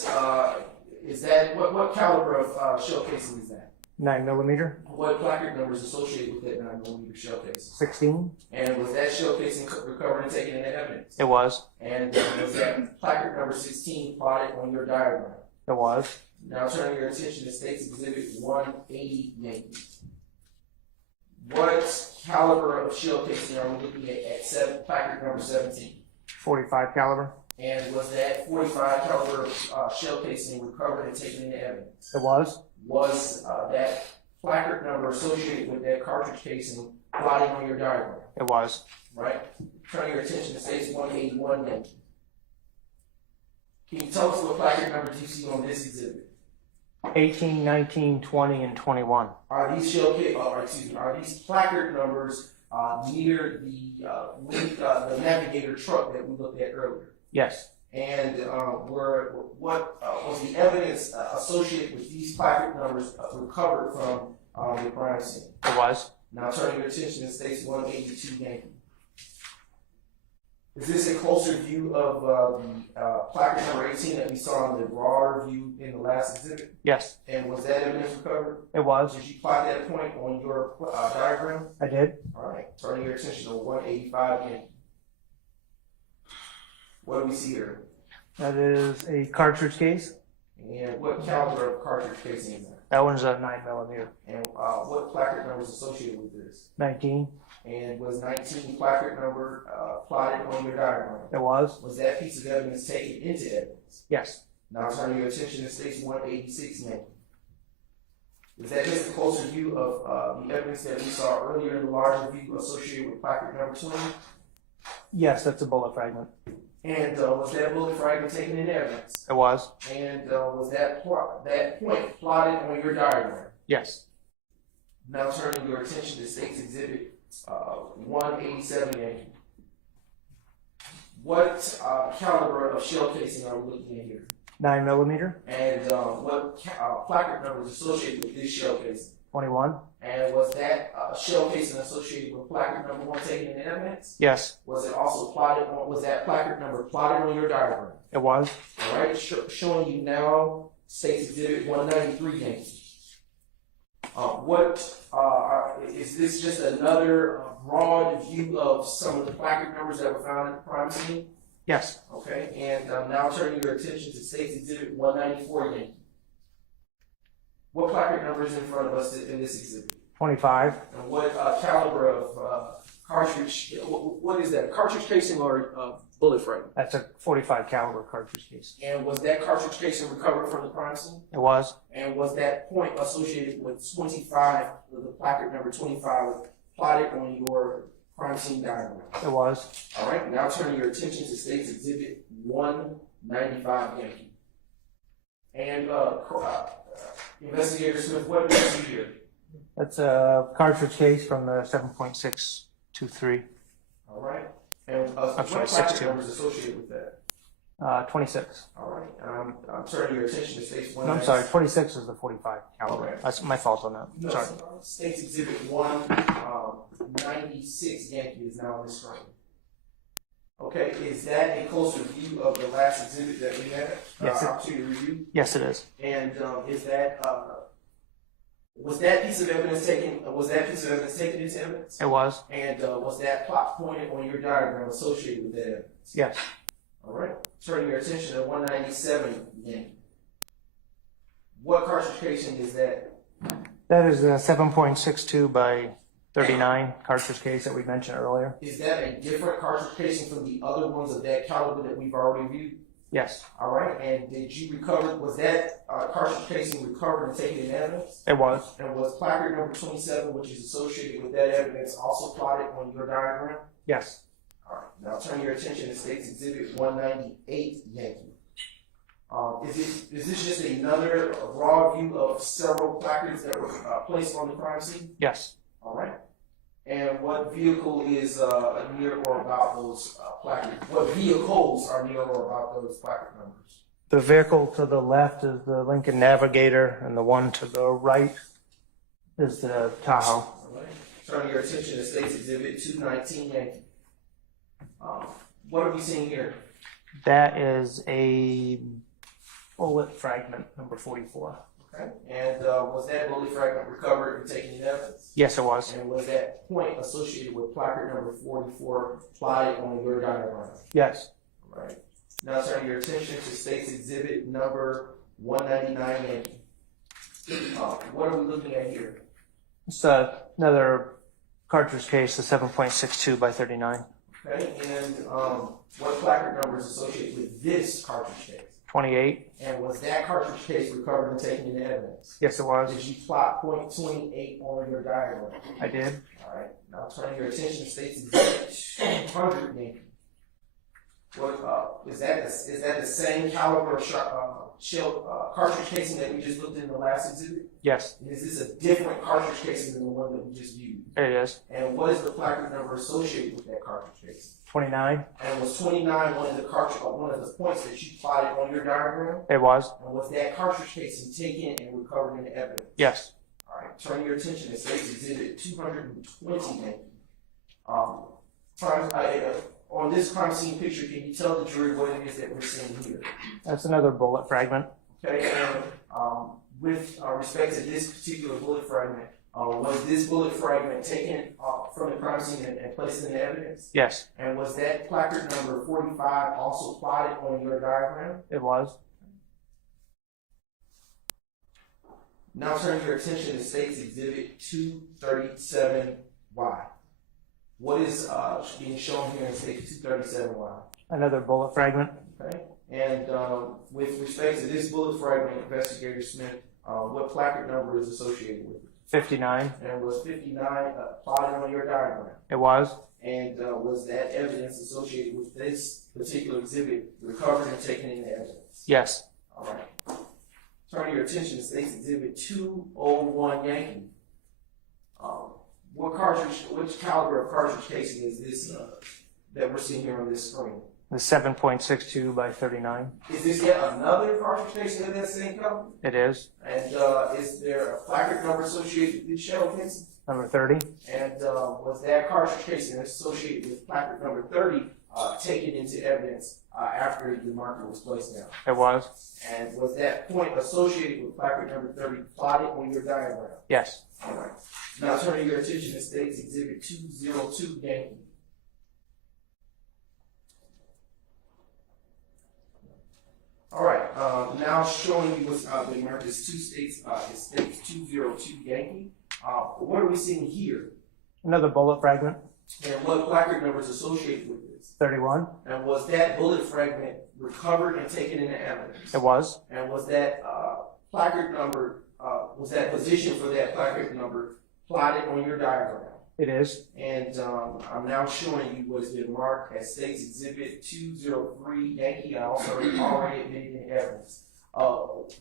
is that? What caliber of shell casing is that? 9mm. What placard number is associated with that 9mm shell casing? 16. And was that shell casing recovered and taken into evidence? It was. And was that placard number 16 plotted on your diagram? It was. Now turning your attention to State's Exhibit 180 Yankee. What caliber of shell casing are we looking at placard number 17? 45 caliber. And was that 45 caliber shell casing recovered and taken into evidence? It was. Was that placard number associated with that cartridge casing plotted on your diagram? It was. Right? Turning your attention to State's 181 Yankee. Can you tell us what placard numbers you see on this exhibit? 18, 19, 20, and 21. Are these are these placard numbers near the navigator truck that we looked at earlier? Yes. And what was the evidence associated with these placard numbers recovered from the crime scene? It was. Now turning your attention to State's 182 Yankee. Is this a closer view of the placard number 18 that we saw in the broader view in the last exhibit? Yes. And was that evidence recovered? It was. Did you plot that point on your diagram? I did. All right. Turning your attention to 185 Yankee. What do we see here? That is a cartridge case. And what caliber of cartridge casing is that? That one's a 9mm. And what placard number is associated with this? 19. And was 19 placard number plotted on your diagram? It was. Was that piece of evidence taken into evidence? Yes. Now turning your attention to State's 186 Yankee. Is that just a closer view of the evidence that we saw earlier in the larger view associated with placard number 20? Yes, that's a bullet fragment. And was that bullet fragment taken into evidence? It was. And was that point plotted on your diagram? Yes. Now turning your attention to State's Exhibit 187 Yankee. What caliber of shell casing are we looking at here? 9mm. And what placard number is associated with this shell casing? 21. And was that shell casing associated with placard number 1 taken into evidence? Yes. Was it also plotted on, was that placard number plotted on your diagram? It was. All right, showing you now State's Exhibit 193 Yankee. Is this just another broad view of some of the placard numbers that were found at the crime scene? Yes. Okay, and now turning your attention to State's Exhibit 194 Yankee. What placard number is in front of us in this exhibit? 25. And what caliber of cartridge, what is that, cartridge casing or bullet fragment? That's a 45 caliber cartridge case. And was that cartridge casing recovered from the crime scene? It was. And was that point associated with 25, with the placard number 25 plotted on your crime scene diagram? It was. All right, now turning your attention to State's Exhibit 195 Yankee. And Investigator Smith, what do you see here? That's a cartridge case from the 7.623. All right. And what sorry, placard 62. number is associated with that? 26. All right. I'm turning your attention to State's No, I'm sorry. 26 is the 45 caliber. Okay. That's my fault on that. No, Sorry. State's Exhibit 196 Yankee is now on the screen. Okay, is that a closer view of the last exhibit that we had? Yes, Opportunity to review? Yes, it is. And is that was that piece of evidence taken into evidence? It was. And was that plot pointed on your diagram associated with that evidence? Yes. All right. Turning your attention to 197 Yankee. What cartridge casing is that? That is a 7.62 by 39 cartridge case that we mentioned earlier. Is that a different cartridge casing from the other ones of that caliber that we've already viewed? Yes. All right. And did you recover? Was that cartridge casing recovered and taken in evidence? It was. And was placard number 27, which is associated with that evidence, also plotted on your diagram? Yes. All right. Now turn your attention to State's Exhibit 198 Yankee. Is this just another raw view of several placards that were placed on the crime scene? Yes. All right. And what vehicle is near or about those placards? What vehicles are near or about those placard numbers? The vehicle to the left is the Lincoln Navigator, and the one to the right is the Tahoe. All right. Turn your attention to State's Exhibit 219 Yankee. What are we seeing here? That is a bullet fragment, number 44. Okay. And was that bullet fragment recovered and taken in evidence? Yes, it was. And was that point associated with placard number 44 plotted on your diagram? Yes. All right. Now turn your attention to State's Exhibit number 199 Yankee. What are we looking at here? It's another cartridge case, the 7.62 by 39. Okay. And what placard number is associated with this cartridge case? 28. And was that cartridge case recovered and taken into evidence? Yes, it was. Did you plot .28 on your diagram? I did. All right. Now turn your attention to State's Exhibit 200 Yankee. What is that the same caliber of shell cartridge casing that we just looked in the last exhibit? Yes, And is this a different cartridge casing than the one that we just viewed? it is. And what is the placard number associated with that cartridge casing? 29. And was 29 one of the points that you plotted on your diagram? It was. And was that cartridge casing taken and recovered into evidence? Yes. All right. Turn your attention to State's Exhibit 220 Yankee. On this crime scene picture, can you tell the jury what it is that we're seeing here? That's another bullet fragment. Okay, and with respect to this particular bullet fragment, was this bullet fragment taken from the crime scene and placed in the evidence? Yes, And was that placard number 45 also plotted on your diagram? it was. Now turn your attention to State's Exhibit 237Y. What is being shown here in State 237Y? Another bullet fragment. Okay, and with respect to this bullet fragment, Investigator Smith, what placard number is associated with it? 59. And was 59 plotted on your diagram? It was. And was that evidence associated with this particular exhibit recovered and taken into evidence? Yes. All right. Turn your attention to State's Exhibit 201 Yankee. Which caliber of cartridge casing is this that we're seeing here on this screen? The 7.62 by 39. Is this yet another cartridge casing of that same color? It is. And is there a placard number associated with this shell casing? Number 30. And was that cartridge casing associated with placard number 30 taken into evidence after the marker was placed down? It was. And was that point associated with placard number 30 plotted on your diagram? Yes. All right. Now turning your attention to State's Exhibit 202 Yankee. All right. Now showing you what's been marked as State's 202 Yankee. What are we seeing here? Another bullet fragment. And what placard number is associated with this? 31. And was that bullet fragment recovered and taken into evidence? It was. And was that placard number, was that position for that placard number plotted on your diagram? It is. And I'm now showing you what has been marked as State's Exhibit 203 Yankee. I also already admitted in evidence.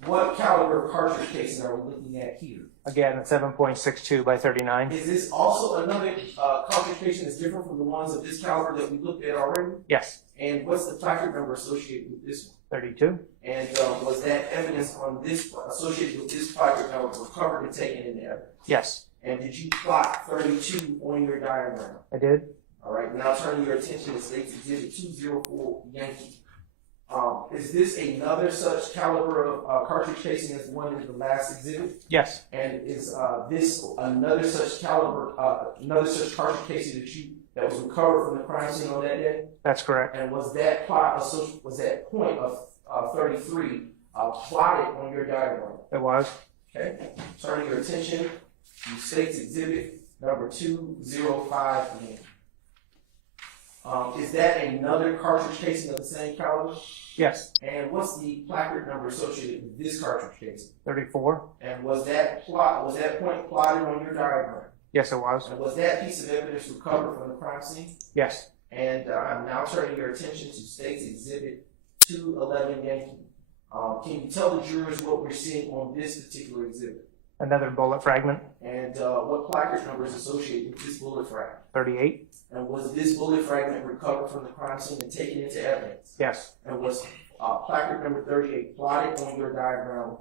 What caliber of cartridge casing are we looking at here? Again, the 7.62 by 39. Is this also another cartridge casing that's different from the ones of this caliber that we looked at already? Yes. And what's the placard number associated with this one? 32. And was that evidence on this associated with this placard number recovered and taken into evidence? Yes. And did you plot 32 on your diagram? I did. All right, now turning your attention to State's Exhibit 204 Yankee. Is this another such caliber of cartridge casing as the one in the last exhibit? Yes. And is this another such caliber, another such cartridge casing that was recovered from the crime scene on that day? That's correct. And was that was that point of 33 plotted on your diagram? It was. Okay. Turning your attention to State's Exhibit number 205 Yankee. Is that another cartridge casing of the same caliber? Yes. And what's the placard number associated with this cartridge casing? 34. And was that point plotted on your diagram? Yes, it was. And was that piece of evidence recovered from the crime scene? Yes. And I'm now turning your attention to State's Exhibit 211 Yankee. Can you tell the jurors what we're seeing on this particular exhibit? Another bullet fragment. And what placard number is associated with this bullet fragment? 38. And was this bullet fragment recovered from the crime scene and taken into evidence? Yes. And was placard number 38 plotted on your diagram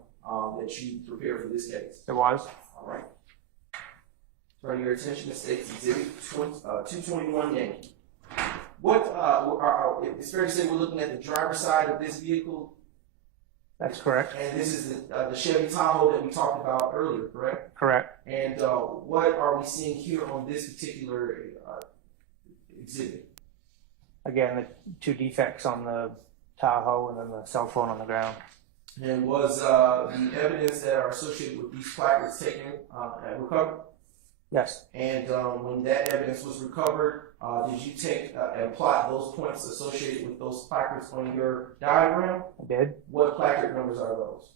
that you prepared for this case? It was. All right. Turn your attention to State's Exhibit 221 Yankee. It's fair to say we're looking at the driver's side of this vehicle, That's correct. and this is the Chevy Tahoe that we talked about earlier, correct? Correct. And what are we seeing here on this particular exhibit? Again, the two defects on the Tahoe and then the cell phone on the ground. And was the evidence that are associated with these placards taken and recovered? Yes, And when that evidence was recovered, did you take and plot those points associated with those placards on your diagram? I did. What placard numbers are those?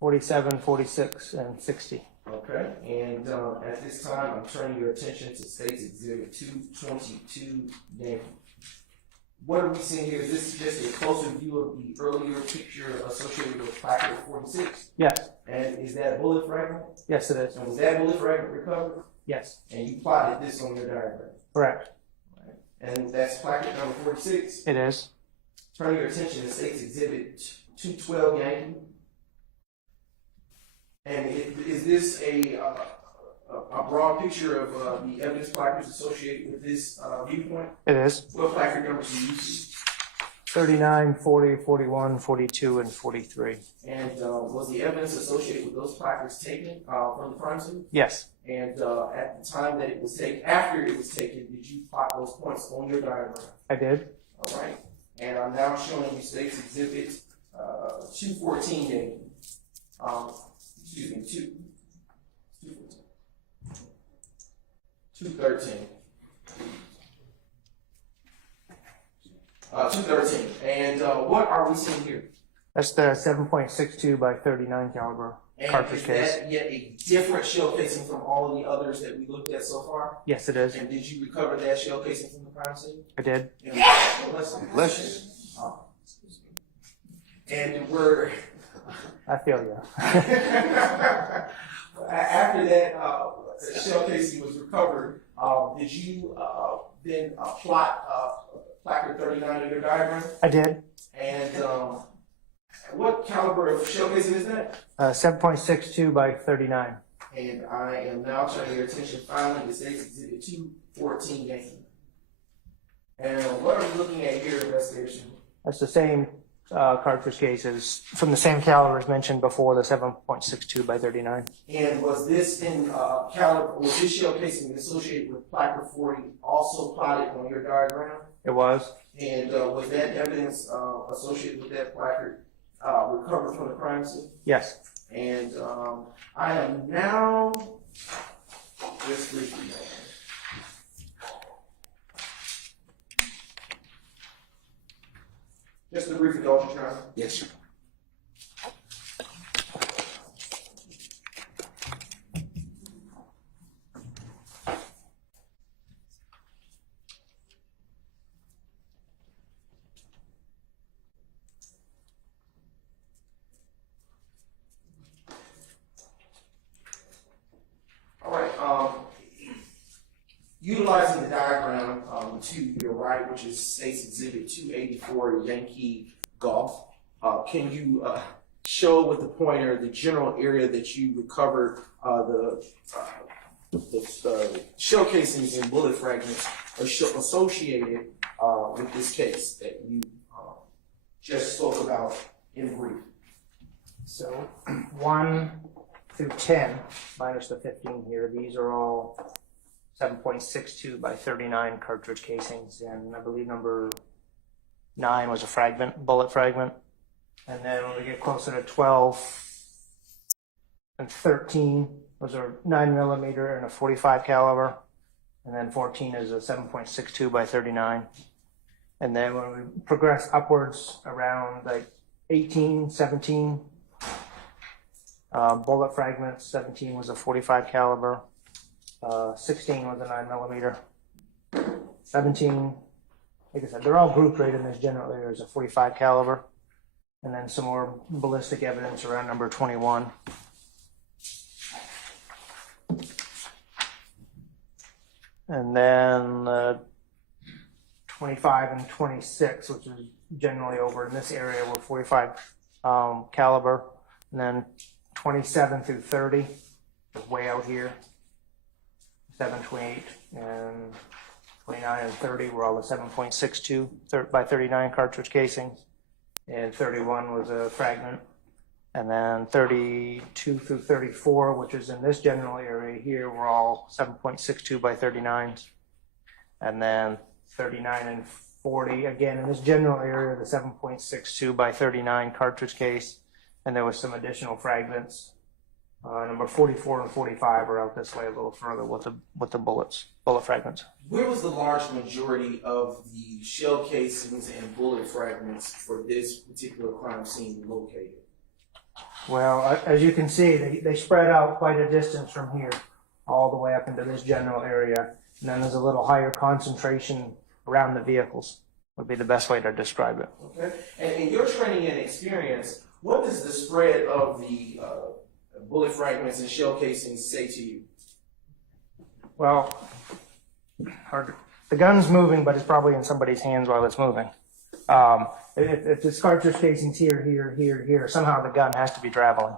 47, 46, and 60. Okay, and at this time, I'm turning your attention to State's Exhibit 222 Yankee. What are we seeing here? Is this just a closer view of the earlier picture associated with placard 46? Yes. And is that a bullet fragment? Yes, it is. And was that bullet fragment recovered? Yes. And you plotted this on your diagram? Correct. Right. And that's placard number 46? It is. Turn your attention to State's Exhibit 212 Yankee. And is this a broad picture of the evidence placards associated with this viewpoint? It is. What placard numbers do you see? 39, 40, 41, 42, and 43. And was the evidence associated with those placards taken from the crime scene? Yes. And at the time that it was taken, after it was taken, did you plot those points on your diagram? I did. All right. And I'm now showing you State's Exhibit 214 Yankee. Excuse me, 213. 213. And what are we seeing here? That's the 7.62 by 39 caliber And cartridge is case. that yet a different shell casing from all of the others that we looked at so far? Yes, it is. And did you recover that shell casing from the crime scene? I did. Bless you. And we're I feel you. after that shell casing was recovered, did you then plot placard 39 in your diagram? I did. And what caliber of shell casing is that? 7.62 by 39. And I am now turning your attention finally to State's Exhibit 214 Yankee. And what are we looking at here, investigation? That's the same cartridge cases from the same caliber as mentioned before, the 7.62 by 39. And was this in caliber, was this shell casing associated with placard 40 also plotted on your diagram? It was. And was that evidence associated with that placard recovered from the crime scene? Yes. And I am now just briefly. Just a brief indulgence, Your Honor. Yes, sir. All right. Utilizing the diagram to your right, which is State's Exhibit 284 Yankee Golf, can you show with the pointer the general area that you recovered the shell casings and bullet fragments associated with this case that you just spoke about in brief? So 1 through 10, minus the 15 here, these are all 7.62 by 39 cartridge casings, and I believe number 9 was a fragment, bullet fragment. And then when we get closer to 12 and 13, those are 9mm and a 45 caliber, and then 14 is a 7.62 by 39. And then when we progress upwards around like 18, 17, bullet fragments, 17 was a 45 caliber, 16 was a 9mm, 17, like I said, they're all grouped right in this general area as a 45 caliber, and then some more ballistic evidence around number 21. And then 25 and 26, which is generally over in this area were 45 caliber, and then 27 through 30 is way out here. 7, 28, and 29 and 30 were all the 7.62 by 39 cartridge casings, and 31 was a fragment, and then 32 through 34, which is in this general area here, were all 7.62 by 39s, and then 39 and 40 again in this general area, the 7.62 by 39 cartridge case, and there was some additional fragments. Number 44 and 45 are out this way a little further with the bullet fragments. Where was the large majority of the shell casings and bullet fragments for this particular crime scene located? Well, as you can see, they spread out quite a distance from here, all the way up into this general area. And then there's a little higher concentration around the vehicles, would be the best way to describe it. Okay. And in your training and experience, what does the spread of the bullet fragments and shell casings say to you? Well, the gun's moving, but it's probably in somebody's hands while it's moving. If this cartridge casing's here, somehow the gun has to be traveling.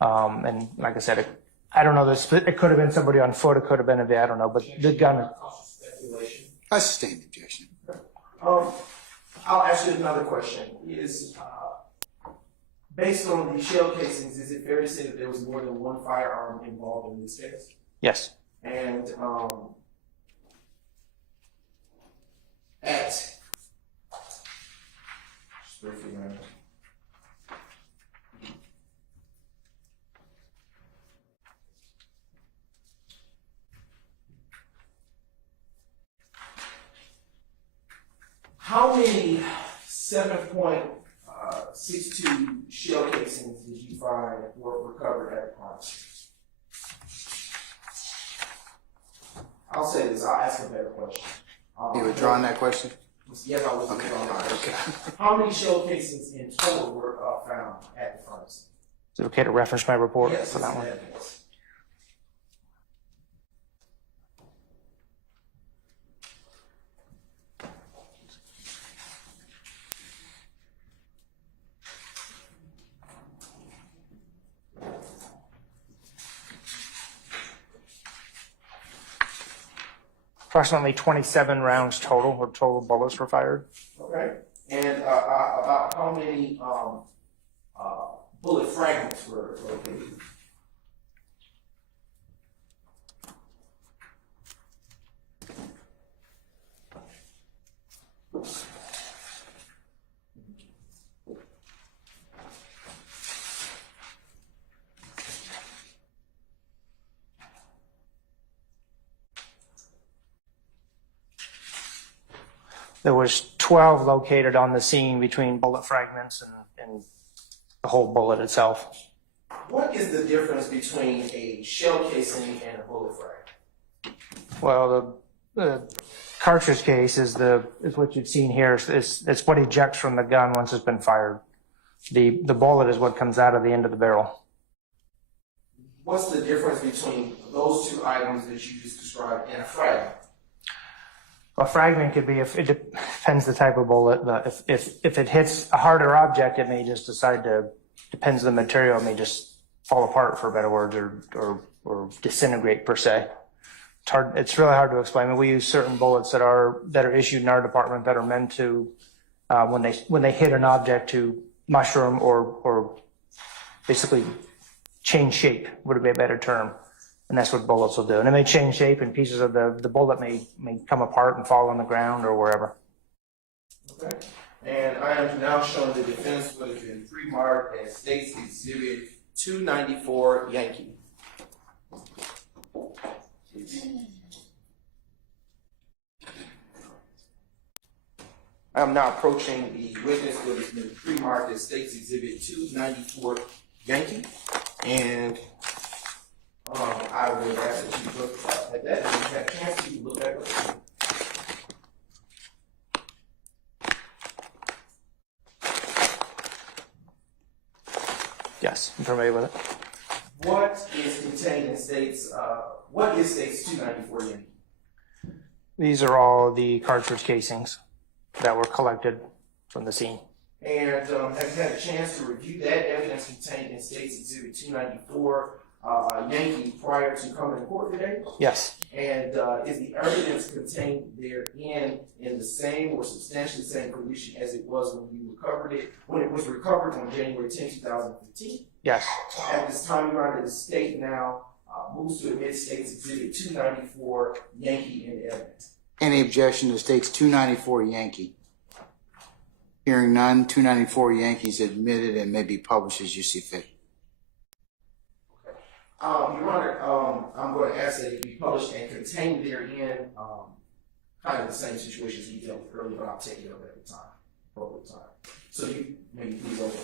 And like I said, I don't know, it could have been somebody on foot, it could have been a I don't know, but the gun. I sustain the objection. I'll ask you another question. Is based on the shell casings, is it fair to say that there was more than one firearm involved in this case? Yes. And at how many 7.62 shell casings did you find were recovered at the crime scene? I'll say this, I'll ask a better question. You withdrawing that question? Yes, I was Okay, withdrawing all that right, question. okay. How many shell casings in total were found at the crime scene? Is it okay to reference my report Yes, for that it's one? evidence. Approximately 27 rounds total, or total bullets were fired. Okay. And about how many bullet fragments were located? There was 12 located on the scene between bullet fragments and the whole bullet itself. What is the difference between a shell casing and a bullet frag? Well, the cartridge case is what you've seen here. It's what ejects from the gun once it's been fired. The bullet is what comes out of the end of the barrel. What's the difference between those two items that you just described and a frag? A fragment could be, it depends the type of bullet, but if it hits a harder object, it may just depends on the material, it may just fall apart, for better words, or disintegrate per se. It's really hard to explain. We use certain bullets that are issued in our department that are meant to, when they hit an object, to mushroom or basically change shape would be a better term. And that's what bullets will do. And it may change shape, and pieces of the bullet may come apart and fall on the ground or wherever. Okay. And I am now showing the defense would have been pre-marked as State's Exhibit 294 Yankee. I'm now approaching the witness would have been pre-marked as State's Exhibit 294 Yankee. And I would ask that you look at that, and if you have a chance to look at it. Yes, I'm familiar with it. What is contained in State's, what is State's 294 Yankee? These are all the cartridge casings that were collected from the scene. And have you had a chance to review that evidence contained in State's Exhibit 294 Yankee prior to coming to court today? Yes. And is the evidence contained therein in the same or substantially the same condition as it was when you recovered it, when it was recovered on January 10, 2015? Yes. At this time, Your Honor, the state now moves to admit State's Exhibit 294 Yankee in evidence. Any objection to State's 294 Yankee? Hearing none, 294 Yankees admitted and may be published as you see fit. Your Honor, I'm going to ask that it be published and contained therein, kind of the same situation as we dealt with earlier, but I'll take it up at the time, appropriate time. So you may please go ahead.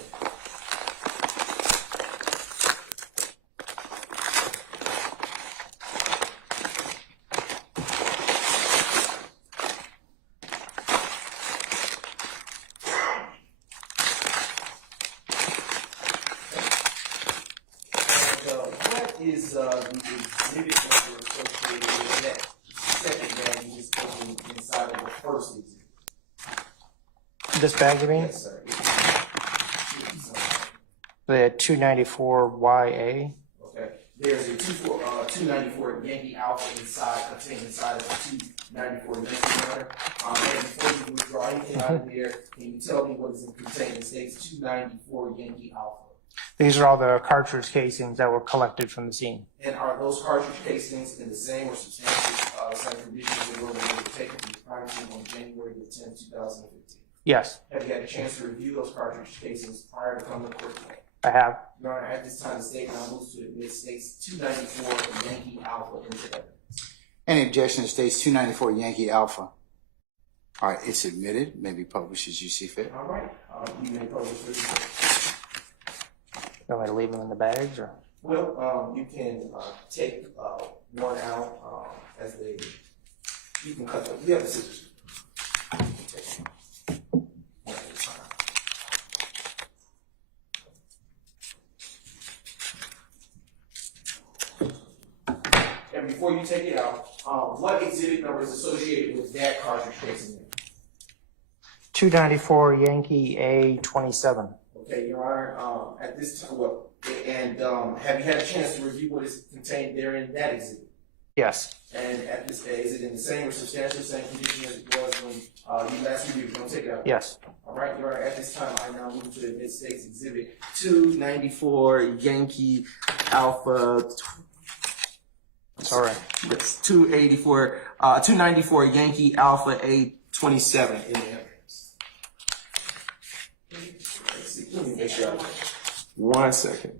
Is the exhibit number associated with that second bag you just opened inside of the first exhibit? This bag, you mean? Yes, sir. The 294YA? Okay. There's a 294 Yankee Alpha contained inside of the 294 Yankee runner. And before you withdraw anything out of there, can you tell me what is contained in State's 294 Yankee Alpha? These are all the cartridge casings that were collected from the scene. And are those cartridge casings in the same or substantially same condition as they were when they were taken from the crime scene on January the 10th, 2015? Yes, Have you had a chance to review those cartridge casings prior to coming to court today? I have. Your Honor, at this time, the state now moves to admit State's 294 Yankee Alpha into evidence. Any objection to State's 294 Yankee Alpha? All right, it's admitted, may be published as you see fit. All right, you may publish this. You want me to leave them in the bags or? Well, you can take one out as they. You can cut them. You have the scissors. You can take one at a time. And before you take it out, what exhibit number is associated with that cartridge casing? 294 Yankee A27. Okay, Your Honor, at this time, have you had a chance to review what is contained there in that exhibit? Yes. And at this, is it in the same or substantially same condition as it was when you last reviewed it? Don't take it out. Yes. All right, Your Honor, at this time, I now move to admit State's Exhibit 294 Yankee Alpha. It's all right. Yes, 294 Yankee Alpha A27 in the evidence. Let's see, let me make sure. 1 second.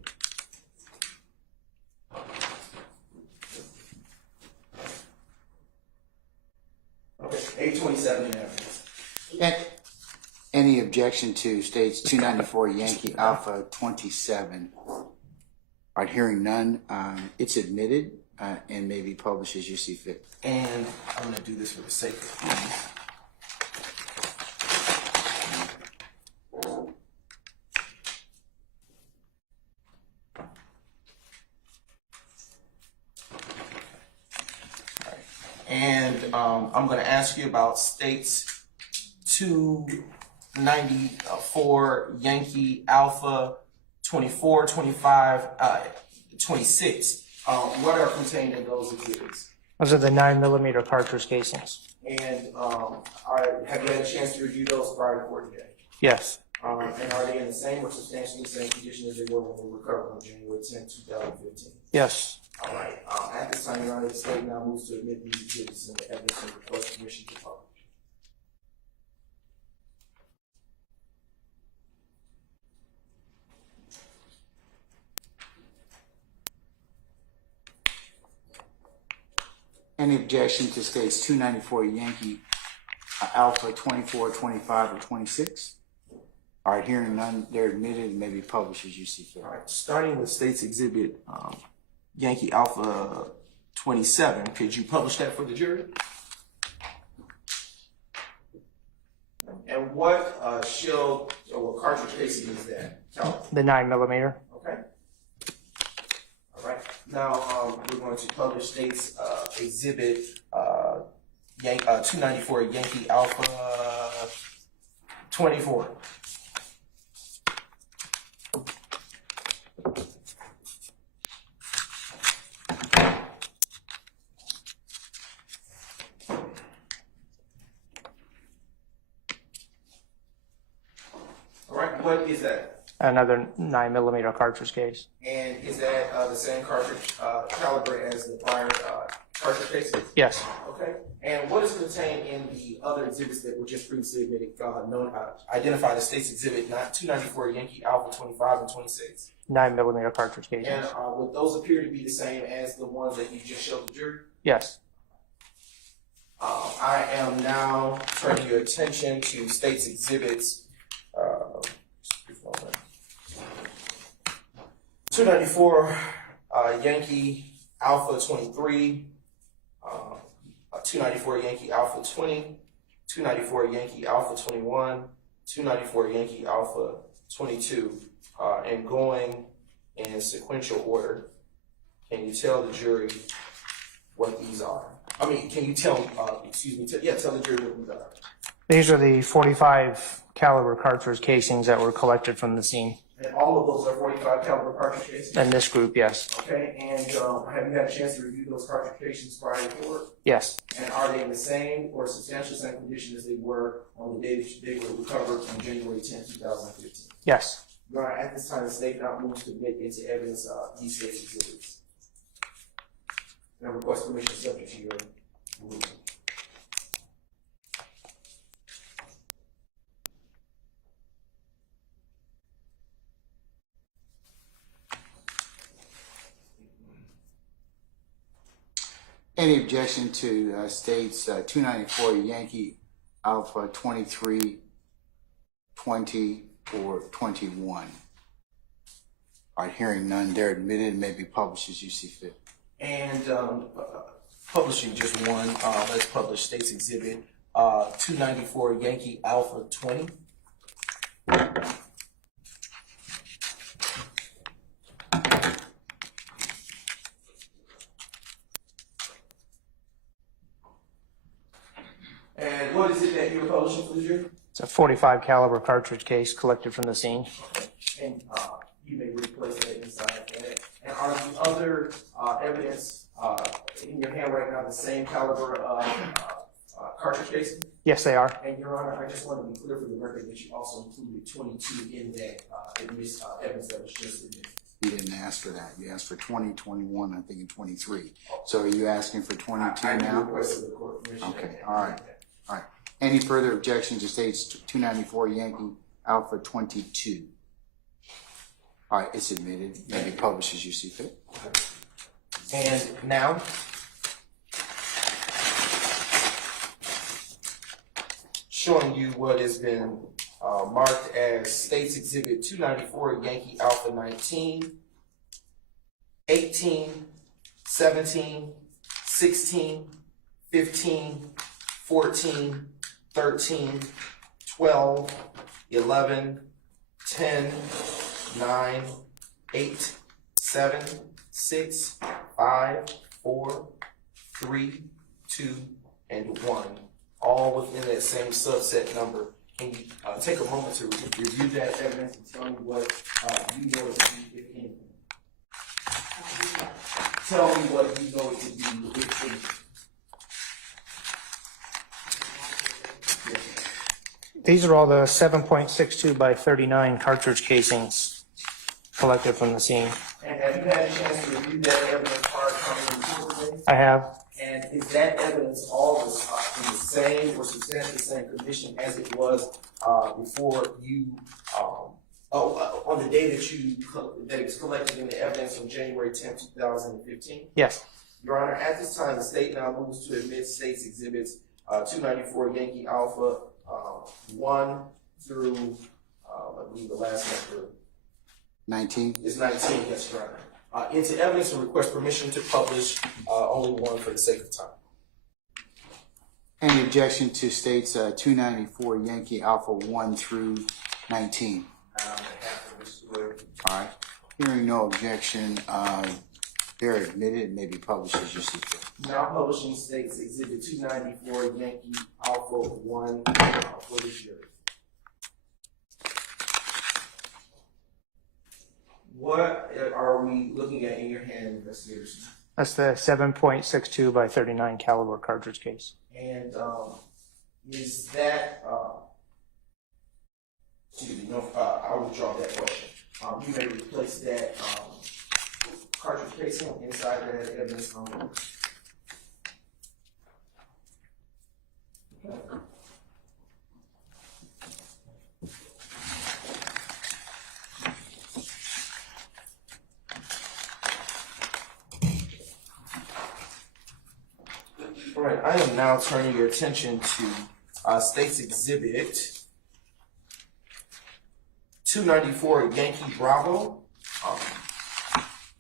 Okay, A27 in evidence. And any objection to State's 294 Yankee Alpha 27? All right, hearing none, it's admitted and may be published as you see fit. And I'm going to do this for the sake of ease. And I'm going to ask you about State's 294 Yankee Alpha 24, 25, 26. What are contained in those exhibits? Those are the 9mm cartridge casings. And have you had a chance to review those prior to court today? Yes. And are they in the same or substantially the same condition as they were when they were recovered on January 10, 2015? Yes. All right. At this time, Your Honor, the state now moves to admit these exhibits in the evidence and request permission to publish. Any objection to State's 294 Yankee Alpha 24, 25, or 26? All right, hearing none, they're admitted and may be published as you see fit. All right. Starting with State's Exhibit Yankee Alpha 27, could you publish that for the jury? And what shell or what cartridge casing is that? The 9mm. Okay. All right. Now we're going to publish State's Exhibit 294 Yankee Alpha 24. All right, what is that? Another 9mm cartridge case. And is that the same cartridge caliber as the prior cartridge case? Yes. Okay. And what is contained in the other exhibits that were just previously admitted, identified as State's Exhibit 294 Yankee Alpha 25 and 26? 9mm cartridge cases. And would those appear to be the same as the ones that you just showed the jury? Yes. I am now turning your attention to State's Exhibits 294 Yankee Alpha 23, 294 Yankee Alpha 20, 294 Yankee Alpha 21, 294 Yankee Alpha 22, and going in sequential order. Can you tell the jury what these are? I mean, can you tell, tell the jury what these are. These are the 45 caliber cartridge casings that were collected from the scene. And all of those are 45 caliber cartridge cases? In this group, yes. Okay, and have you had a chance to review those cartridge cases prior to court? Yes. And are they in the same or substantially same condition as they were on the day that they were recovered on January 10, 2015? Yes. Your Honor, at this time, the state now moves to admit into evidence these State's exhibits. And I request permission subject to your ruling. Any objection to State's 294 Yankee Alpha 23, 20, or 21? All right, hearing none, they're admitted and may be published as you see fit. And publishing just one, let's publish State's Exhibit 294 Yankee Alpha 20. And what is it that you're publishing for the jury? It's a 45 caliber cartridge case collected from the scene. And you may replace that inside that. And are the other evidence in your hand right now the same caliber cartridge casing? Yes, they are. And Your Honor, I just want to be clear for the record that you also included 22 in that evidence that was just admitted. You didn't ask for that. You asked for 20, 21, I think, and 23. So are you asking for 22 I now? requested the court permission. Okay, all right. All right. Any further objections to State's 294 Yankee Alpha 22? All right, it's admitted. May be published as you see fit. And now, showing you what has been marked as State's Exhibit 294 Yankee Alpha 19, 18, 17, 16, 15, 14, 13, 12, 11, 10, 9, 8, 7, 6, 5, 4, 3, 2, and 1, all within that same subset number. Can you take a moment to review that evidence and tell me what you know it to be, if anything? Tell me what you know it to be, if anything. These are all the 7.62 by 39 cartridge casings collected from the scene. And have you had a chance to review that evidence prior to coming to the court today? I have. And is that evidence all in the same or substantially the same condition as it was before you, on the day that it was collected in the evidence on January 10, 2015? Yes. Your Honor, at this time, the state now moves to admit State's Exhibits 294 Yankee Alpha 1 through, I believe the last number 19? is 19, yes, Your Honor. Into evidence and request permission to publish only one for the sake of time. Any objection to State's 294 Yankee Alpha 1 through 19? All right. Hearing no objection, they're admitted and may be published as you see fit. Now publishing State's Exhibit 294 Yankee Alpha 1 for the jury. What are we looking at in your hand, investigators? That's the 7.62 by 39 caliber cartridge case. And is that, excuse me, no, I'll withdraw that question. You may replace that cartridge casing inside that evidence envelope. All right, I am now turning your attention to State's Exhibit 294 Yankee Bravo.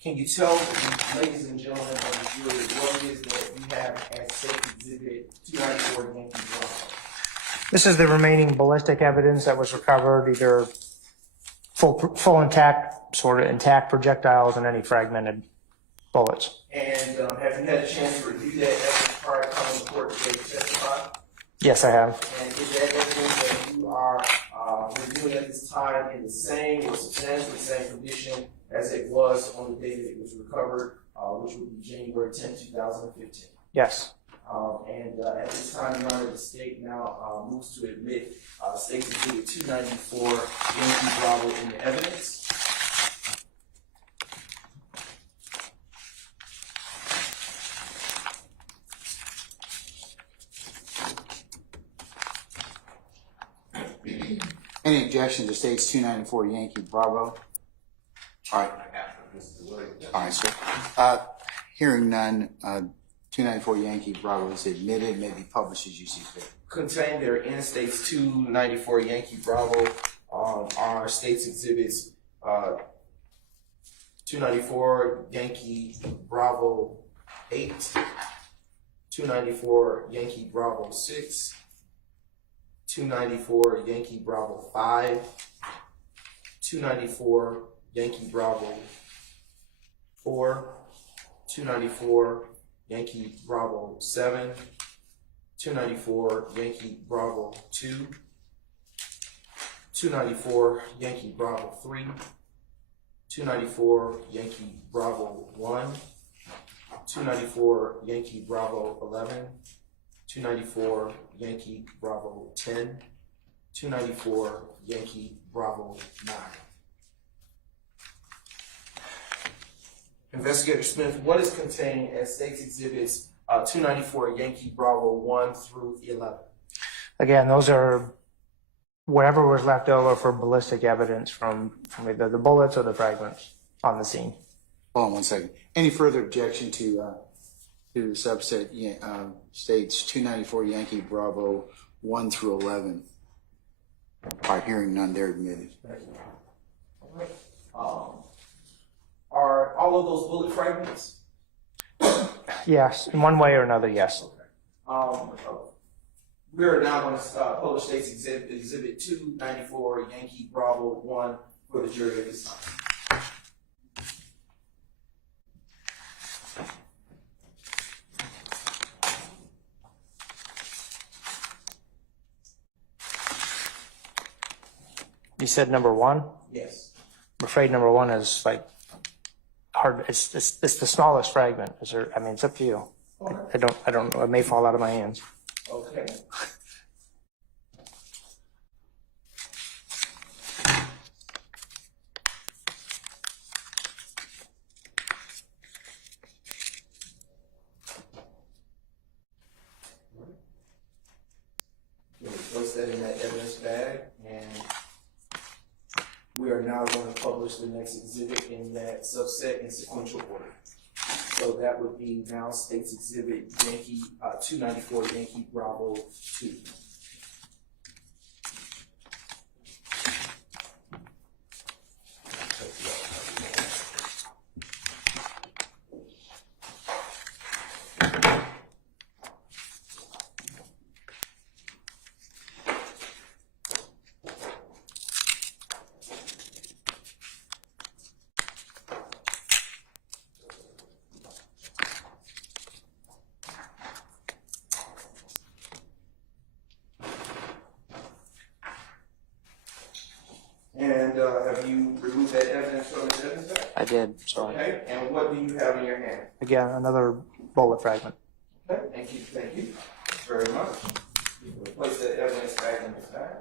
Can you tell the ladies and gentlemen of the jury what it is that you have as State's Exhibit 294 Yankee Bravo? This is the remaining ballistic evidence that was recovered, either full intact, sort of intact projectiles and any fragmented bullets. And have you had a chance to review that evidence prior to coming to court today to testify? Yes, I have. And is that evidence that you are reviewing at this time in the same or substantially the same condition as it was on the day that it was recovered, which would be January 10, 2015? Yes. At this time, Your Honor, the state now moves to admit State's Exhibit 294 Yankee Bravo in the evidence. Any objection to State's 294 Yankee Bravo? All right. All right, sir. Hearing none, 294 Yankee Bravo is admitted, may be published as you see fit. Contained therein, State's 294 Yankee Bravo are State's Exhibits 294 Yankee Bravo 8, 294 Yankee Bravo 6, 294 Yankee Bravo 5, 294 Yankee Bravo 4, 294 Yankee Bravo 7, 294 Yankee Bravo 2, 294 Yankee Bravo 3, 294 Yankee Bravo 1, 294 Yankee Bravo 11, 294 Yankee Bravo 10, 294 Yankee Bravo 9. Investigator Smith, what is contained as State's Exhibits 294 Yankee Bravo 1 through 11? Again, those are whatever was left over for ballistic evidence from either the bullets or the fragments on the scene. Hold on one second. Any further objection to the subset States 294 Yankee Bravo 1 through 11? All right, hearing none, they're admitted. Are all of those bullet fragments? Yes, in one way or another, yes. We are now going to publish State's Exhibit 294 Yankee Bravo 1 for the jury at this time. You said number 1? Yes. I'm afraid number 1 is like hard. It's the smallest fragment. Is there? I mean, it's up to you. Okay. I don't know. It may fall out of my hands. Okay. We'll place that in that evidence bag, and we are now going to publish the next exhibit in that subset in sequential order. So that would be now State's Exhibit 294 Yankee Bravo 2. did, sorry. Okay, and what do you have in your hand? Again, another bullet fragment. Okay, thank you very much. You can place that evidence back in the bag.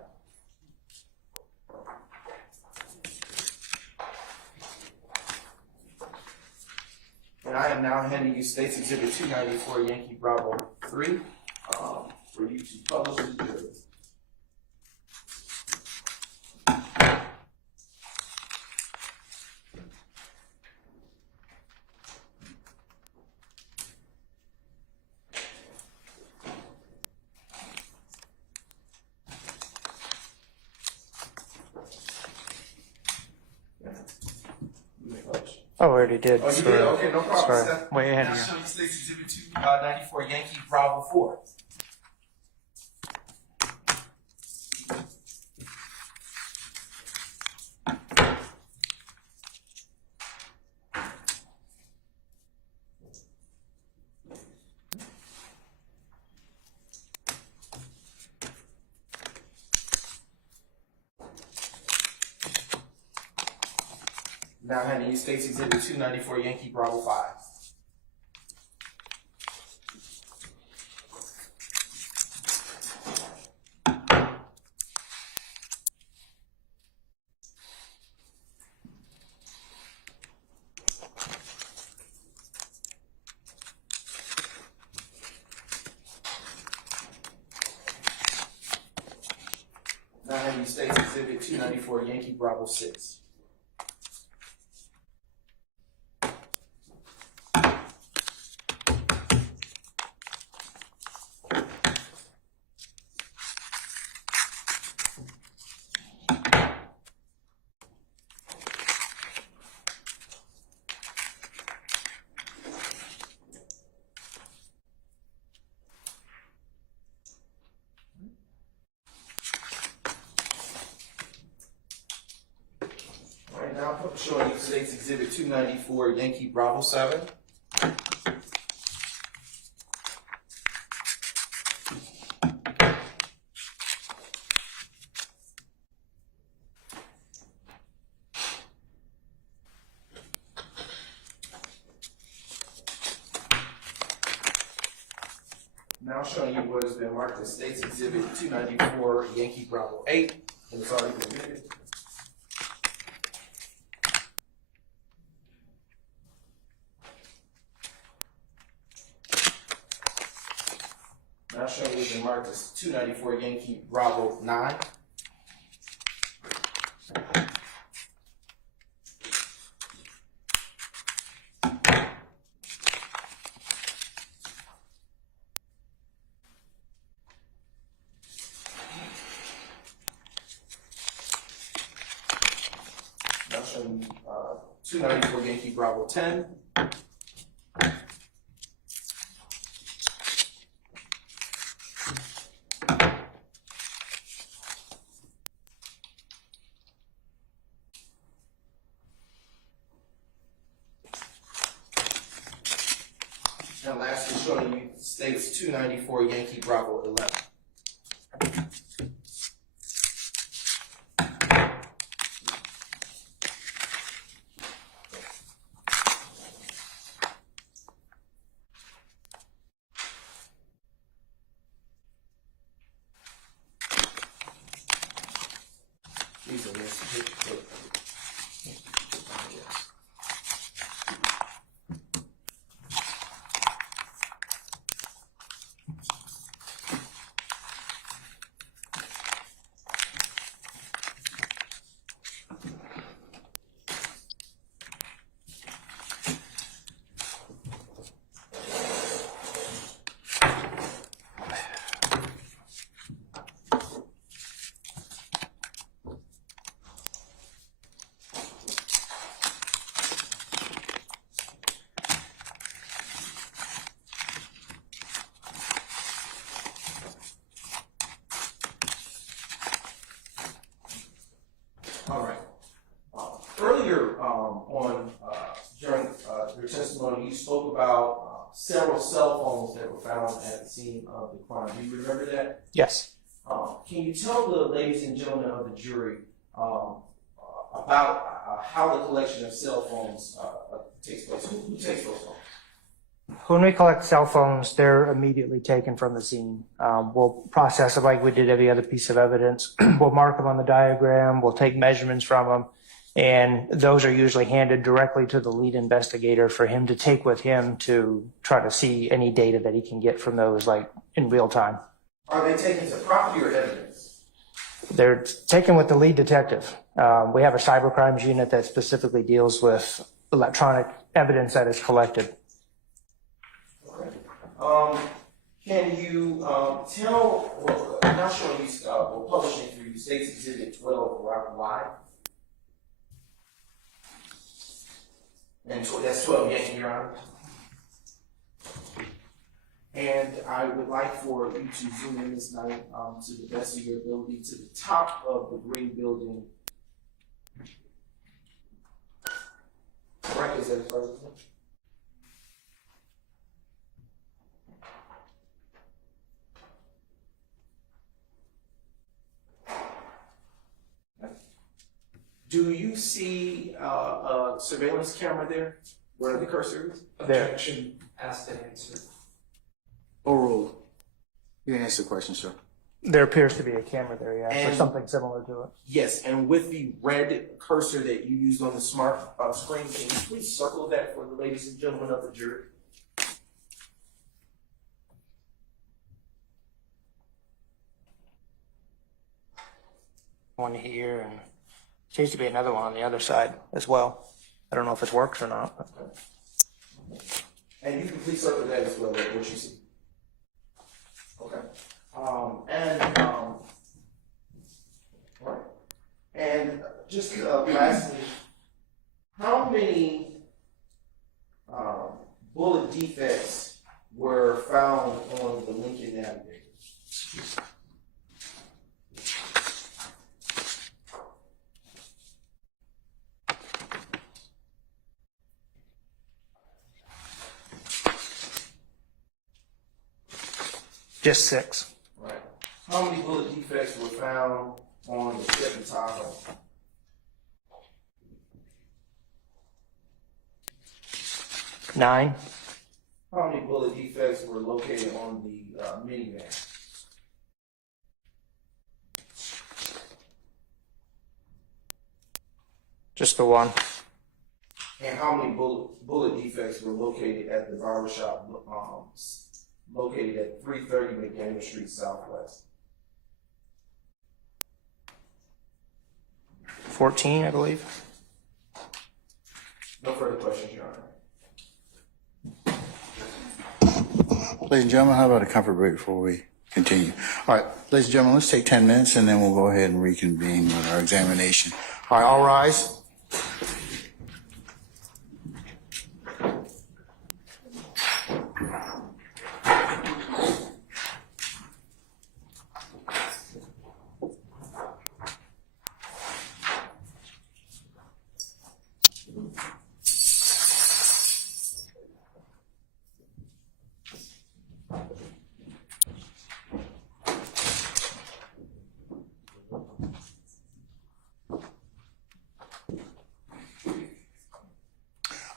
And I am now handing you State's Exhibit 294 Yankee Bravo 3 for you to publish to the jury. You may publish. Oh, I already did. Oh, you did? Okay, no problem. Sorry. Steph. Way ahead Now of you. show you State's Exhibit 294 Yankee Bravo 4. Now handing you State's Exhibit 294 Yankee Bravo 5. Now handing you State's Exhibit 294 Yankee Bravo 6. Right now, I'm showing you State's Exhibit 294 Yankee Bravo 7. Now showing you what has been marked as State's Exhibit 294 Yankee Bravo 8, and it's already been admitted. Now showing you what's been marked as 294 Yankee Bravo 9. Now showing 294 Yankee Bravo 10. And lastly, showing you State's 294 Yankee Bravo 11. These are Mr. All right. Earlier during your testimony, you spoke about several cell phones that were found at the scene of the crime. Do you remember that? Yes. Can you tell the ladies and gentlemen of the jury about how the collection of cell phones takes place. Who takes those phones? When we collect cell phones, they're immediately taken from the scene. We'll process them like we did every other piece of evidence. We'll mark them on the diagram. We'll take measurements from them. And those are usually handed directly to the lead investigator for him to take with him to try to see any data that he can get from those, like in real time. Are they taken to property or evidence? They're taken with the lead detective. We have a cyber crimes unit that specifically deals with electronic evidence that is collected. Can you tell, well, I'm not sure if we're publishing for you States Exhibit 12, why? And that's 12, yes, Your Honor. And I would like for you to zoom in this night to the best of your ability to the top of the green building. Right, is that as far as it's Do you see a surveillance camera there where the cursor is? Objection, asked and answered. Overruled. You can answer the question, sir. There appears to be a camera there, yeah, or And- something similar to it. Yes, and with the red cursor that you used on the smart screen, can you please circle that for the ladies and gentlemen of the jury? One here, and seems to be another one on the other side as well. I don't know if it works or not. But. And you can please circle that as well, what you see. Okay. Right. And just lastly, how many bullet defects were found on the Lincoln Navigator? Just 6. Right. How many bullet defects were found on the Chevy Tahoe? 9. How many bullet defects were located on the minivan? Just the 1. And how many bullet defects were located at the barbershop located at 330 McDaniel Street Southwest? 14, I believe. No further questions, Your Honor. Ladies and gentlemen, how about a comfort break before we continue? All right, ladies and gentlemen, let's take 10 minutes and then we'll go ahead and reconvene with our examination. All right, all rise.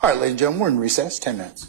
All right, ladies and gentlemen, we're in recess, 10 minutes.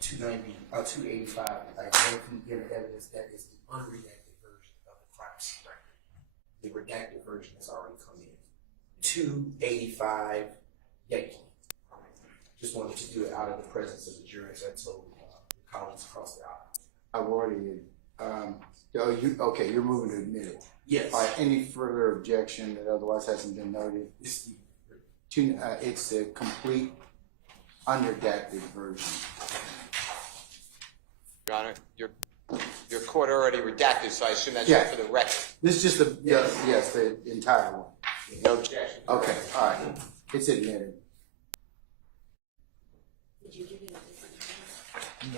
285, I don't give evidence that is the unredacted version of the crime scene record. The redacted version has already come in. 285 Yankee. Just wanted to do it out of the presence of the jury, as I told your colleagues across the aisle. I've already, okay, you're moving to admit it. Yes. All right, any further objection that otherwise hasn't been noted? It's the complete unredacted version. Your Honor, your court already redacted, so I assume that's Yeah. for the record. This is just the, yes, the entire one. No objection. Okay, all right, it's admitted.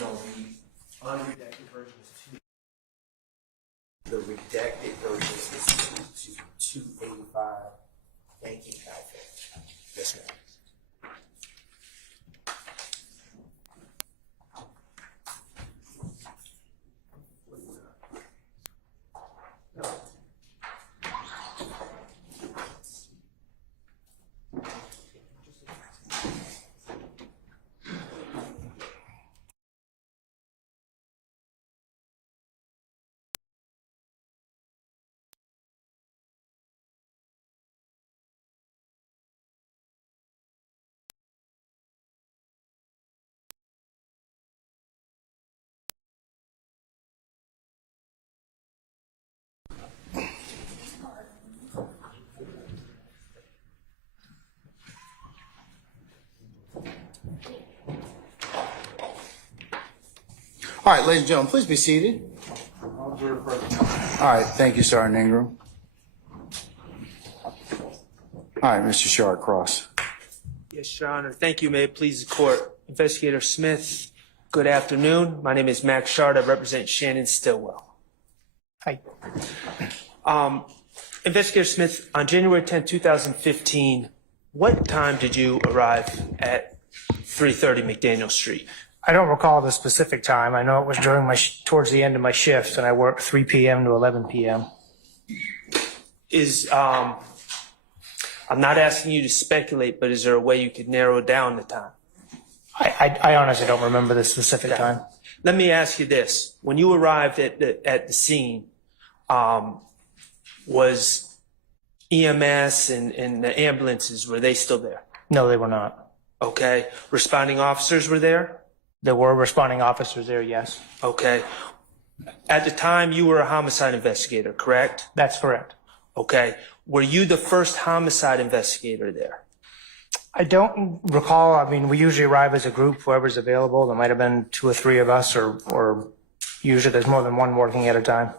No, the unredacted version is 2. The redacted version is 285 Yankee outfit. Yes, ma'am. All right, ladies and gentlemen, please be seated. All right, thank you, Sergeant Ingram. All right, Mr. Shard-Cross. Yes, Your Honor. Thank you. May it please the court. Investigator Smith, good afternoon. My name is Max Shard. I represent Shannon Stillwell. Hi. Investigator Smith, on January 10, 2015, what time did you arrive at 330 McDaniel Street? I don't recall the specific time. I know it was during towards the end of my shift, and I worked 3 p.m. to 11 p.m. I'm not asking you to speculate, but is there a way you could narrow down the time? I honestly don't remember the specific time. Let me ask you this. When you arrived at the scene, was EMS and the ambulances, were they still there? No, they were not. Okay. Responding officers were there? There were responding officers there, yes. Okay. At the time, you were a homicide investigator, correct? That's correct. Okay. Were you the first homicide investigator there? I don't recall. I mean, we usually arrive as a group, whoever's available. There might have been 2 or 3 of us, or usually there's more than one working at a time.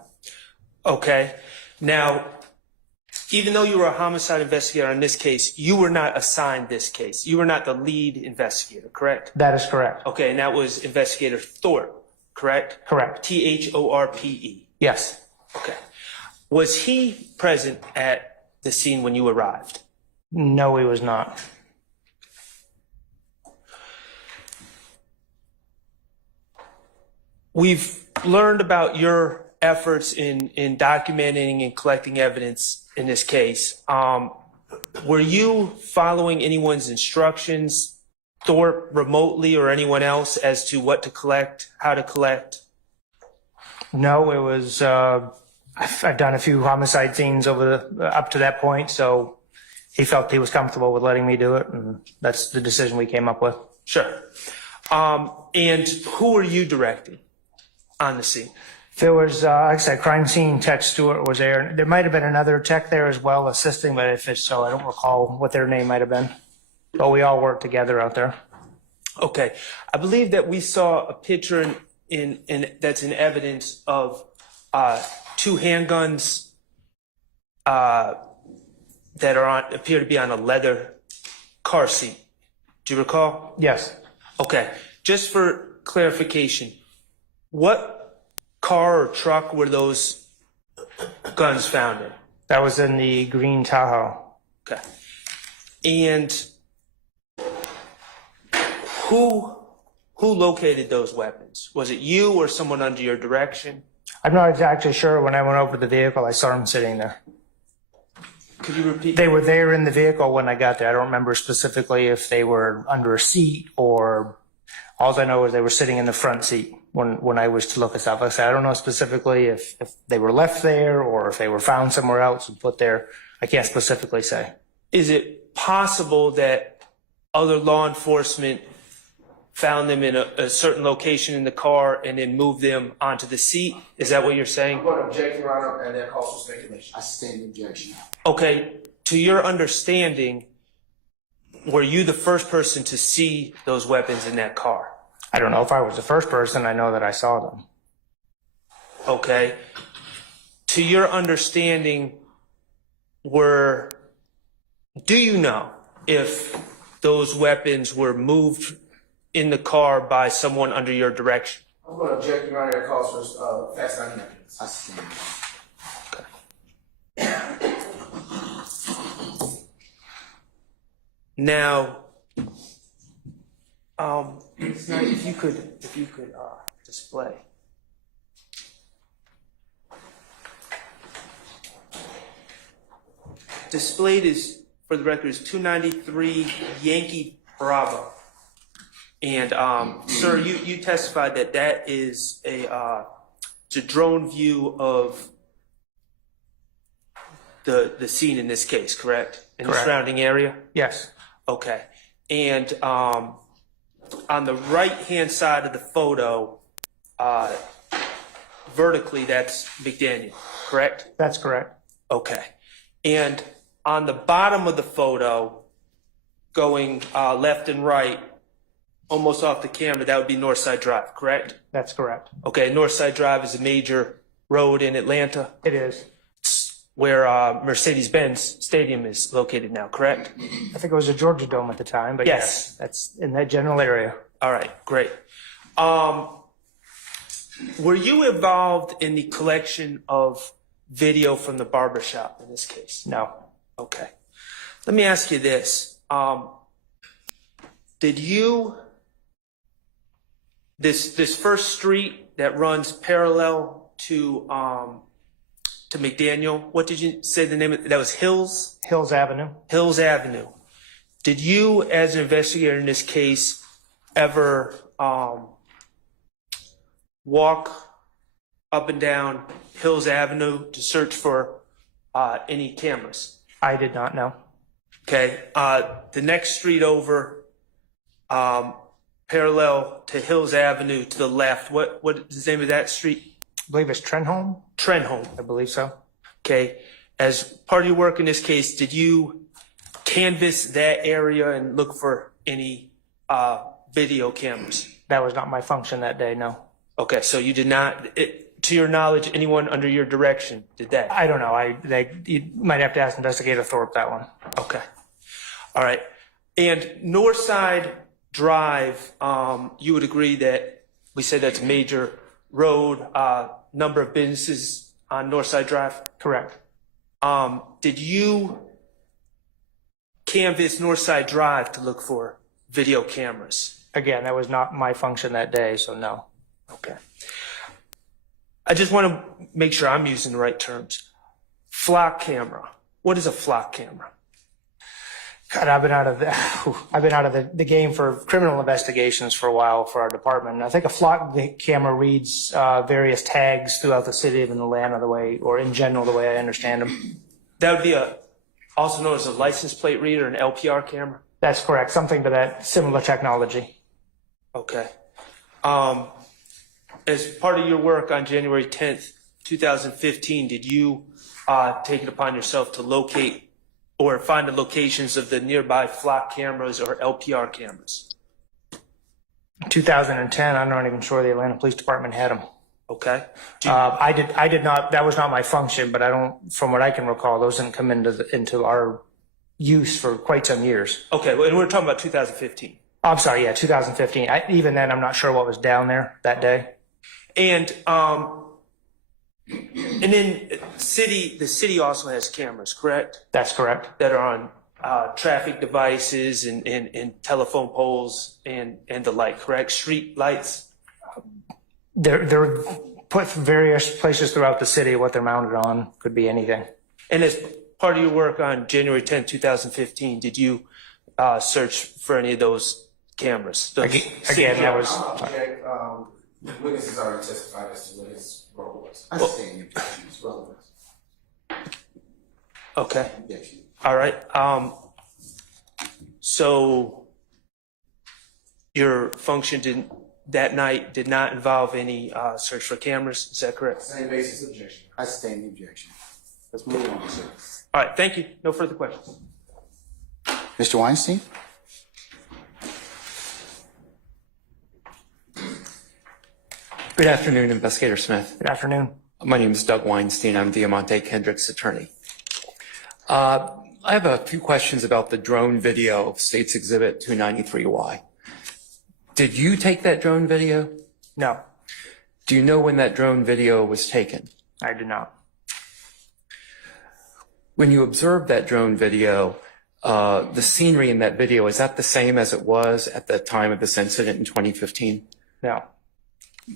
Okay. Now, even though you were a homicide investigator in this case, you were not assigned this case. You were not the lead investigator, correct? That is correct. Okay, and that was Investigator Thorpe, correct? Correct. Thorpe. Yes. Okay. Was he present at the scene when you arrived? No, he was not. We've learned about your efforts in documenting and collecting evidence in this case. Were you following anyone's instructions, Thorpe remotely or anyone else, as to what to collect, how to collect? No, it was, I've done a few homicide scenes up to that point, so he felt he was comfortable with letting me do it, and that's the decision we came up with. Sure. And who were you directing on the scene? There was, like I said, crime scene tech Stewart was there. There might have been another tech there as well assisting, but if it's so, I don't recall what their name might have been. But we all worked together out there. Okay. I believe that we saw a picture in that's in evidence of 2 handguns that appear to be on a leather car seat. Do you recall? Yes. Okay. Just for clarification, what car or truck were those guns found in? That was in the green Tahoe. Okay. And who located those weapons? Was it you or someone under your direction? I'm not exactly sure. When I went over to the vehicle, I saw them sitting there. Could you repeat? They were there in the vehicle when I got there. I don't remember specifically if they were under a seat or All I know is they were sitting in the front seat when I was to look us up. Like I said, I don't know specifically if they were left there or if they were found somewhere else and put there. I can't specifically say. Is it possible that other law enforcement found them in a certain location in the car and then moved them onto the seat? Is that what you're saying? I'm going to object, Your Honor, and that calls for speculation. I sustain the objection. Okay, to your understanding, were you the first person to see those weapons in that car? I don't know if I was the first person. I know that I saw them. Okay. To your understanding, do you know if those weapons were moved in the car by someone under your direction? I'm going to object, Your Honor, that calls for facts not evidence. I sustain it. Now, if you could display. Displayed is, for the record, is 293 Yankee Bravo. And sir, you testified that is it's a drone view of the scene in this case, correct? In Correct. the surrounding area? Yes. Okay. And on the right-hand side of the photo, vertically, that's McDaniel, correct? That's correct. Okay. And on the bottom of the photo, going left and right, almost off the camera, that would be Northside Drive, correct? That's correct. Okay, Northside Drive is a major road in Atlanta It is. where Mercedes-Benz Stadium is located now, correct? I think it was a Georgia Dome at the time, but Yes. that's in that general area. All right, great. Were you involved in the collection of video from the barbershop in this case? No. Okay. Let me ask you this. Did you, this first street that runs parallel to McDaniel, what did you say the name of, that was Hills? Hills Avenue. Hills Avenue. Did you, as an investigator in this case, ever walk up and down Hills Avenue to search for any cameras? I did not know. Okay. The next street over, parallel to Hills Avenue to the left, what is the name of that street? I believe it's Trenholm. Trenholm. I believe so. Okay. As part of your work in this case, did you canvass that area and look for any video cameras? That was not my function that day, no. Okay, so you did not, to your knowledge, anyone under your direction did that? I don't know. You might have to ask Investigator Thorpe that one. Okay. All right. And Northside Drive, you would agree that we said that's a major road, number of businesses on Northside Drive? Correct. Did you canvass Northside Drive to look for video cameras? Again, that was not my function that day, so no. Okay. I just want to make sure I'm using the right terms. Flock camera. What is a flock camera? God, I've been out of the game for criminal investigations for a while for our department. I think a flock camera reads various tags throughout the city of Atlanta the way, or in general, the way I understand them. That would be also known as a license plate reader, an LPR camera? That's correct. Something to that similar technology. Okay. As part of your work on January 10th, 2015, did you take it upon yourself to locate or find the locations of the nearby flock cameras or LPR cameras? 2010, I'm not even sure the Atlanta Police Department had them. Okay. I did not, that was not my function, but I don't, from what I can recall, those didn't come into our use for quite some years. Okay, well, and we're talking about 2015. I'm sorry, yeah, 2015. Even then, I'm not sure what was down there that day. And then the city also has cameras, correct? That's correct. That are on traffic devices and telephone poles and the like, correct? Street lights? They're put from various places throughout the city. What they're mounted on could be anything. And as part of your work on January 10th, 2015, did you search for any of those cameras? Again, that was, Object, witness has already testified as to what his role was. I stand objection as well. Okay. Objection. All right. So your function that night did not involve any search for cameras. Is that correct? Same basis objection. I stand the objection. Let's move on, sir. All right. Thank you. No further questions. Mr. Weinstein? Good afternoon, Investigator Smith. good afternoon. My name is Doug Weinstein. I'm Diamante Kendrick's attorney. I have a few questions about the drone video of State's Exhibit 293Y. Did you take that drone video? No, Do you know when that drone video was taken? I do not. When you observed that drone video, the scenery in that video, is that the same as it was at the time of this incident in 2015? No.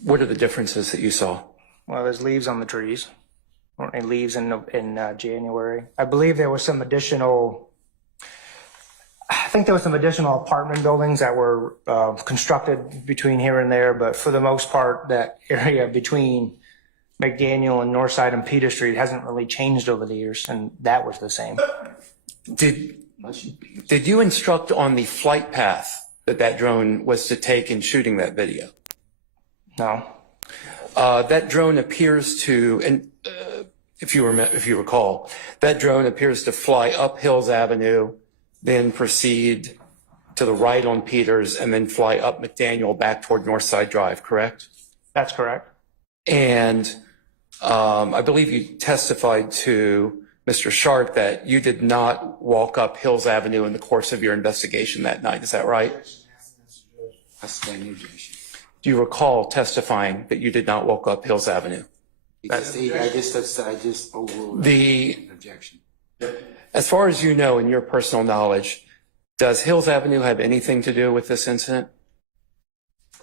What are the differences that you saw? Well, there's leaves on the trees. Weren't any leaves in January? I believe there was some additional. I think there was some additional apartment buildings that were constructed between here and there, but for the most part, that area between McDaniel and Northside and Peter Street hasn't really changed over the years, and that was the same. Did you instruct on the flight path that drone was to take in shooting that video? No. That drone appears to, and if you recall, that drone appears to fly up Hills Avenue, then proceed to the right on Peters, and then fly up McDaniel back toward Northside Drive, correct? That's correct. And I believe you testified to Mr. Sharp that you did not walk up Hills Avenue in the course of your investigation that night. Is that right? I stand the objection. Do you recall testifying that you did not walk up Hills Avenue? I just overruled The objection. As far as you know, in your personal knowledge, does Hills Avenue have anything to do with this incident?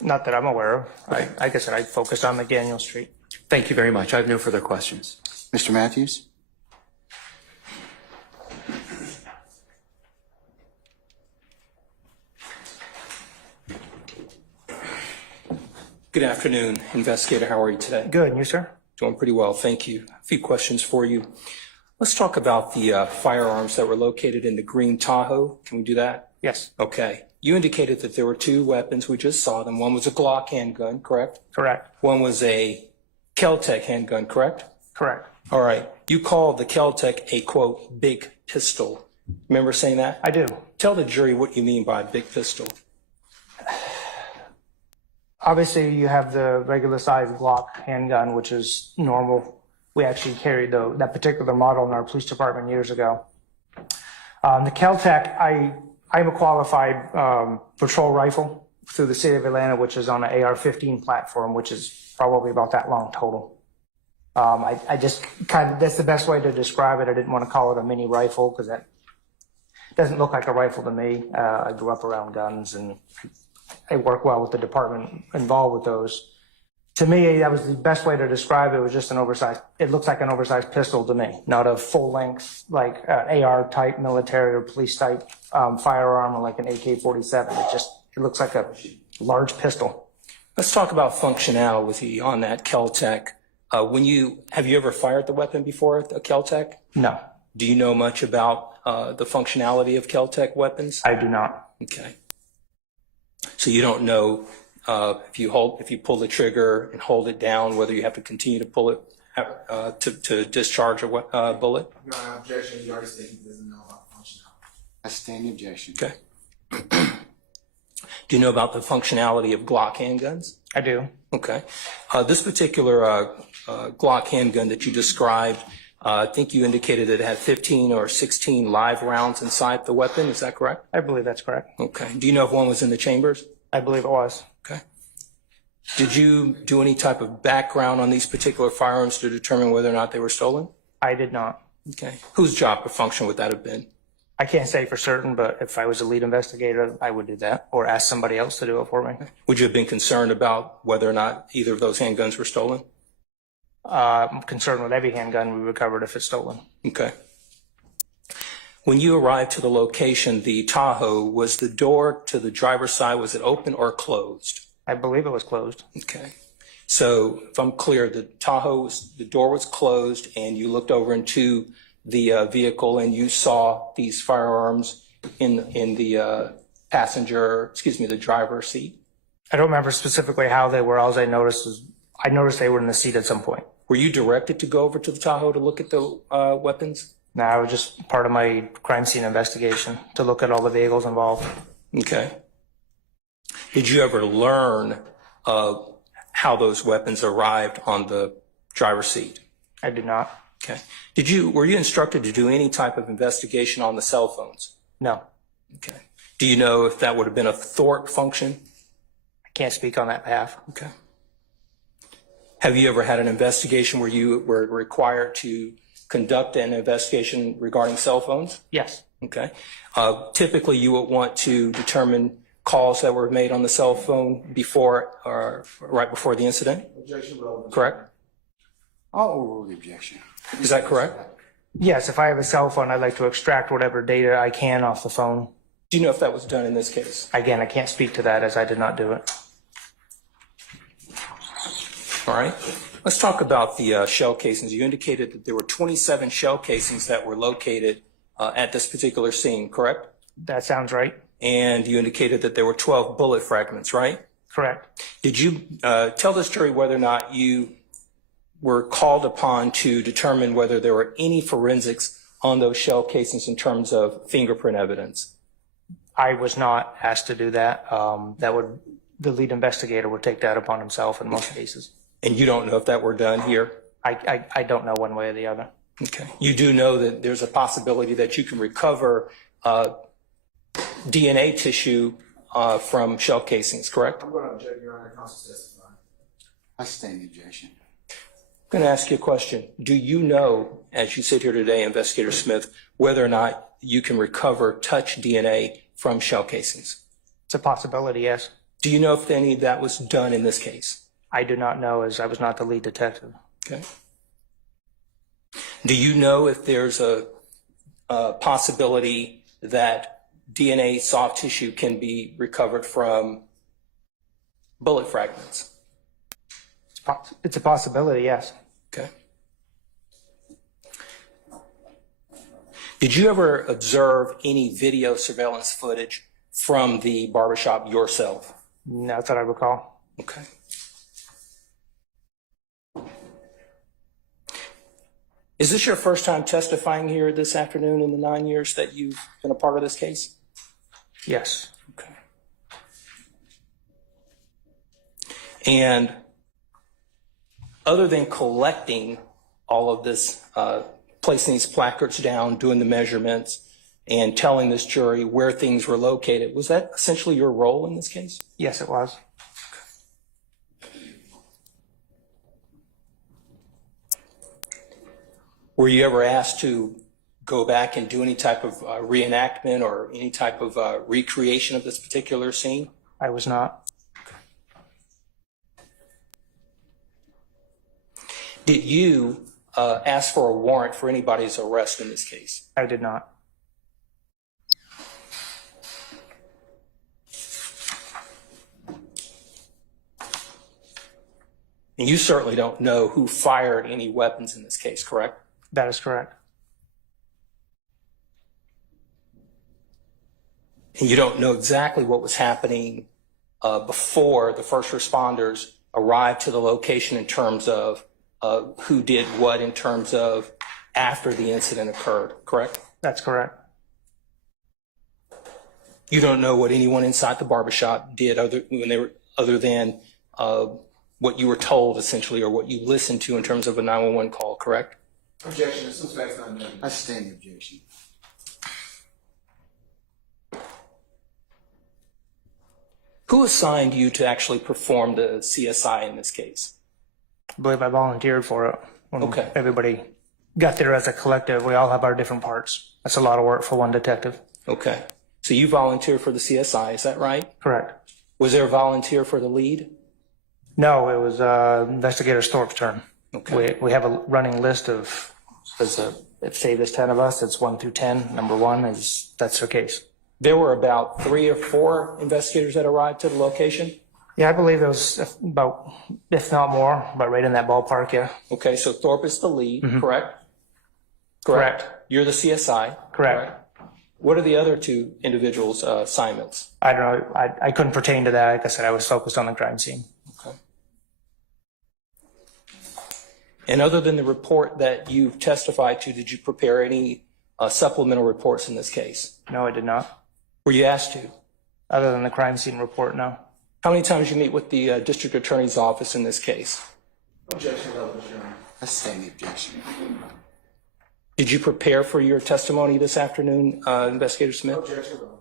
Not that I'm aware of. Like I said, I focused on McDaniel Street. Thank you very much. I have no further questions. Mr. Matthews? Good afternoon, Investigator. How are you today? Good, and you, sir? Doing pretty well, thank you. A few questions for you. Let's talk about the firearms that were located in the green Tahoe. Can we do that? Yes. Okay. You indicated that there were two weapons. We just saw them. One was a Glock handgun, correct? Correct. One was a Kel-Tec handgun, correct? Correct. All right. You called the Kel-Tec a, quote, big pistol. Remember saying that? I do. Tell the jury what you mean by big pistol. Obviously, you have the regular size Glock handgun, which is normal. We actually carried that particular model in our police department years ago. The Kel-Tec, I'm a qualified patrol rifle through the city of Atlanta, which is on an AR-15 platform, which is probably about that long total. I just that's the best way to describe it. I didn't want to call it a mini rifle because that doesn't look like a rifle to me. I grew up around guns and I work well with the department involved with those. To me, that was the best way to describe it. It was just it looks like an oversized pistol to me, not a full length, like AR type military or police type firearm or like an AK-47. It looks like a large pistol. Let's talk about functionality on that Kel-Tec. Have you ever fired the weapon before, a Kel-Tec? No, Do you know much about the functionality of Kel-Tec weapons? I do not. Okay. So you don't know if you pull the trigger and hold it down, whether you have to continue to pull it to discharge a bullet? Your Honor, objection. You already stated he doesn't know about functionality. I stand the objection. Okay. Do you know about the functionality of Glock handguns? I do. Okay. This particular Glock handgun that you described, I think you indicated that it had 15 or 16 live rounds inside the weapon. Is that correct? I believe that's correct. Okay. Do you know if one was in the chambers? I believe it was. Okay. Did you do any type of background on these particular firearms to determine whether or not they were stolen? I did not. Okay. Whose job or function would that have been? I can't say for certain, but if I was a lead investigator, I would do that or ask somebody else to do it for me. Would you have been concerned about whether or not either of those handguns were stolen? I'm concerned with every handgun we recovered if it's stolen. Okay. When you arrived to the location, the Tahoe, was the door to the driver's side, was it open or closed? I believe it was closed. Okay. So if I'm clear, the Tahoe, the door was closed and you looked over into the vehicle and you saw these firearms in the the driver's seat? I don't remember specifically how they were. All I noticed was I noticed they were in the seat at some point. Were you directed to go over to the Tahoe to look at the weapons? No, I was just part of my crime scene investigation to look at all the vehicles involved. Okay. Did you ever learn how those weapons arrived on the driver's seat? I did not. Okay. Were you instructed to do any type of investigation on the cell phones? No. Okay. Do you know if that would have been a thwart function? I can't speak on that behalf. Okay. Have you ever had an investigation where you were required to conduct an investigation regarding cell phones? Yes. Okay. Typically, you would want to determine calls that were made on the cell phone before or right before the incident. Objection relevant. Correct? I'll overrule the objection. Is that correct? Yes, if I have a cell phone, I'd like to extract whatever data I can off the phone. Do you know if that was done in this case? Again, I can't speak to that as I did not do it. All right. Let's talk about the shell casings. You indicated that there were 27 shell casings that were located at this particular scene, correct? That sounds right. And you indicated that there were 12 bullet fragments, right? Correct. Did you tell this jury whether or not you were called upon to determine whether there were any forensics on those shell casings in terms of fingerprint evidence? I was not asked to do that. The lead investigator would take that upon himself in most cases. And you don't know if that were done here? I don't know one way or the other. Okay. You do know that there's a possibility that you can recover DNA tissue from shell casings, correct? I'm going to object, Your Honor. Counsel testify. I sustain the objection. I'm going to ask you a question. Do you know, as you sit here today, Investigator Smith, whether or not you can recover touch DNA from shell casings? It's a possibility, yes. Do you know if any of that was done in this case? I do not know, as I was not the lead detective. Okay. Do you know if there's a possibility that DNA soft tissue can be recovered from bullet fragments? It's a possibility, yes. Okay. Did you ever observe any video surveillance footage from the barbershop yourself? Not that I recall. Okay. Is this your first time testifying here this afternoon in the 9 years that you've been a part of this case? Yes. Okay. And other than collecting all of this, placing these placards down, doing the measurements, and telling this jury where things were located, was that essentially your role in this case? Yes, it was. Were you ever asked to go back and do any type of reenactment or any type of recreation of this particular scene? I was not. Did you ask for a warrant for anybody's arrest in this case? I did not. And you certainly don't know who fired any weapons in this case, correct? That is correct. And you don't know exactly what was happening before the first responders arrived to the location in terms of who did what in terms of after the incident occurred, correct? That's correct. You don't know what anyone inside the barbershop did other than what you were told, essentially, or what you listened to in terms of a 911 call, correct? Objection. There's some facts not known. I sustain the objection. Who assigned you to actually perform the CSI in this case? I believe I volunteered for it. When Okay. Everybody got there as a collective. We all have our different parts. That's a lot of work for one detective. Okay. So you volunteered for the CSI, is that right? Correct. Was there a volunteer for the lead? No, it was Investigator Thorpe's turn. Okay. We have a running list of It saved us 10 of us. It's 1 through 10. Number 1 is, that's her case. There were about 3 or 4 investigators that arrived to the location? Yeah, I believe it was about, if not more, but right in that ballpark, yeah. Okay, so Thorpe is the lead, correct? Correct. You're the CSI? Correct. What are the other 2 individuals' assignments? I don't know. I couldn't pertain to that. Like I said, I was focused on the crime scene. Okay. And other than the report that you've testified to, did you prepare any supplemental reports in this case? No, I did not. Were you asked to? Other than the crime scene report, no. How many times did you meet with the district attorney's office in this case? Objection, Your Honor. That's standing objection. Did you prepare for your testimony this afternoon, Investigator Smith? Objection, Your Honor.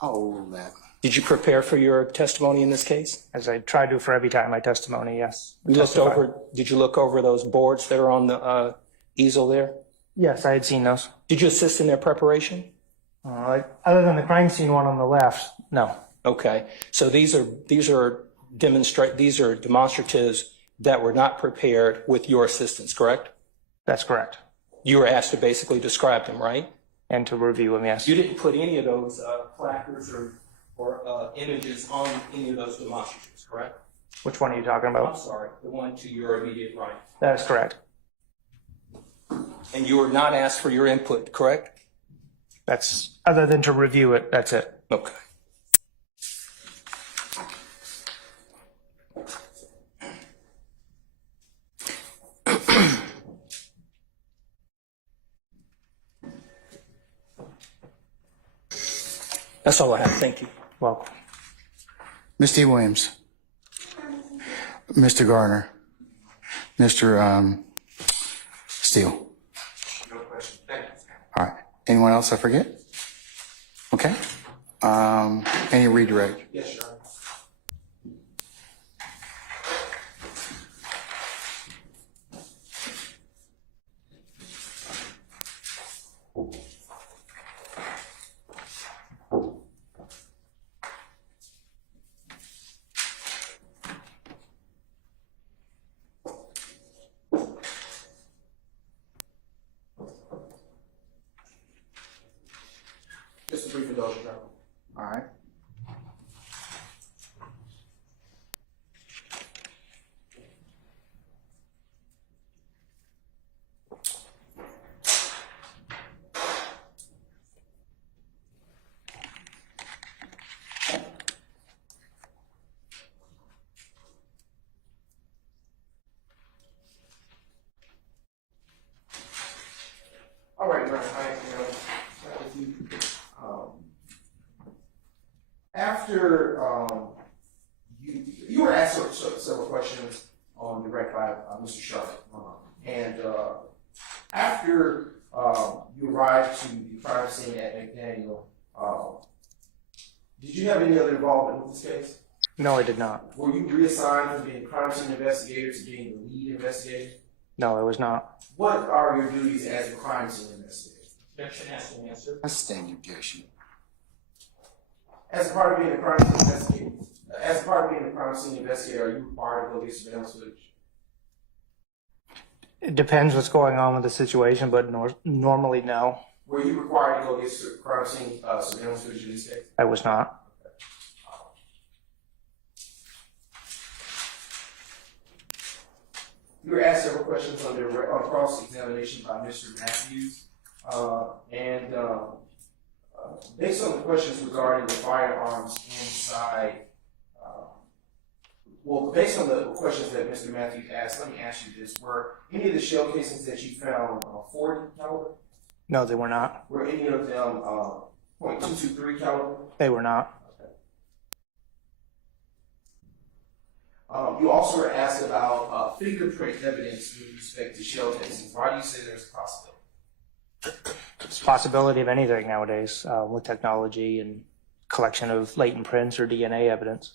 Oh, that. Did you prepare for your testimony in this case? As I try to for every time I testimony, yes. Did you look over those boards that are on the easel there? Yes, I had seen those. Did you assist in their preparation? Other than the crime scene one on the left, no. Okay, so these are demonstratives that were not prepared with your assistance, correct? That's correct. You were asked to basically describe them, right? And to review them, yes. You didn't put any of those placards or images on any of those demonstratives, correct? Which one are you talking about? I'm sorry, the one to your immediate right. That is correct. And you were not asked for your input, correct? That's, other than to review it, that's it. Okay. That's all I have. Thank you. Welcome. Ms. D. Williams. Mr. Garner. Mr. Steele. No question. Thank you. All right. Anyone else I forget? Okay. Any redirect? Yes, Your Honor. Just a brief indulgence, Your Honor. All right. All right, Your Honor, I am start with you. After you were asked several questions on direct by Mr. Sharp, and after you arrived to the crime scene at McDaniel, did you have any other involvement with this case? No, I did not. Were you reassigned from being crime scene investigator to being the lead investigator? No, I was not. What are your duties as a crime scene investigator? Objection has to answer. That's standing objection. As a part of being a crime scene investigator, are you required to go get surveillance footage? It depends what's going on with the situation, but normally no, Were you required to go get crime scene surveillance footage in this case? I was not. You were asked several questions on cross-examination by Mr. Matthews, based on the questions regarding the firearms inside, based on the questions that Mr. Matthews asked, let me ask you this. Were any of the shell casings that you found 40 caliber? No, they were not. Were any of them .223 caliber? They were not. You also were asked about fingerprint evidence with respect to shell casings. Why do you say there's a possibility? It's a possibility of anything nowadays with technology and collection of latent prints or DNA evidence.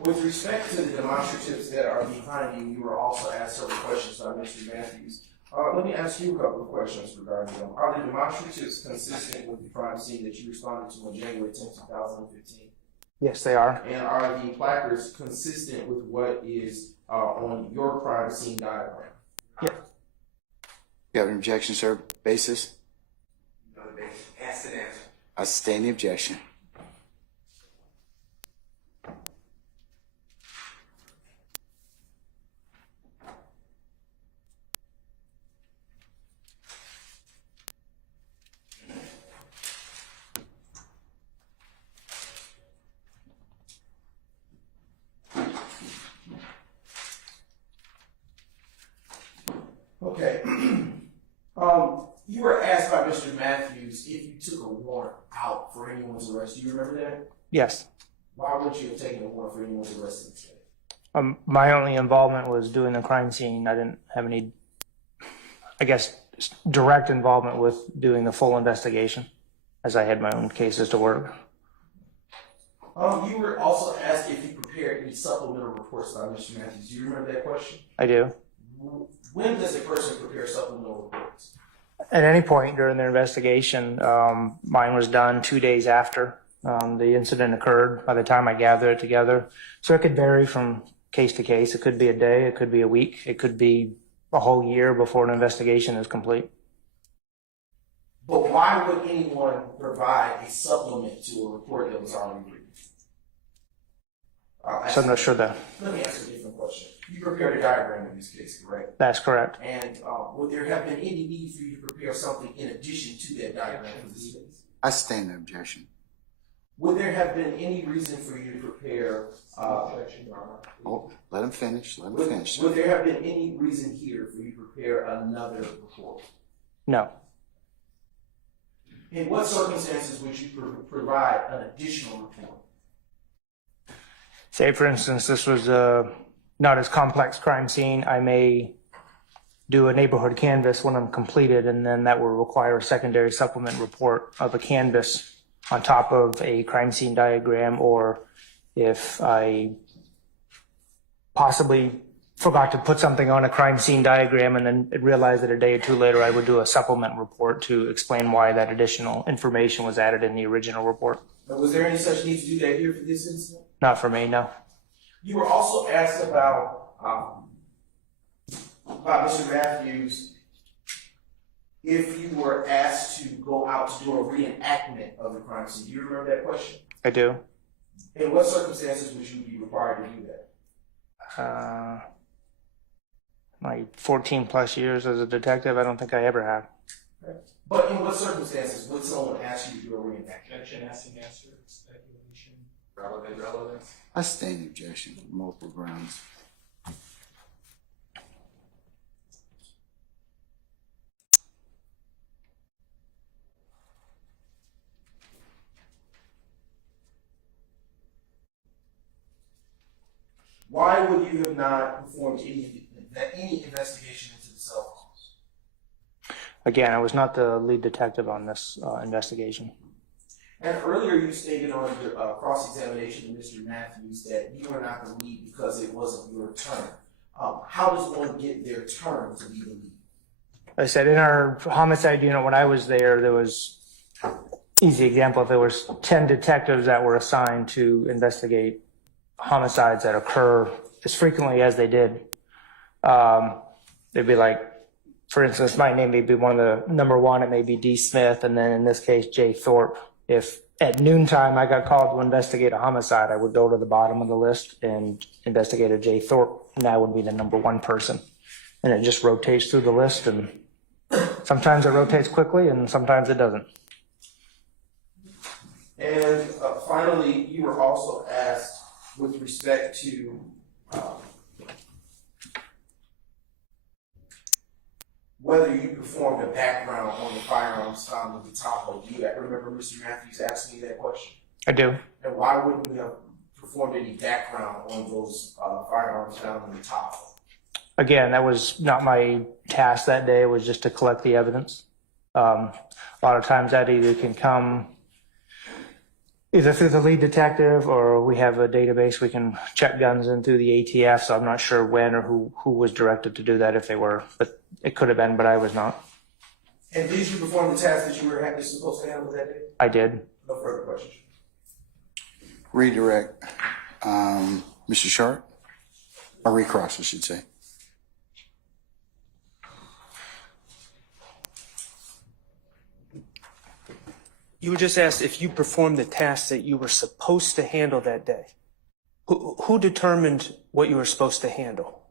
With respect to the demonstratives that are behind you, you were also asked several questions by Mr. Matthews. Let me ask you a couple of questions regarding them. Are the demonstratives consistent with the crime scene that you responded to on January 10, 2015? Yes, they are. And are the placards consistent with what is on your crime scene diagram? Yeah. You have an objection, sir? Basis? No debate. Ask and answer. I sustain the objection. Okay. You were asked by Mr. Matthews if you took a warrant out for anyone's arrest. Do you remember that? Yes. Why wouldn't you have taken a warrant for anyone's arrest instead? My only involvement was doing the crime scene. I didn't have any, I guess, direct involvement with doing the full investigation, as I had my own cases to work. You were also asked if you prepared any supplemental reports by Mr. Matthews. Do you remember that question? I do. When does a person prepare supplemental reports? At any point during the investigation, mine was done 2 days after the incident occurred by the time I gathered it together. So it could vary from case to case. It could be a day, it could be a week, it could be a whole year before an investigation is complete. But why would anyone provide a supplement to a report that was already written? So I'm not sure that Let me ask a different question. You prepared a diagram in this case, correct? that's correct. And would there have been any need for you to prepare something in addition to that diagram for this case? I sustain the objection. Would there have been any reason for you to prepare? Oh, let him finish. Let him finish. Would there have been any reason here for you to prepare another report? No. In what circumstances would you provide an additional report? Say, for instance, this was not as complex crime scene. I may do a neighborhood canvas when I'm completed, and then that will require a secondary supplement report of a canvas on top of a crime scene diagram, or if I possibly forgot to put something on a crime scene diagram and then realized that a day or two later I would do a supplement report to explain why that additional information was added in the original report. Now, was there any such need to do that here for this incident? Not for me, no. You were also asked about by Mr. Matthews if you were asked to go out to do a reenactment of the crime scene. Do you remember that question? I do. In what circumstances would you be required to do that? My 14 plus years as a detective, I don't think I ever have. But in what circumstances would someone ask you to do a reenactment? Objection, asking answer, speculation, relevance. I sustain the objection for multiple grounds. Why would you have not performed any investigation into the cell phones? Again, I was not the lead detective on this investigation. And earlier you stated on your cross-examination to Mr. Matthews that you were not the lead because it wasn't your turn. How does one get their turn to be the lead? I said in our homicide unit when I was there was, easy example, if there was 10 detectives that were assigned to investigate homicides that occur as frequently as they did, they'd be like, for instance, my name may be one of the number one, it may be D. Smith, and then in this case, J. Thorpe. If at noontime I got called to investigate a homicide, I would go to the bottom of the list and investigate a J. Thorpe, and that would be the number one person. And it just rotates through the list, and sometimes it rotates quickly, and sometimes it doesn't. And finally, you were also asked with respect to whether you performed a background on the firearms found in the Tahoe. Do you remember Mr. Matthews asking me that question? I do. And why wouldn't you have performed any background on those firearms found in the Tahoe? Again, that was not my task that day. It was just to collect the evidence. A lot of times that either can come either through the lead detective or we have a database we can check guns in through the ATF. So I'm not sure when or who was directed to do that if they were, but it could have been, but I was not. And did you perform the task that you were supposed to handle that day? I did. No further questions. redirect, Mr. Sharp, or recross, I should say. You were just asked if you performed the tasks that you were supposed to handle that day. Who determined what you were supposed to handle?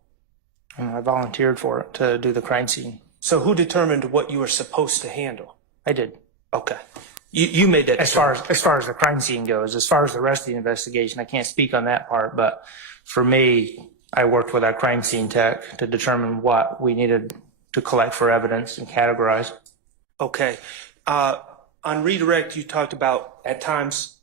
I volunteered for it to do the crime scene. So who determined what you were supposed to handle? I did. Okay. You made that As far as the crime scene goes, as far as the rest of the investigation, I can't speak on that part, but for me, I worked with our crime scene tech to determine what we needed to collect for evidence and categorize. Okay. On redirect, you talked about at times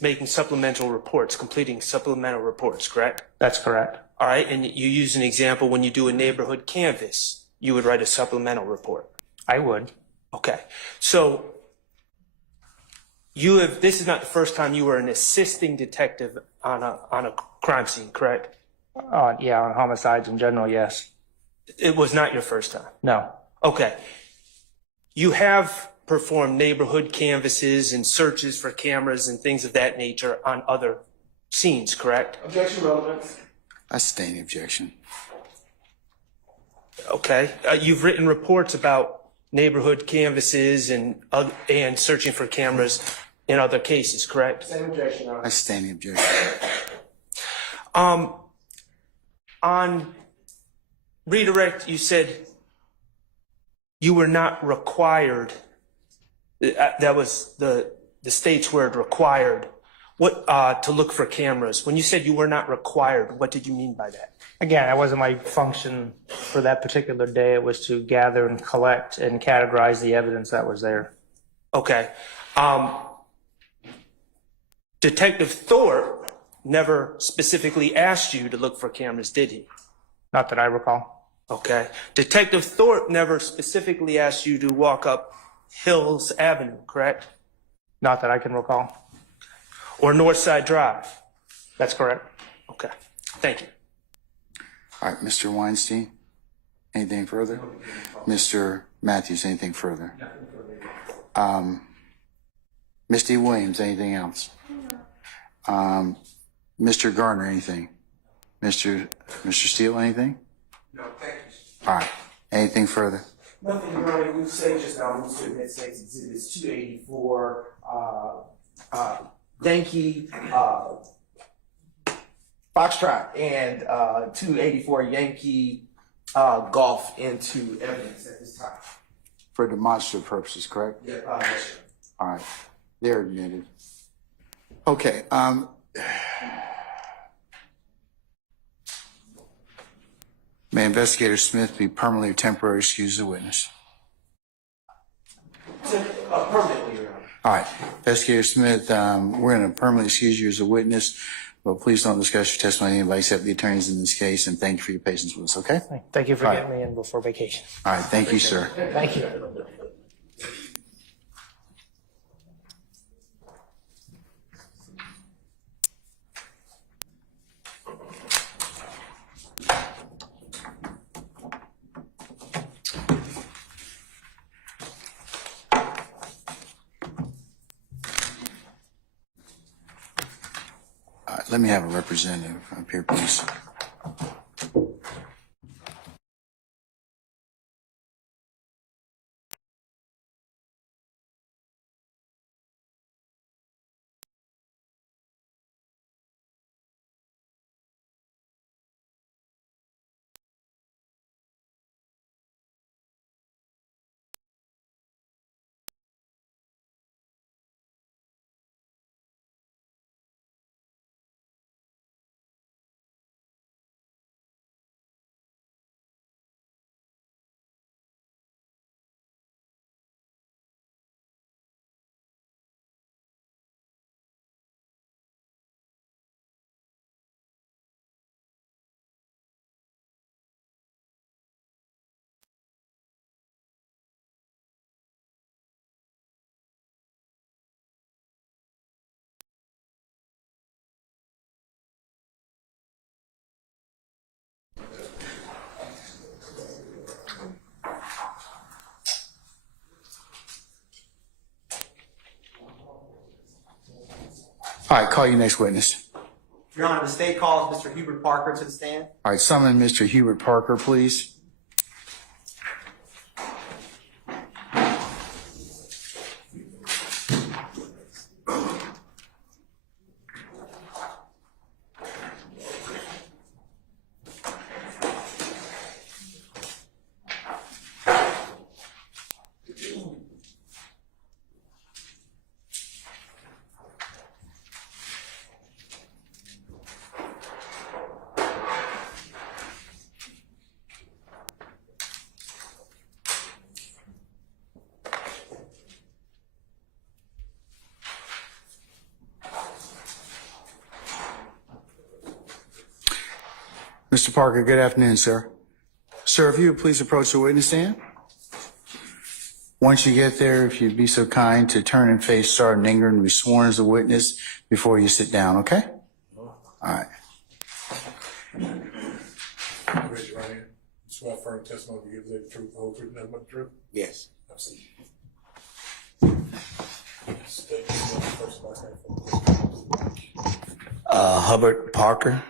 making supplemental reports, completing supplemental reports, correct? That's correct. All right. And you use an example when you do a neighborhood canvas, you would write a supplemental report. I would. Okay. So this is not the first time you were an assisting detective on a crime scene, correct? Yeah, on homicides in general, yes. It was not your first time. No. Okay. You have performed neighborhood canvases and searches for cameras and things of that nature on other scenes, correct? Objection, relevance. I sustain the objection. Okay. You've written reports about neighborhood canvases and searching for cameras in other cases, correct? Same objection, Your Honor. I sustain the objection. On redirect, you said you were not required. That was the state's word, required. What to look for cameras? When you said you were not required, what did you mean by that? Again, that wasn't my function for that particular day. It was to gather and collect and categorize the evidence that was there. Okay. Detective Thorpe never specifically asked you to look for cameras, did he? Not that I recall. Okay. Detective Thorpe never specifically asked you to walk up Hills Avenue, correct? Not that I can recall. Or Northside Drive? That's correct. Okay. Thank you. All right, Mr. Weinstein, anything further? Mr. Matthews, anything further? Misty Williams, anything else? Mr. Garner, anything? Mr. Steele, anything? No, thank you. All right, anything further? Nothing, Your Honor. We've said just now, we said that State's Exhibits 284, Yankee, Foxtrot, and 284 Yankee Golf into evidence at this time. For demonstrative purposes, correct? Yeah, yes, sir. All right, they're admitted. Okay, may Investigator Smith be permanently or temporarily excused as a witness? Permanently, Your Honor. All right, Investigator Smith, we're going to permanently excuse you as a witness, but please don't discuss your testimony with anybody except the attorneys in this case, and thank you for your patience with us, okay? Thank you for All getting me in before vacation. All right, thank you, sir. Thank you. All right, let me have a representative up here, please. All right, call your next witness. Your Honor, the state calls Mr. Hubert Parker to the stand. All right, summon Mr. Hubert Parker, please. Mr. Parker, good afternoon, sir. Sir, if you would please approach the witness stand. Once you get there, if you'd be so kind to turn and face Sergeant Ingram and be sworn as a witness before you sit down, okay? All right. Raise your right hand. You swear firm testimony to give the truth, the whole truth, nothing but the truth? Yes. Absolutely. State your name, first and last name. Hubbard Parker.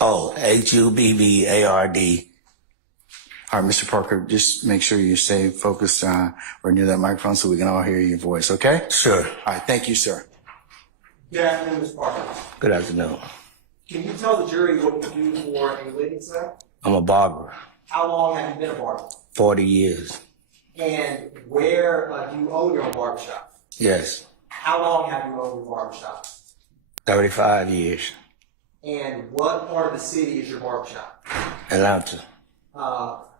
Oh, Hubbard. All right, Mr. Parker, just make sure you stay focused or near that microphone so we can all hear your voice, okay? Sure. All right, thank you, sir. Good afternoon, Mr. Parker. Good afternoon. Can you tell the jury what you do for a living, sir? I'm a barber. How long have you been a barber? 40 years. And where do you own your own barbershop? Yes. How long have you owned your barbershop? 35 years. And what part of the city is your barbershop? Atlanta.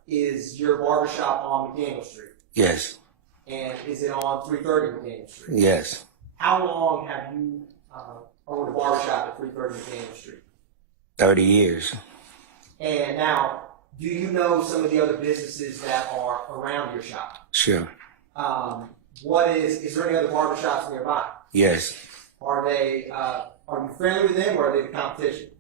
Is your barbershop on McDaniel Street? Yes. And is it on 330 McDaniel Street? Yes. How long have you owned a barbershop at 330 McDaniel Street? 30 years. And now, do you know some of the other businesses that are around your shop? Sure. Is there any other barbershops nearby? Yes. Are you friendly with them or are they the competition?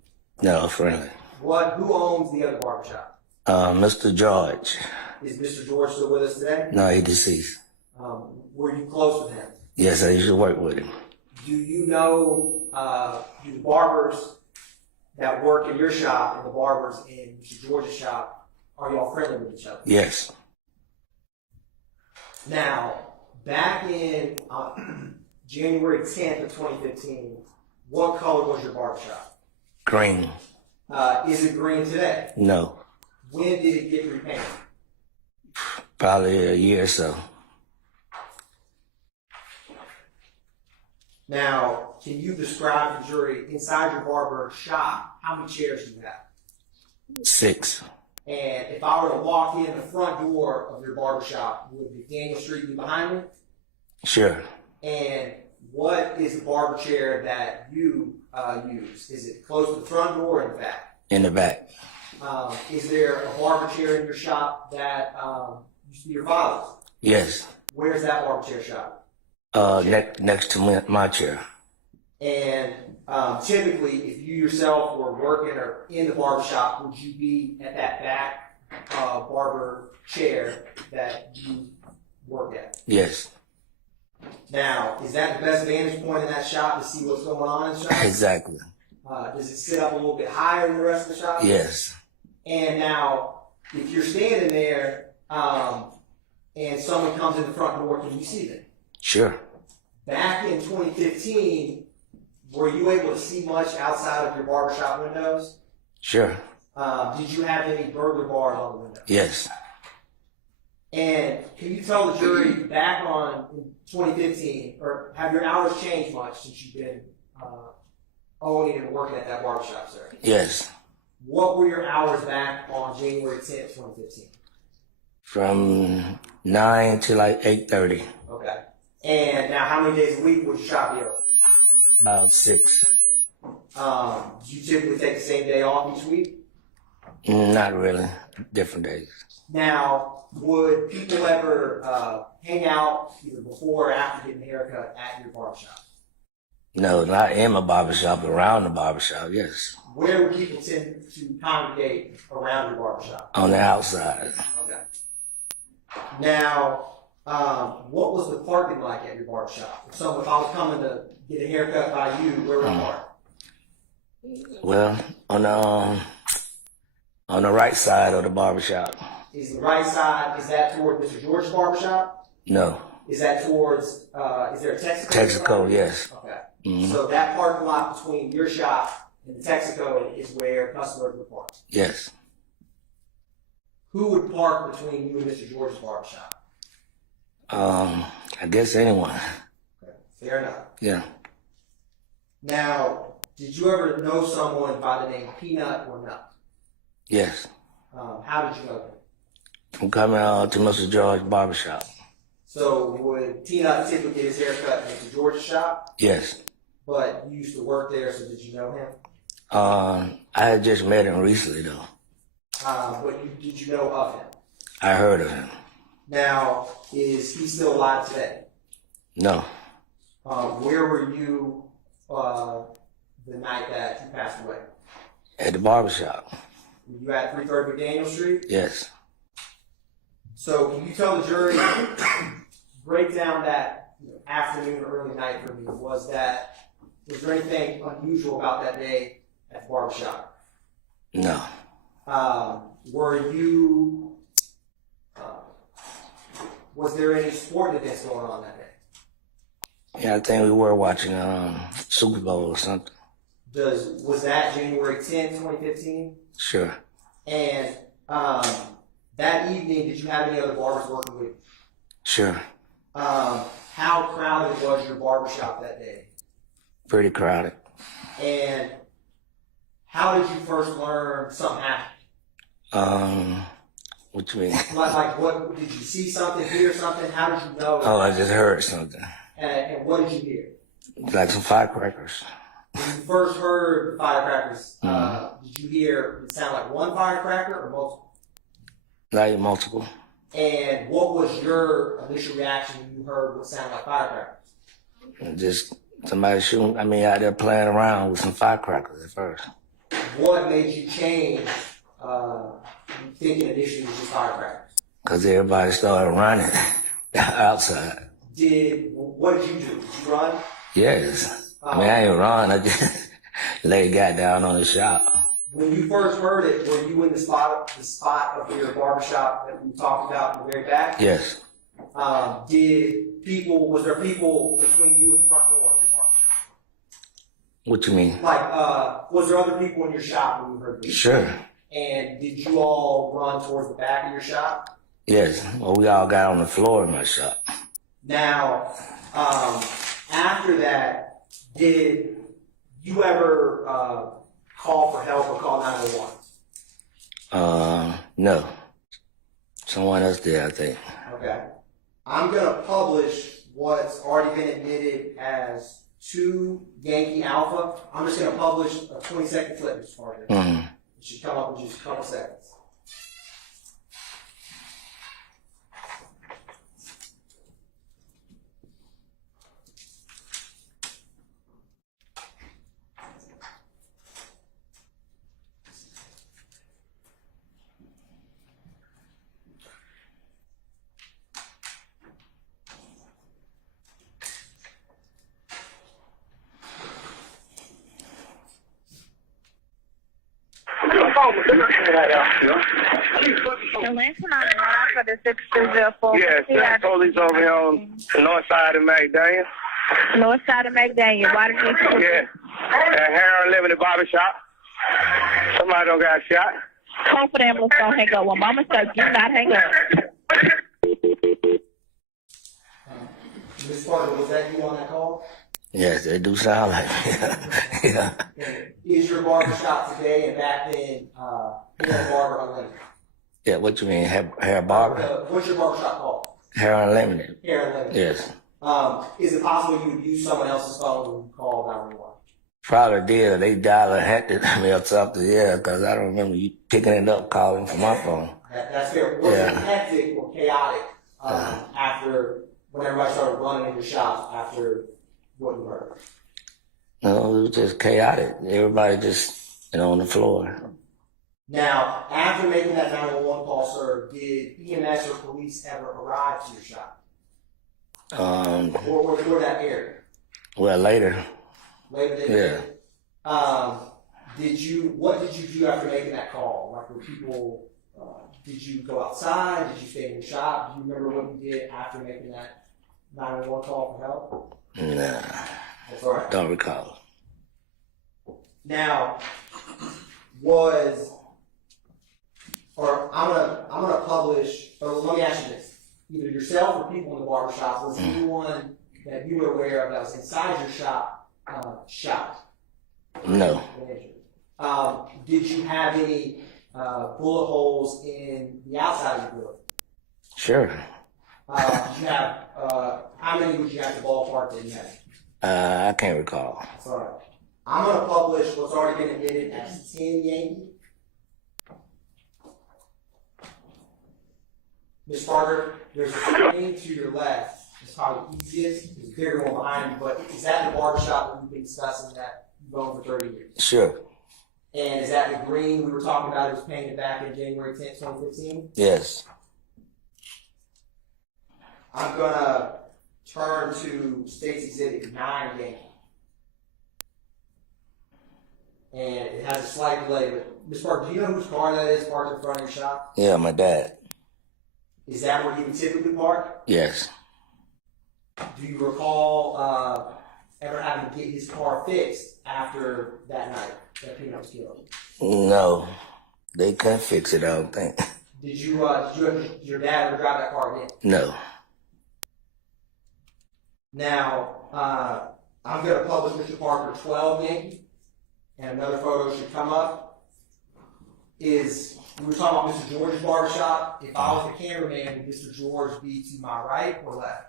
No, friendly. Who owns the other barbershop? Mr. George. Is Mr. George still with us today? No, he deceased. Were you close with him? Yes, I used to work with him. Do you know, do the barbers that work in your shop and the barbers in Mr. George's shop, are y'all friendly with each other? Yes. Now, back in January 10th of 2015, what color was your barbershop? Green. Is it green today? No. When did it get repainted? Probably a year or so. Now, can you describe to the jury, inside your barber shop, how many chairs do you have? 6. And if I were to walk in the front door of your barber shop, would McDaniel Street be behind me? Sure. And what is the barber chair that you use? Is it close to the front door or in the back? In the back. Is there a barber chair in your shop that used to be your father's? Yes. Where's that barber chair shop? Next to my chair. And typically, if you yourself were working or in the barber shop, would you be at that back barber chair that you work at? Yes. Now, is that the best vantage point in that shop to see what's going on in the shop? Exactly. Does it sit up a little bit higher than the rest of the shop? Yes. And now, if you're standing there and someone comes in the front door, can you see them? Sure. Back in 2015, were you able to see much outside of your barbershop windows? Sure. Did you have any burglar bars on the window? Yes. And can you tell the jury back in 2015, or have your hours changed much since you've been owning and working at that barbershop, sir? Yes. What were your hours back on January 10th, 2015? From 9 to like 8:30. Okay. And now, how many days a week would your shop be open? About 6. Do you typically take the same day off each week? Not really. Different days. Now, would people ever hang out either before or after getting a haircut at your barbershop? No, not in my barbershop, around the barbershop, yes. Where would people tend to congregate around your barbershop? On the outside. Okay. Now, What was the parking like at your barbershop? If I was coming to get a haircut by you, where would I park? Well, on the right side of the barbershop. Is the right side, is that toward Mr. George's barbershop? No. Is that towards, is there a Texaco? Texaco, yes. Okay. Mhm. So that parking lot between your shop and the Texaco is where customers would park? Yes. Who would park between you and Mr. George's barbershop? I guess anyone. Okay. Fair enough. Yeah. Now, did you ever know someone by the name Peanut or Nut? Yes. How did you know them? I'm coming to Mr. George's barbershop. So would Peanut typically get his haircut at Mr. George's shop? Yes. But you used to work there, so did you know him? I had just met him recently, though. Did you know of him? I heard of him. Now, is he still alive today? No. Where were you the night that he passed away? At the barbershop. Were you at 330 McDaniel Street? Yes. So can you tell the jury, break down that afternoon or early night for me? Was there anything unusual about that day at the barbershop? No. Was there any sporting events going on that day? Yeah, I think we were watching Super Bowl or something. Was that January 10th, 2015? Sure. And that evening, did you have any other barbers working with you? Sure. How crowded was your barbershop that day? Pretty crowded. And how did you first learn something happened? What you mean? Like what, did you see something, hear something? How did you know? Oh, I just heard something. And what did you hear? Like some firecrackers. When you first heard the firecrackers, did you hear it sound like one firecracker or multiple? Like multiple. And what was your initial reaction when you heard what sounded like firecrackers? Just somebody shooting, out there playing around with some firecrackers at first. What made you change thinking initially it was just firecrackers? Because everybody started running outside. What did you do? Did you run? Yes. I ain't run. I just laid got down on the shop. When you first heard it, were you in the spot of your barbershop that we talked about in the very back? Yes. Was there people between you and the front door of your barbershop? What you mean? Was there other people in your shop when you heard this? Sure. And did you all run towards the back of your shop? Yes. Well, we all got on the floor in my shop. Now, after that, did you ever call for help or call 911? No. Someone else did, I think. Okay. I'm going to publish what's already been admitted as 2 Yankee Alpha. I'm just going to publish a 20-second clip, Mr. Parker. Mm-hmm. It should come up in just a couple seconds. The last one on the line for the 630. Yes, that's police over here on the north side of McDaniel. North side of McDaniel. Why did you? Yeah. At Harold living in the barber shop. Somebody don't got shot. Call for the ambulance. Don't hang up. When Mama said, do not hang up. Ms. Parker, was that you on that call? Yes, they do sound like me. Yeah. Is your barbershop today and back then Hair Barber Unlimited? Yeah, what you mean? Hair barber? What's your barbershop called? Hair Unlimited. Hair Unlimited. Yes. Is it possible you would use someone else's phone when you call 911? Probably did. They dialed a hectic me or something, yeah, because I don't remember you picking it up, calling from my phone. That's fair. Was it hectic or chaotic after when everybody started running in your shop after what you heard? No, it was just chaotic. Everybody just, on the floor. Now, after making that 911 call, sir, did EMS or police ever arrive to your shop? Or before that aired? Well, later. Later than what did you do after making that call? Like, were people, did you go outside? Did you stay in the shop? Do you remember what you did after making that 911 call for help? Nah. That's all right. Don't recall. Now, I'm gonna publish, or let me ask you this. Either yourself or people in the barbershop, was anyone that you were aware of that was inside your shop shot? No. Did you have any bullet holes in the outside of your building? Sure. Did you have, how many would you have to ballpark that you had? I can't recall. That's all right. I'm going to publish what's already been admitted as 10 Yankee. Ms. Parker, there's a screen to your left. It's probably easiest. There's a bigger one behind you, but is that the barbershop that we've been discussing that you've known for 30 years? Sure. And is that the green we were talking about? It was painted back in January 10th, 2015? Yes. I'm going to turn to State's Exhibit 9 Yankee. And it has a slight delay, but Ms. Parker, do you know whose car that is parked in front of your shop? Yeah, my dad. Is that where he would typically park? Yes. Do you recall ever having to get his car fixed after that night that Peanut was killed? No. They can't fix it, I don't think. Did your dad ever drive that car again? No. Now, I'm going to publish Mr. Parker 12 Yankee, and another photo should come up. We were talking about Mr. George's barbershop. If I was the cameraman, would Mr. George be to my right or left?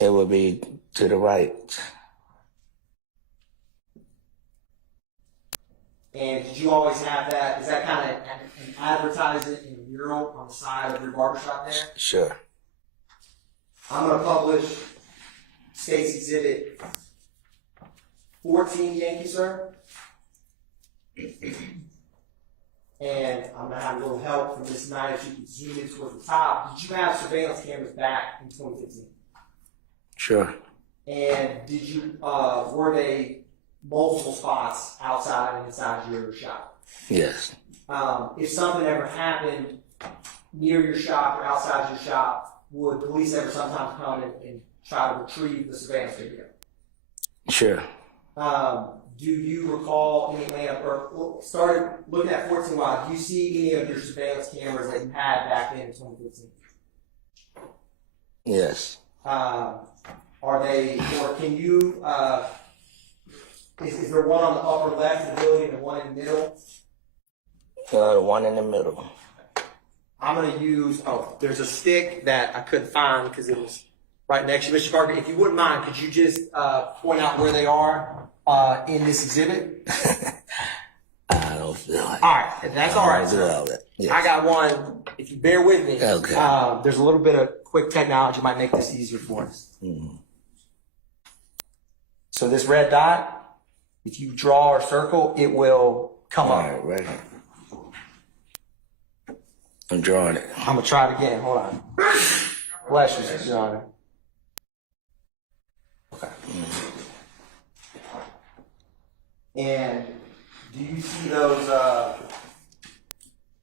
It would be to the right. And did you always have that? Is that kind of an advertisement in a mural on the side of your barbershop there? Sure. I'm going to publish State's Exhibit 14 Yankee, sir. And I'm going to have a little help from Ms. Knight if you can zoom in towards the top. Did you have surveillance cameras back in 2015? Sure. And did you, were they multiple spots outside and inside your shop? Yes. If something ever happened near your shop or outside your shop, would police ever sometimes come and try to retrieve the surveillance video? Sure. Do you recall any or started looking at 14 Wild? Do you see any of your surveillance cameras that you had back then in 2015? Yes. Are they, or can you, is there one on the upper left of the building and one in the middle? The one in the middle. I'm going to use, there's a stick that I couldn't find because it was right next to you. Mr. Parker, if you wouldn't mind, could you just point out where they are in this exhibit? I don't feel like. All right, that's all right, sir. All that. Yes. I got one. If you bear with me, okay. There's a little bit of quick technology might make this easier for us. Mm-hmm. So this red dot, if you draw or circle, it will come All up. right, right. I'm drawing it. I'm gonna try it again. Hold on. Bless you, Your Honor. Okay. And do you see those?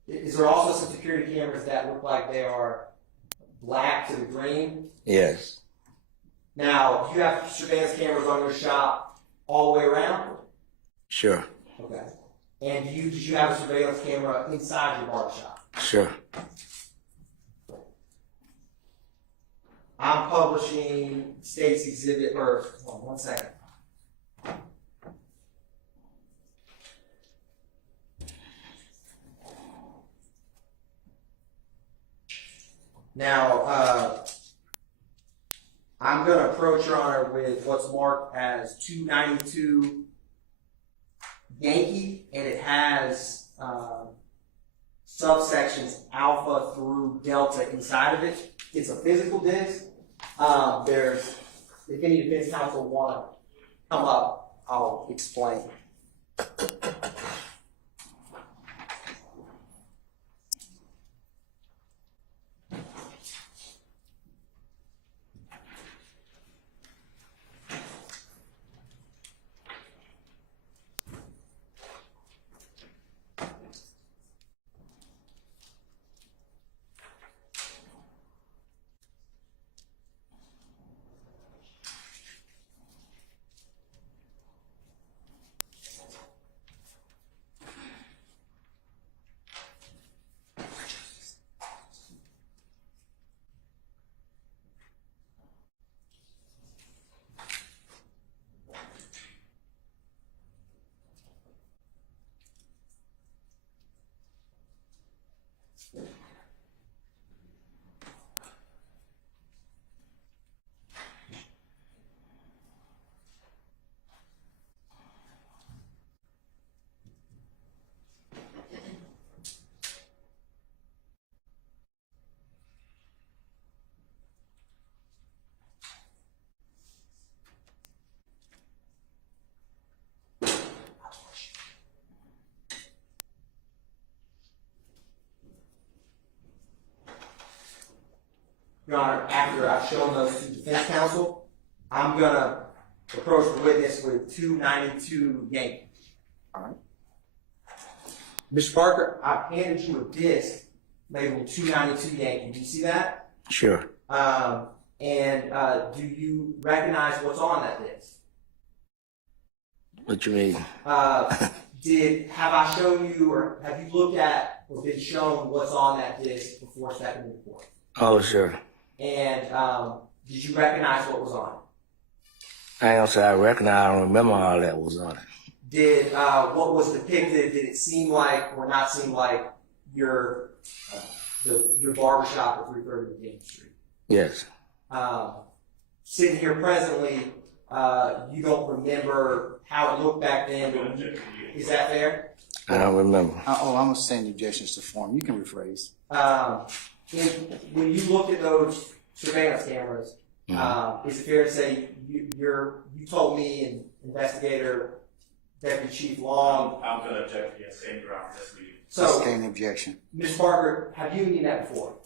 Is there also some security cameras that look like they are black to the green? Yes. Now, do you have surveillance cameras on your shop all the way around? Sure. Okay. And did you have a surveillance camera inside your barbershop? Sure. I'm publishing State's Exhibit, or hold on 1 second. Now, I'm going to approach Your Honor with what's marked as 292 Yankee, and it has subsections alpha through delta inside of it. It's a physical disc. If any defense counsel want to come up, I'll explain. Your Honor, after I've shown those to defense counsel, I'm gonna approach the witness with 292 Yankee. All right. Mr. Parker, I've handed you a disc labeled 292 Yankee. Do you see that? Sure. Do you recognize what's on that disc? What you mean? Have I shown you, or have you looked at or been shown what's on that disc before stepping into court? Oh, sure. And did you recognize what was on it? I ain't gonna say I recognize. I don't remember all that was on it. Did what was depicted? Did it seem like or not seem like your barbershop at 330 Demonstrative Street? Yes. Sitting here presently, you don't remember how it looked back then. Is that fair? I don't remember. I'm gonna stand objections to form. You can rephrase. When you looked at those surveillance cameras, is it fair to say you told me and investigator Deputy Chief Long? I'm going to object. Yes, same ground. Yes, we. So, Stand objection. Ms. Parker, have you and me met before?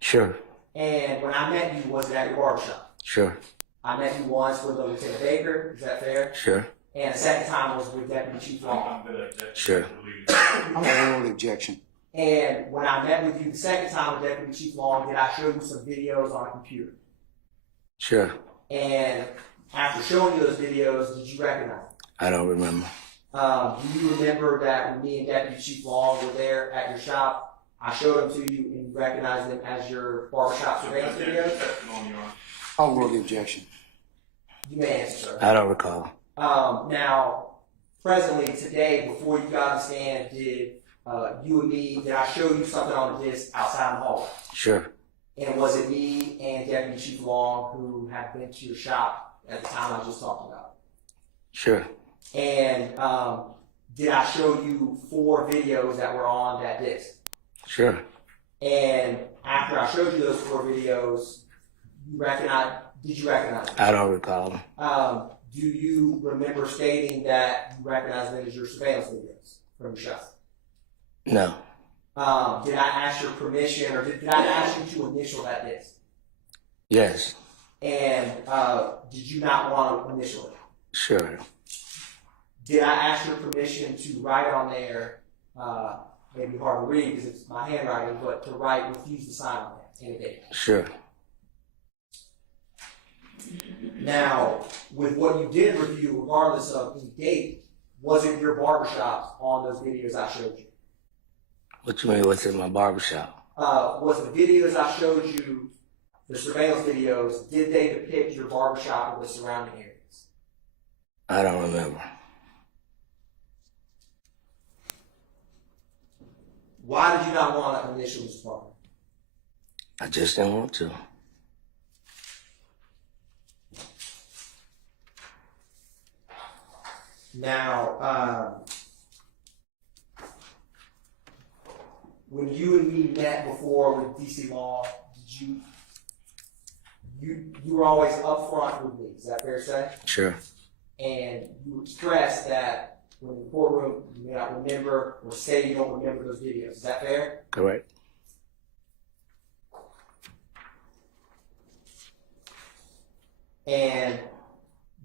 Sure. And when I met you, was it at your barbershop? Sure. I met you once with Lieutenant Baker. Is that fair? Sure. And the second time was with Deputy Chief Long. I'm going to object. Sure. I'm gonna rule the objection. And when I met with you the second time with Deputy Chief Long, did I show you some videos on a computer? Sure. And after showing you those videos, did you recognize them? I don't remember. Do you remember that when me and Deputy Chief Long were there at your shop, I showed them to you and you recognized them as your barbershop surveillance videos? I'll rule the objection. You may answer, sir. I don't recall. Now, presently, today, before you got on the stand, did you and me, did I show you something on the disc outside in the hallway? Sure. And was it me and Deputy Chief Long who had been to your shop at the time I was just talking about? Sure. And did I show you 4 videos that were on that disc? Sure. And after I showed you those 4 videos, did you recognize them? I don't recall. Do you remember stating that you recognize them as your surveillance videos from your shop? No. Did I ask your permission, or did I ask you to initial that disc? Yes. And did you not want to initial it? Sure. Did I ask your permission to write on there, maybe hard to read because it's my handwriting, but to write refuse to sign on there, any date? Sure. Now, with what you did review, regardless of the date, was it your barbershop on those videos I showed you? What you mean, what's in my barbershop? Was the videos I showed you, the surveillance videos, did they depict your barbershop or the surrounding areas? I don't remember. Why did you not want to initial this Parker? I just didn't want to. Now, when you and me met before with DC Law, did you were always upfront with me, is that fair to say? Sure. And you expressed that when in the courtroom you may not remember or say you don't remember those videos, is that fair? Correct. And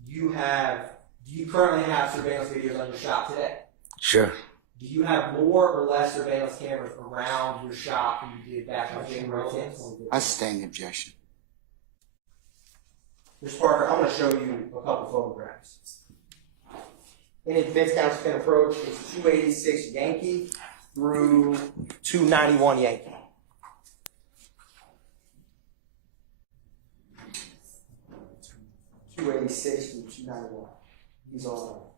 do you currently have surveillance videos on your shop today? Sure. Do you have more or less surveillance cameras around your shop than you did back on January 10th? I sustain the objection. Mr. Parker, I'm going to show you a couple photographs. Any defense counsel can approach. It's 286 Yankee through 291 Yankee. .286 through 291. These all are.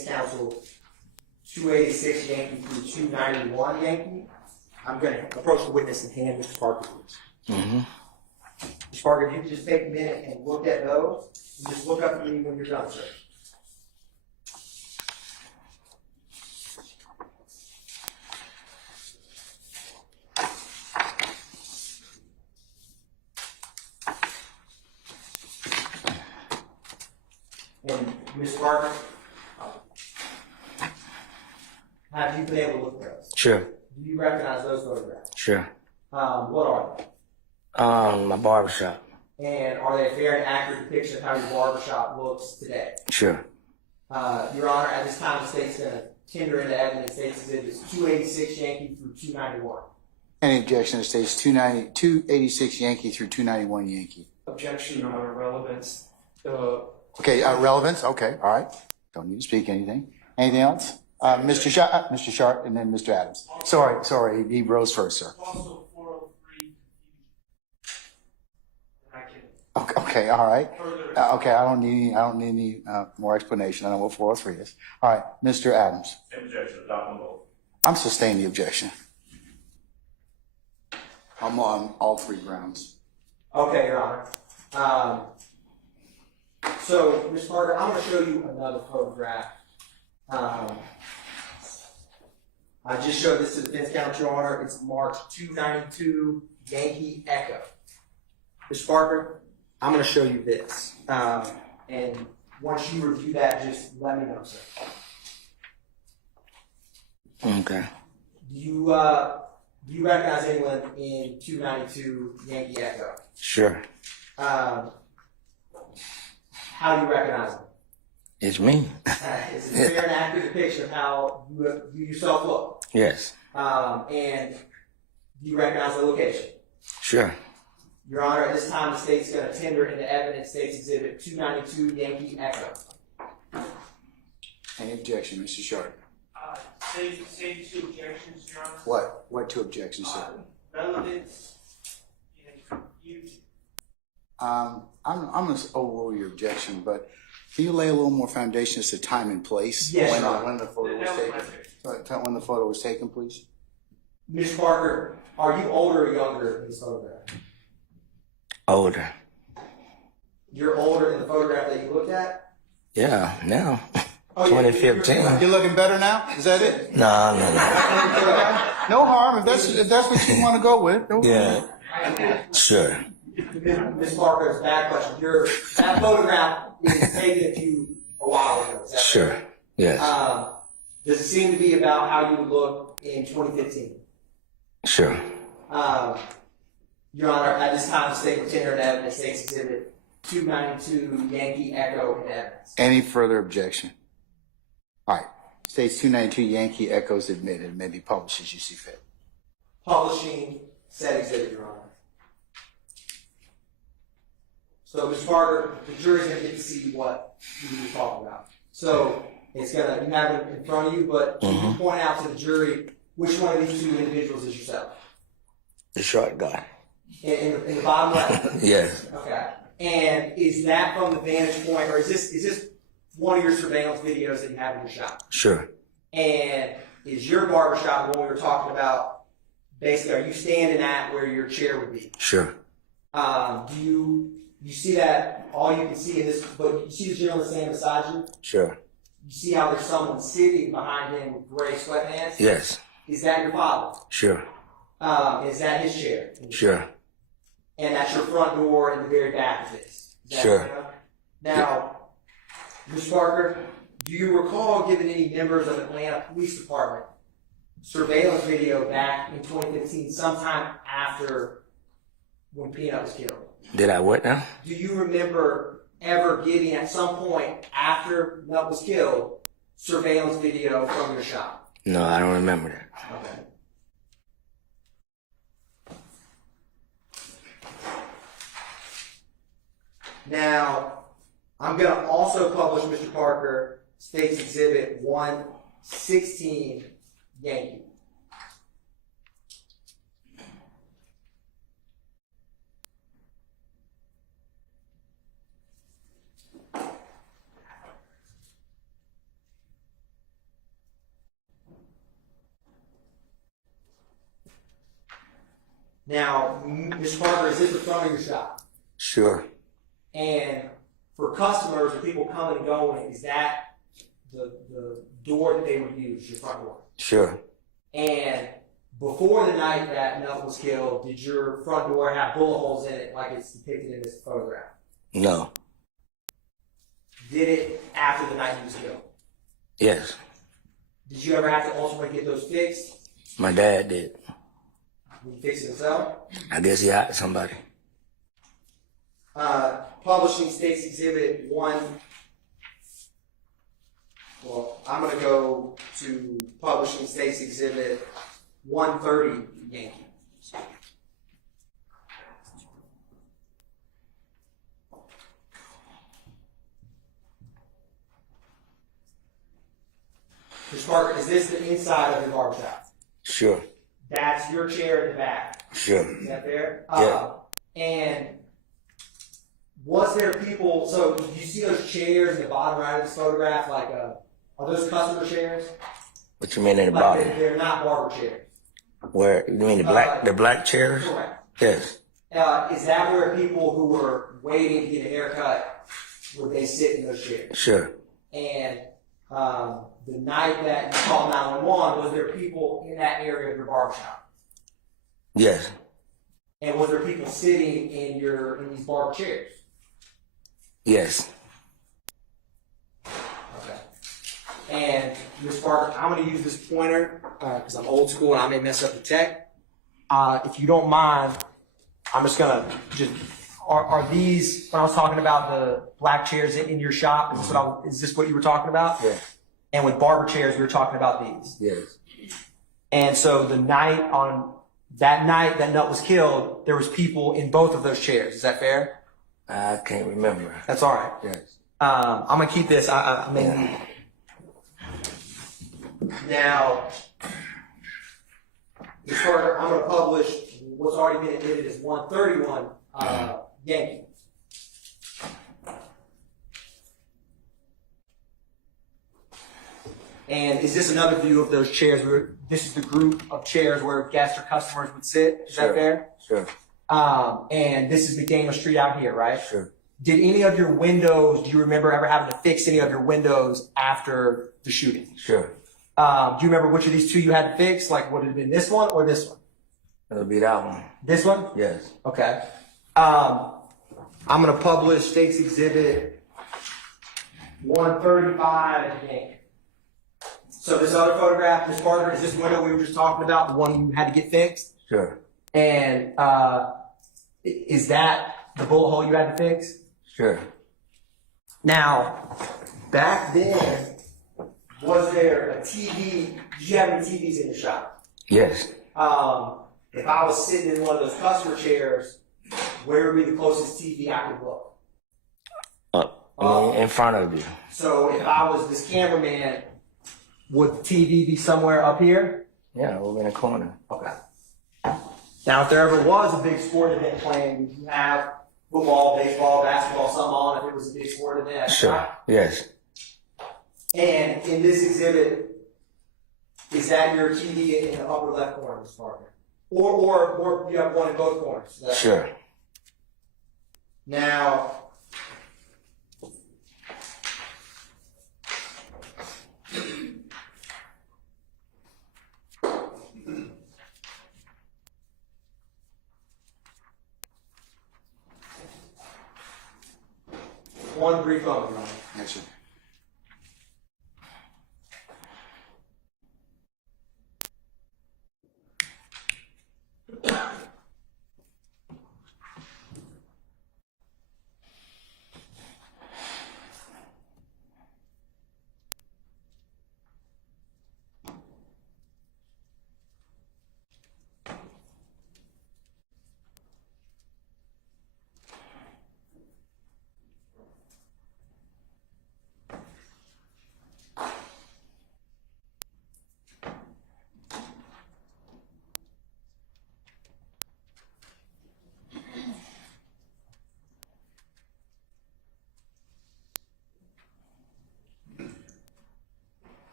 defense counsel 286 Yankee through 291 Yankee. I'm going to approach the witness and hand Mr. Parker this. Mr. Parker, if you could just take a minute and look at those, and just look up at me when you're done, sir. And Ms. Parker, have you been able to look at those? Sure. Do you recognize those photographs? Sure. What are they? My barbershop. And are they a fair and accurate depiction of how your barbershop looks today? Sure. Your Honor, at this time, the state's going to tender into evidence State's Exhibits 286 Yankee through 291. Any objection to states 286 Yankee through 291 Yankee? Objection, Your Honor, relevance. Okay, relevance. Okay, all right. Don't need to speak anything. Anything else? Mr. Sharp, and then Mr. Adams. Sorry, he rose first, sir. Also 403 confusion. Okay, all right. Okay, I don't need any more explanation. I know what 403 is. All right, Mr. Adams. Same objection, adopt them both. I'm sustaining the objection. I'm on all three grounds. Okay, Your Honor. So, Ms. Parker, I'm going to show you another photograph. I just showed this to the defense counsel, Your Honor. It's marked 292 Yankee Echo. Ms. Parker, I'm going to show you this. And once you review that, just let me know, sir. Okay. Do you recognize anyone in 292 Yankee Echo? Sure. How do you recognize them? It's me. It's a fair and accurate depiction of how you yourself look. Yes. And do you recognize the location? Sure. Your Honor, at this time, the state's going to tender into evidence State's Exhibit 292 Yankee Echo. Any objection, Mr. Sharp? Say two objections, Your Honor. What two objections, sir? Relevance and confusion. I'm going to overrule your objection, but can you lay a little more foundation as to time and place? Yes, when, Your Honor. when the photo was taken? When the photo was taken, please. Ms. Parker, are you older or younger in this photograph? Older. You're older in the photograph that you looked at? Yeah, now. Oh, yeah, 2015. You're looking better now? Is that it? No. No harm if that's what you want to go with. No Yeah. Sure. Ms. Parker, it's a bad question. That photograph is taken of you a while ago. Is that Sure. correct? Yes. Does it seem to be about how you would look in 2015? Sure. Your Honor, at this time, the state will tender into evidence State's Exhibit 292 Yankee Echo in evidence. Any further objection? All right. States 292 Yankee Echoes admitted. May be published as you see fit. Publishing said exhibit, Your Honor. So, Mr. Parker, the jury's going to get to see what you were talking about. So, you have it in front of you, but can you point out to the jury which one of these two individuals is yourself? The short guy. In the bottom left? Yes. Okay. And is that from the vantage point, or is this one of your surveillance videos that you have in your shop? Sure. And is your barbershop the one we were talking about? Basically, are you standing at where your chair would be? Sure. Do you see that all you can see in this, but you see the gentleman standing beside you? Sure. You see how there's someone sitting behind him with gray sweatpants? Yes. Is that your father? Sure. Is that his chair? Sure. And that's your front door in the very back of this? Is that Sure. right? Now, Mr. Parker, do you recall giving any members of the Atlanta Police Department surveillance video back in 2015, sometime after when Peanut was killed? Did I what now? Do you remember ever getting, at some point after Nut was killed, surveillance video from your shop? No, I don't remember that. Okay. Now, I'm going to also publish, Mr. Parker, State's Exhibit 116 Yankee. Now, Mr. Parker, is this the front of your shop? Sure. And for customers or people coming and going, is that the door that they would use, your front door? Sure. And before the night that Nut was killed, did your front door have bullet holes in it like it's depicted in this photograph? No. Did it after the night he was killed? Yes. Did you ever have to ultimately get those fixed? My dad did. Did he fix it himself? I guess he hired somebody. Publishing States Exhibit 1. Well, I'm going to go to Publishing States Exhibit 130 Yankee. Mr. Parker, is this the inside of your barbershop? Sure. That's your chair in the back. Sure. Is that fair? Yeah. And was there people, so you see those chairs in the bottom right of this photograph, like, are those customer chairs? What you mean in the Like bottom? they're not barber chairs. Where you mean the black chairs? Correct. Yes. Is that where people who were waiting to get a haircut, would they sit in those chairs? Sure. And the night that you called 911, was there people in that area of your barbershop? Yes. And was there people sitting in these barber chairs? Yes. Okay. And Ms. Parker, I'm going to use this pointer because I'm old school and I may mess up the tech. If you don't mind, I'm just going to are these, when I was talking about the black chairs in your shop, is this what you were talking about? Yeah. And with barber chairs, we were talking about these. Yes. And so that night that Nut was killed, there was people in both of those chairs. Is that fair? I can't remember. That's all right. Yes. I'm gonna keep this. I mean, now, Ms. Carter, I'm gonna publish what's already been admitted as 131 Yankee. And is this another view of those chairs? This is the group of chairs where guests or customers would sit. Is that fair? Sure. And this is McDaniel Street out here, right? Sure. Did any of your windows, do you remember ever having to fix any of your windows after the shooting? Sure. Do you remember which of these two you had to fix? Like, would it have been this one or this one? It'll be that one. This one? Yes. Okay. I'm going to publish State's Exhibit 135 Yankee. So this other photograph, Ms. Carter, is this window we were just talking about, the one you had to get fixed? Sure. And is that the bullet hole you had to fix? Sure. Now, back then, was there a TV? Did you have any TVs in your shop? Yes. If I was sitting in one of those customer chairs, where would be the closest TV I could look? In front of you. So if I was this cameraman, would the TV be somewhere up here? Yeah, over in the corner. Okay. Now, if there ever was a big sport event planned, would you have football, baseball, basketball, something on if it was a big sport event? Sure. Right? Yes. And in this exhibit, is that your TV in the upper left corner, Mr. Parker? Or you have one in both corners? Sure. Now, one brief moment, Ron. Yes, sir.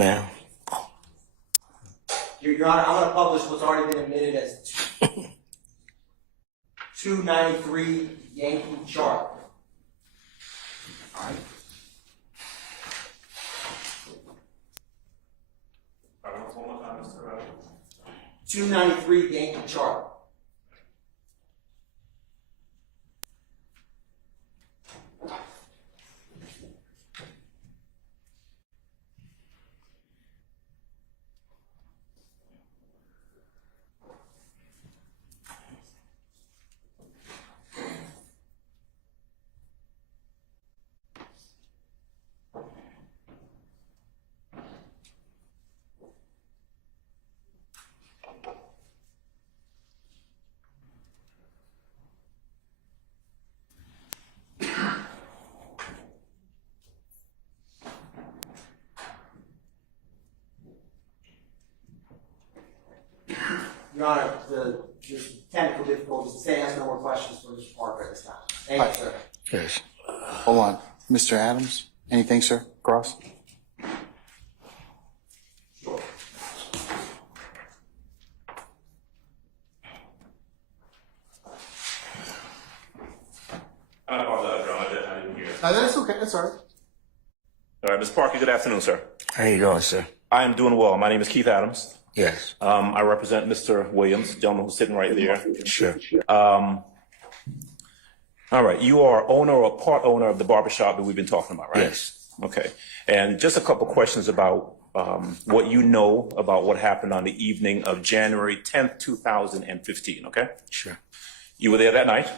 Ma'am. Your Honor, I'm gonna publish what's already been admitted as 293 Yankee chart. All right. 293 Yankee chart. Your Honor, there's technical difficulties. The state has no more questions for Mr. Parker at this time. Thank you, sir. Yes. Hold on. Mr. Adams, anything, sir? Cross? I apologize, John. I didn't hear. That's okay. That's all right. All right, Mr. Parker, good afternoon, sir. How you doing, sir? I am doing well. My name is Keith Adams. Yes. I represent Mr. Williams, the gentleman who's sitting right there. Sure. All right, you are owner or part owner of the barbershop that we've been talking about, right? Yes. Okay. And just a couple questions about what you know about what happened on the evening of January 10th, 2015, okay? Sure. You were there that night.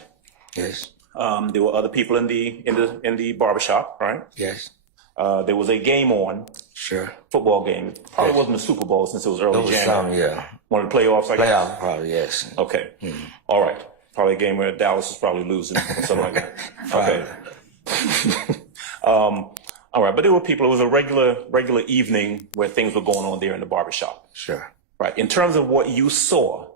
Yes. There were other people in the barbershop, right? Yes. There was a game on. Sure. Football game. Probably Yes. wasn't a Super Bowl since it was early There was January. some, yeah. One of the playoffs, I guess? Playoff, probably, yes. Okay. Mhm. All right. Probably a game where Dallas was probably losing or something like that. Okay. All right. But there were people, it was a regular evening where things were going on there in the barbershop. Sure. Right. In terms of what you saw,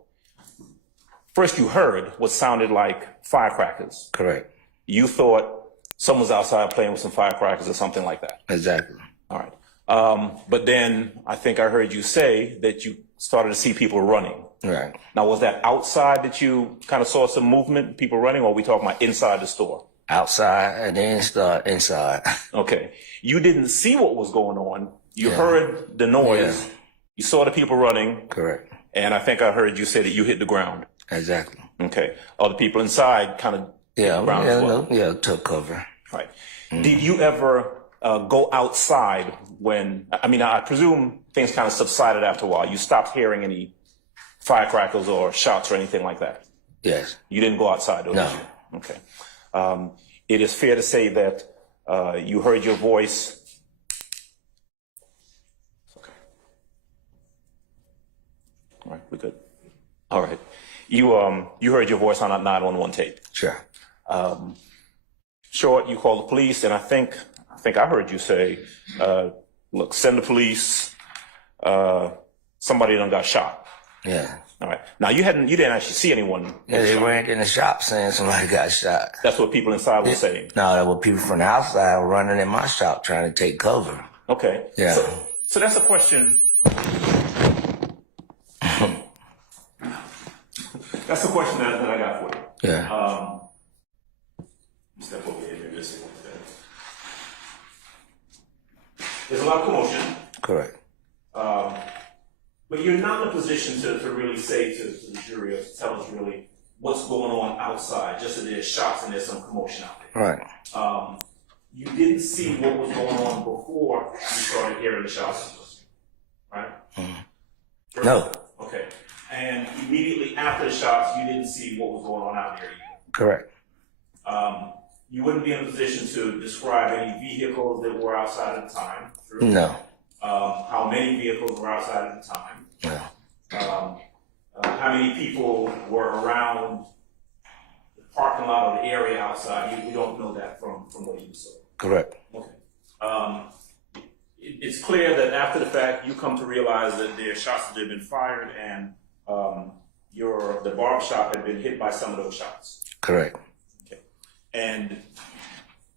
first you heard what sounded like firecrackers. Correct. You thought someone was outside playing with some firecrackers or something like that. Exactly. All right. But then I think I heard you say that you started to see people running. Right. Now, was that outside that you kind of saw some movement, people running, or are we talking about inside the store? Outside and then start inside. Okay. You didn't see what was going on. You heard the noise. Yeah. You saw the people running. Correct. And I think I heard you say that you hit the ground. Exactly. Okay. Other people inside kind of Yeah. ground as well. Yeah, took cover. Right. Did you ever go outside when, I mean, I presume things kind of subsided after a while. You stopped hearing any firecrackers or shots or anything like that? Yes. You didn't go outside, though, No. did you? Okay. It is fair to say that you heard your voice. Okay. All right, we're good. All right. You heard your voice on that 911 tape. Sure. Short, you called the police, and I think I heard you say, look, send the police. Somebody done got shot. Yeah. All right. Now you didn't actually see anyone. Yeah, they weren't in the shop saying somebody got shot. That's what people inside were saying. No, there were people from the outside running in my shop trying to take cover. Okay. Yeah. So that's a question. That's a question that I got for you. Yeah. Step over here, maybe this. There's a lot of commotion. Correct. But you're not in a position to really say to the jury or to tell us really what's going on outside, just that there's shots and there's some commotion out there. Right. You didn't see what was going on before you started hearing the shots, right? Mm. No. Okay. And immediately after the shots, you didn't see what was going on out there either. Correct. You wouldn't be in a position to describe any vehicles that were outside at the time. True? No. How many vehicles were outside at the time? No. How many people were around the parking lot or the area outside? We don't know that from what you saw. Correct. Okay. It's clear that after the fact, you come to realize that there are shots that have been fired and the barbershop had been hit by some of those shots. Correct. Okay. And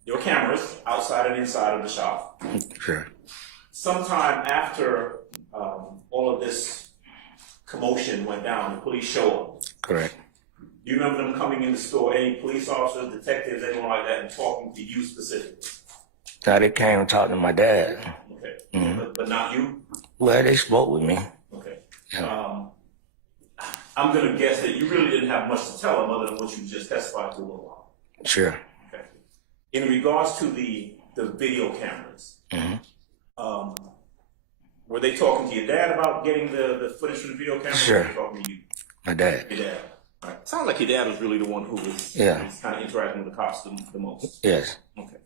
there were cameras outside and inside of the shop. Sure. sometime after all of this commotion went down, the police showed up. Correct. Do you remember them coming in the store, any police officers, detectives, anyone like that, and talking to you specifically? Now they came and talked to my dad. Okay. Mm-hmm. But not you? Well, they spoke with me. Okay. Yeah. I'm going to guess that you really didn't have much to tell them other than what you just testified to a little while. Sure. Okay. In regards to the video cameras, were they talking to your dad about getting the footage from the video cameras? Sure. Or were they talking to you? My dad. Your dad. All right. Sounds like your dad was really the one who was kind of interacting with the cops the most. Yes. Okay.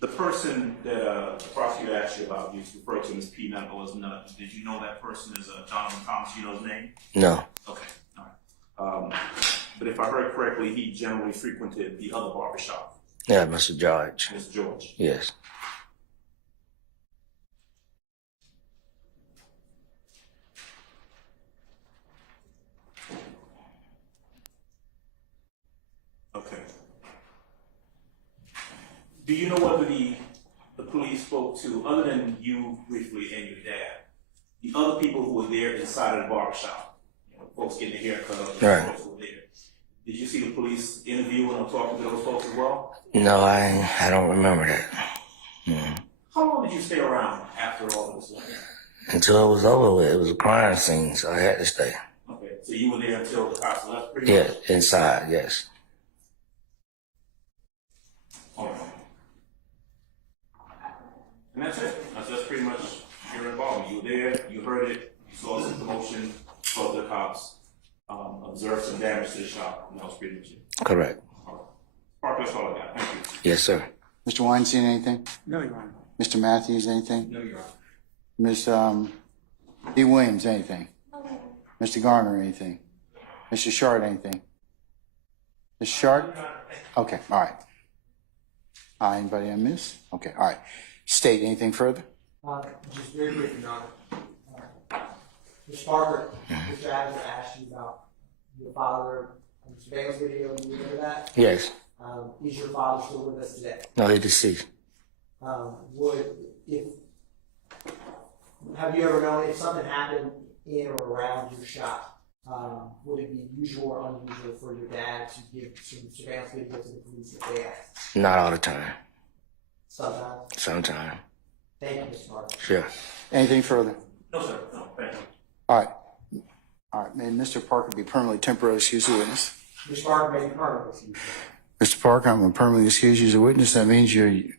The person that the prosecutor asked you about, you referred to him as Peanut or as Nut. Did you know that person is Donovan Thomas? You know his name? No. Okay. All right. But if I heard correctly, he generally frequented the other barbershop. Yeah, Mr. George. Mr. George. Yes. Okay. Do you know whether the police spoke to, other than you briefly and your dad, the other people who were there inside of the barbershop? You know, folks getting their haircut, Right. folks who were there. Did you see the police interviewing or talking to those folks as well? No, I don't remember that. Mm-hmm. How long did you stay around after all of this went down? Until it was over with. It was a crime scene, so I had to stay. Okay, so you were there until the cops left pretty Yeah, much? inside, yes. All right. And that's it. That's pretty much your involvement. You were there, you heard it, you saw some commotion, spoke to the cops, observed some damage to the shop, and that was pretty much it. Correct. All right. Parker, that's all I got. Thank you. Yes, sir. Mr. Weinstein, anything? No, Your Honor. Mr. Matthews, anything? No, Your Honor. Ms. D. Williams, anything? Mr. Garner, anything? Mr. Short, anything? Mr. Short? Okay, all right. Anybody I miss? Okay, all right. State, anything further? Just very briefly, Your Honor. Mr. Parker, Mr. Adams asked you about your father on the surveillance video. Do you remember that? Yes. Is your father still with us today? No, they deceased. Have you ever known if something happened in or around your shop, would it be usual or unusual for your dad to give some surveillance video to the police if they asked? Not all the time. Sometimes. Sometime. Thank you, Mr. Parker. Sure. Anything further? No, sir. No, thank you. All right. All right, may Mr. Parker be permanently temporarily excused as a witness? Mr. Parker may be permanently excused. Mr. Parker, I'm going to permanently excuse you as a witness. That means you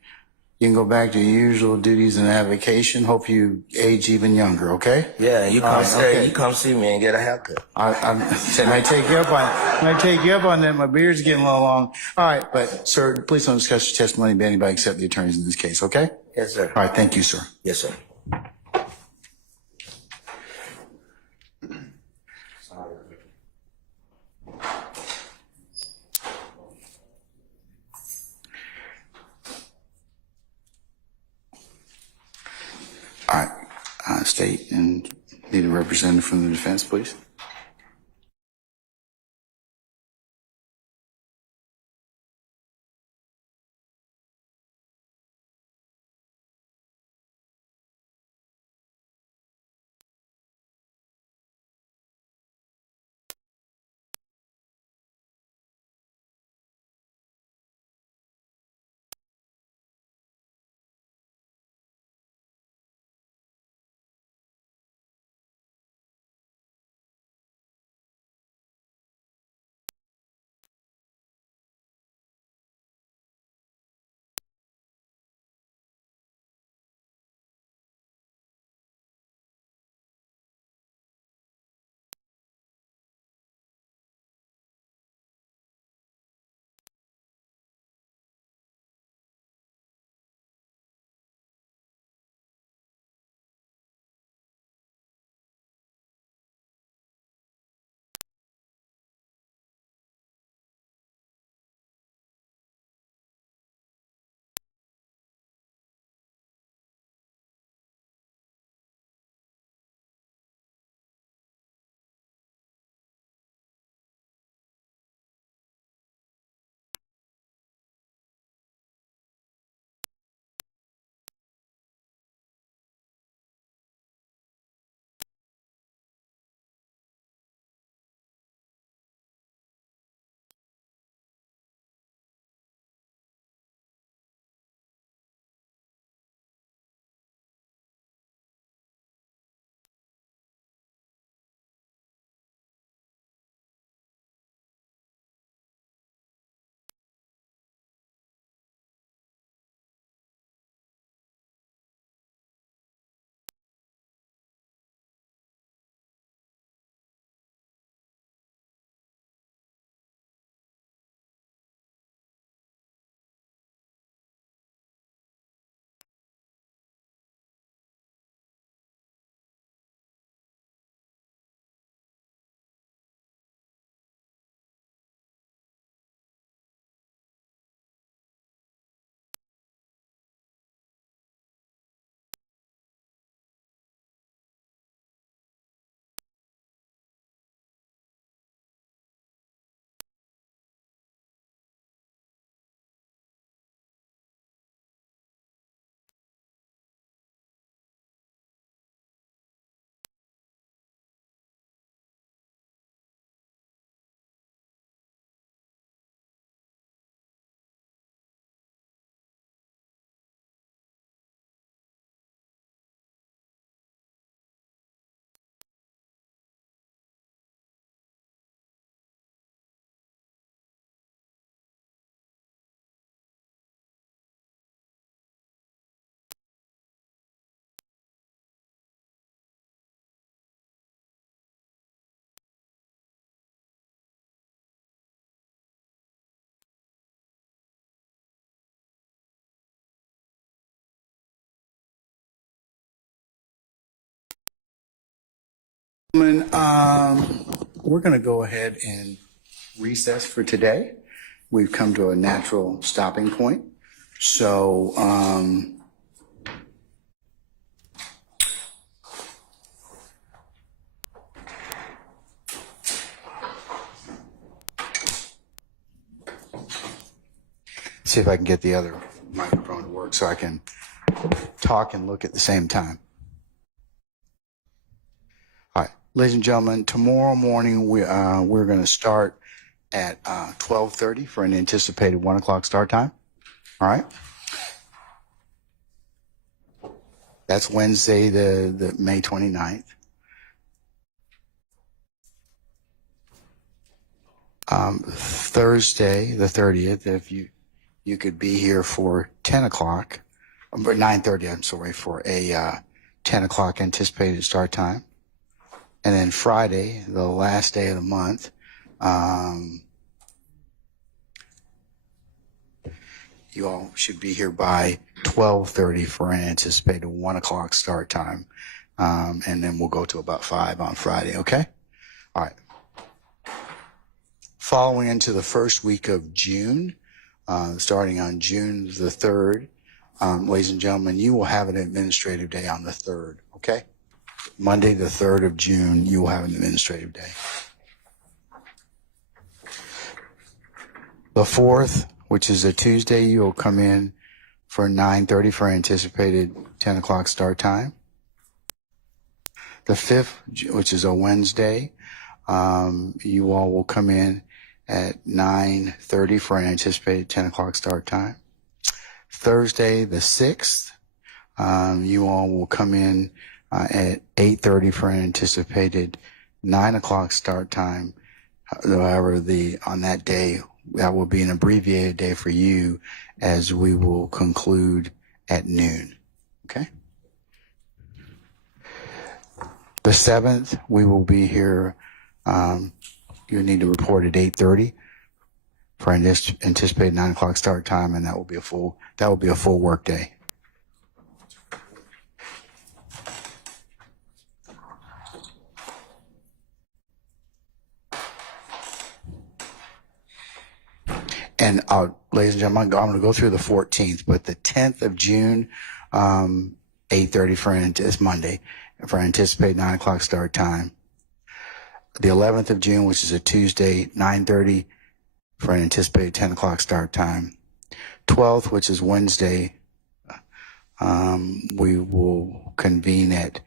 can go back to your usual duties and have vacation. Hope you age even younger, okay? Yeah, you come okay. you come see me and get a haircut. I might take you up on that. My beard's getting a little long. All right, but sir, please don't discuss your testimony with anybody except the attorneys in this case, okay? Yes, sir. All right, thank you, sir. Yes, sir. All right, state and need a representative from the defense, please. We're going to go ahead and recess for today. We've come to a natural stopping point. So, see if I can get the other microphone to work so I can talk and look at the same time. All right, ladies and gentlemen, tomorrow morning we're going to start at 12:30 for an anticipated 1 o'clock start time. All right. That's Wednesday, the May 29th. Thursday, the 30th, if you could be here for 10 o'clock, or 9:30, I'm sorry, for a 10 o'clock anticipated start time. And then Friday, the last day of the month, you all should be here by 12:30 for an anticipated 1 o'clock start time. And then we'll go to about 5 on Friday, okay? All right. Following into the first week of June, starting on June the 3rd, ladies and gentlemen, you will have an administrative day on the 3rd, okay? Monday, the 3rd of June, you will have an administrative day. The 4th, which is a Tuesday, you will come in for 9:30 for anticipated 10 o'clock start time. The 5th, which is a Wednesday, you all will come in at 9:30 for an anticipated 10 o'clock start time. Thursday, the 6th, you all will come in at 8:30 for an anticipated 9 o'clock start time. However, on that day, that will be an abbreviated day for you, as we will conclude at noon. Okay? The 7th, we will be here. You need to report at 8:30 for an anticipated 9 o'clock start time, and that will be a full work day. And ladies and gentlemen, I'm going to go through the 14th, but the 10th of June, 8:30 it's Monday, for anticipated 9 o'clock start time. The 11th of June, which is a Tuesday, 9:30 for an anticipated 10 o'clock start time. 12th, which is Wednesday, we will convene at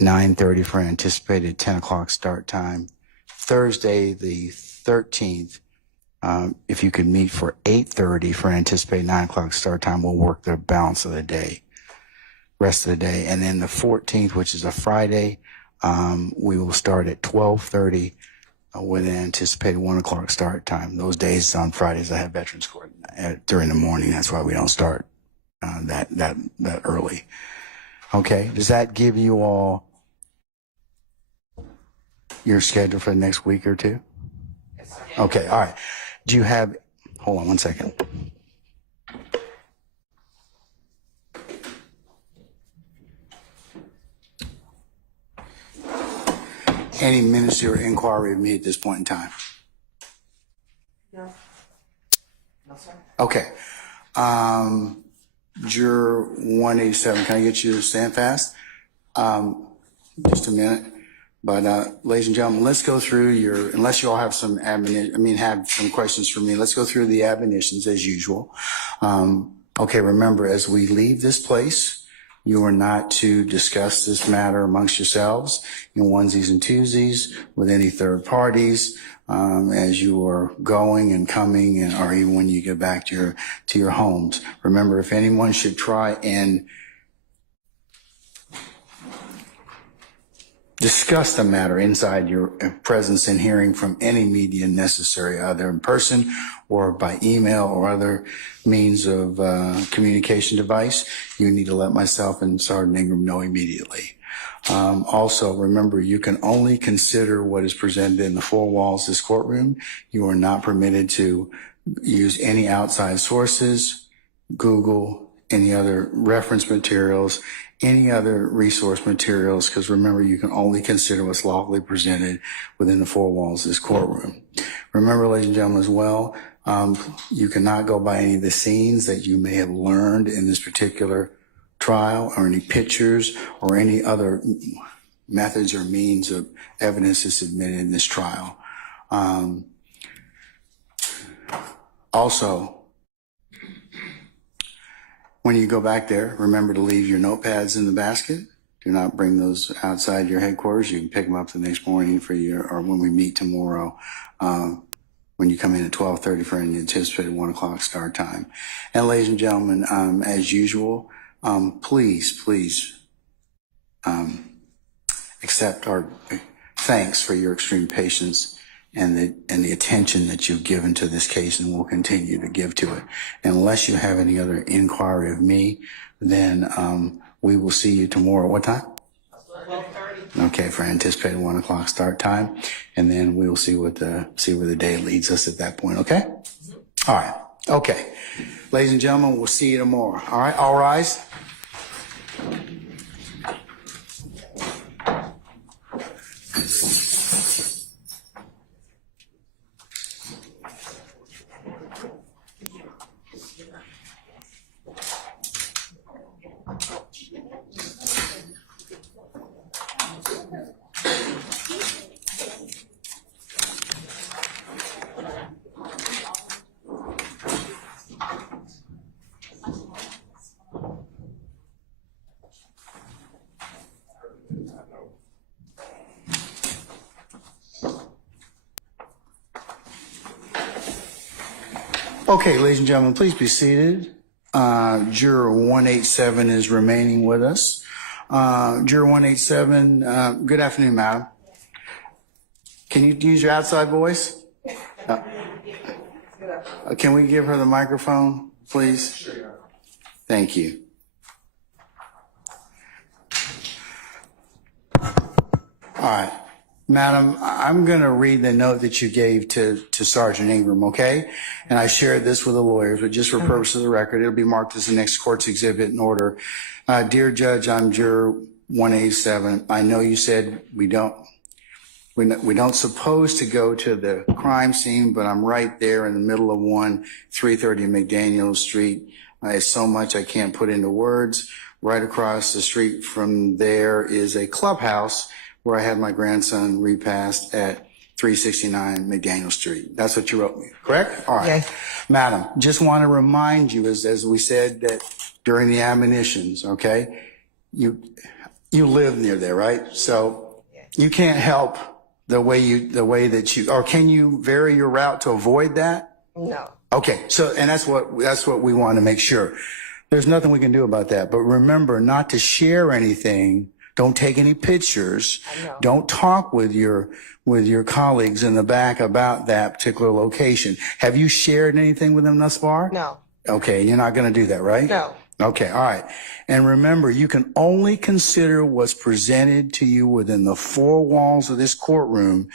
9:30 for an anticipated 10 o'clock start time. Thursday, the 13th, if you could meet for 8:30 for an anticipated 9 o'clock start time, we'll work the balance of the day, rest of the day. And then the 14th, which is a Friday, we will start at 12:30 with an anticipated 1 o'clock start time. Those days on Fridays, I have Veterans Court during the morning. That's why we don't start that early. Okay, does that give you all your schedule for the next week or two? Okay, all right. Do you have, hold on one second. Any ministerial inquiry of me at this point in time? No. No, sir. Okay. Juror 187, can I get you to stand fast? Just a minute. But ladies and gentlemen, let's go through unless you all have some have some questions for me, let's go through the admonitions as usual. Okay, remember, as we leave this place, you are not to discuss this matter amongst yourselves in onesies and twosies with any third parties as you are going and coming, or even when you get back to your homes. Remember, if anyone should try and discuss the matter inside your presence and hearing from any media necessary, either in person or by email or other means of communication device, you need to let myself and Sergeant Ingram know immediately. Also, remember, you can only consider what is presented in the four walls of this courtroom. You are not permitted to use any outside sources, Google, any other reference materials, any other resource materials, because remember, you can only consider what's lawfully presented within the four walls of this courtroom. Remember, ladies and gentlemen, as well, you cannot go by any of the scenes that you may have learned in this particular trial, or any pictures, or any other methods or means of evidence that's submitted in this trial. Also, when you go back there, remember to leave your notepads in the basket. Do not bring those outside your headquarters. You can pick them up the next morning or when we meet tomorrow, when you come in at 12:30 for an anticipated 1 o'clock start time. And ladies and gentlemen, as usual, please accept our thanks for your extreme patience and the attention that you've given to this case, and will continue to give to it. Unless you have any other inquiry of me, then we will see you tomorrow. What time? 12:30. Okay, for anticipated 1 o'clock start time, and then we'll see where the day leads us at that point. Okay. All right. Okay, ladies and gentlemen, we'll see you tomorrow. All right. All rise. Okay, ladies and gentlemen, please be seated. Juror 187 is remaining with us. Juror 187, good afternoon, madam. Can you use your outside voice? Can we give her the microphone, please? Sure. Thank you. All right. Madam, I'm going to read the note that you gave to Sergeant Ingram, okay? And I shared this with the lawyers, but just for purposes of the record, it'll be marked as the next court's exhibit in order. Dear Judge, I'm Juror 187. I know you said we don't suppose to go to the crime scene, but I'm right there in the middle of 330 McDaniel Street. It's so much I can't put into words. Right across the street from there is a clubhouse where I had my grandson repast at 369 McDaniel Street. That's what you wrote me, correct? All right. Okay. Madam, just want to remind you, as we said, that during the admonitions, okay, you live near there, right? So you can't help the way that you, or can you vary your route to avoid that? No. Okay, so, and that's what we want to make sure. There's nothing we can do about that, but remember not to share anything. Don't take any pictures. Don't talk with your colleagues in the back about that particular location. Have you shared anything with them thus far? No. Okay, you're not going to do that, right? No. Okay, all right. And remember, you can only consider what's presented to you within the four walls of this courtroom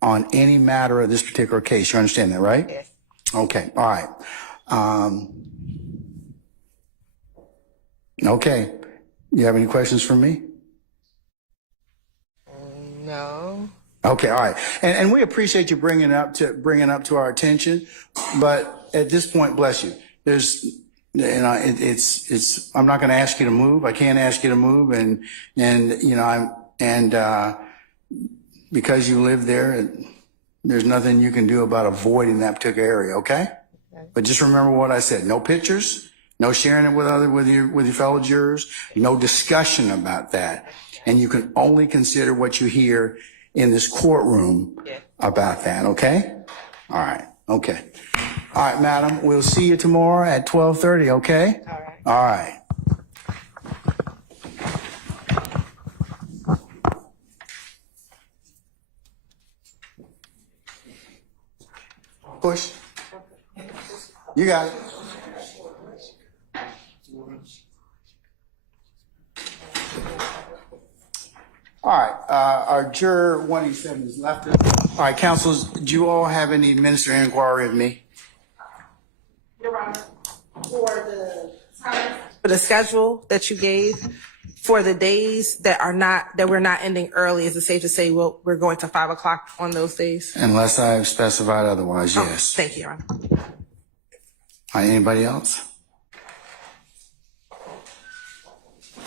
on any matter of this particular case. You understand that, right? Yes. Okay, all right. Okay. You have any questions for me? No. Okay, all right. And we appreciate you bringing it up to our attention, but at this point, bless you. I'm not going to ask you to move. I can't ask you to move, and because you live there, there's nothing you can do about avoiding that particular area. Okay? But just remember what I said. No pictures. No sharing it with your fellow jurors. No discussion about that. And you can only consider what you hear in this courtroom about that. Okay? All right. Okay. All right, madam. We'll see you tomorrow at 12:30. Okay? All right. Push. You got it. All right, our juror 187 is left us. All right, counsels, do you all have any ministerial inquiry of me? Your Honor, for the time for the schedule that you gave for the days that we're not ending early, is it safe to say we're going to 5 o'clock on those days? Unless I've specified otherwise, yes. Thank you, Your Honor. All right, anybody else?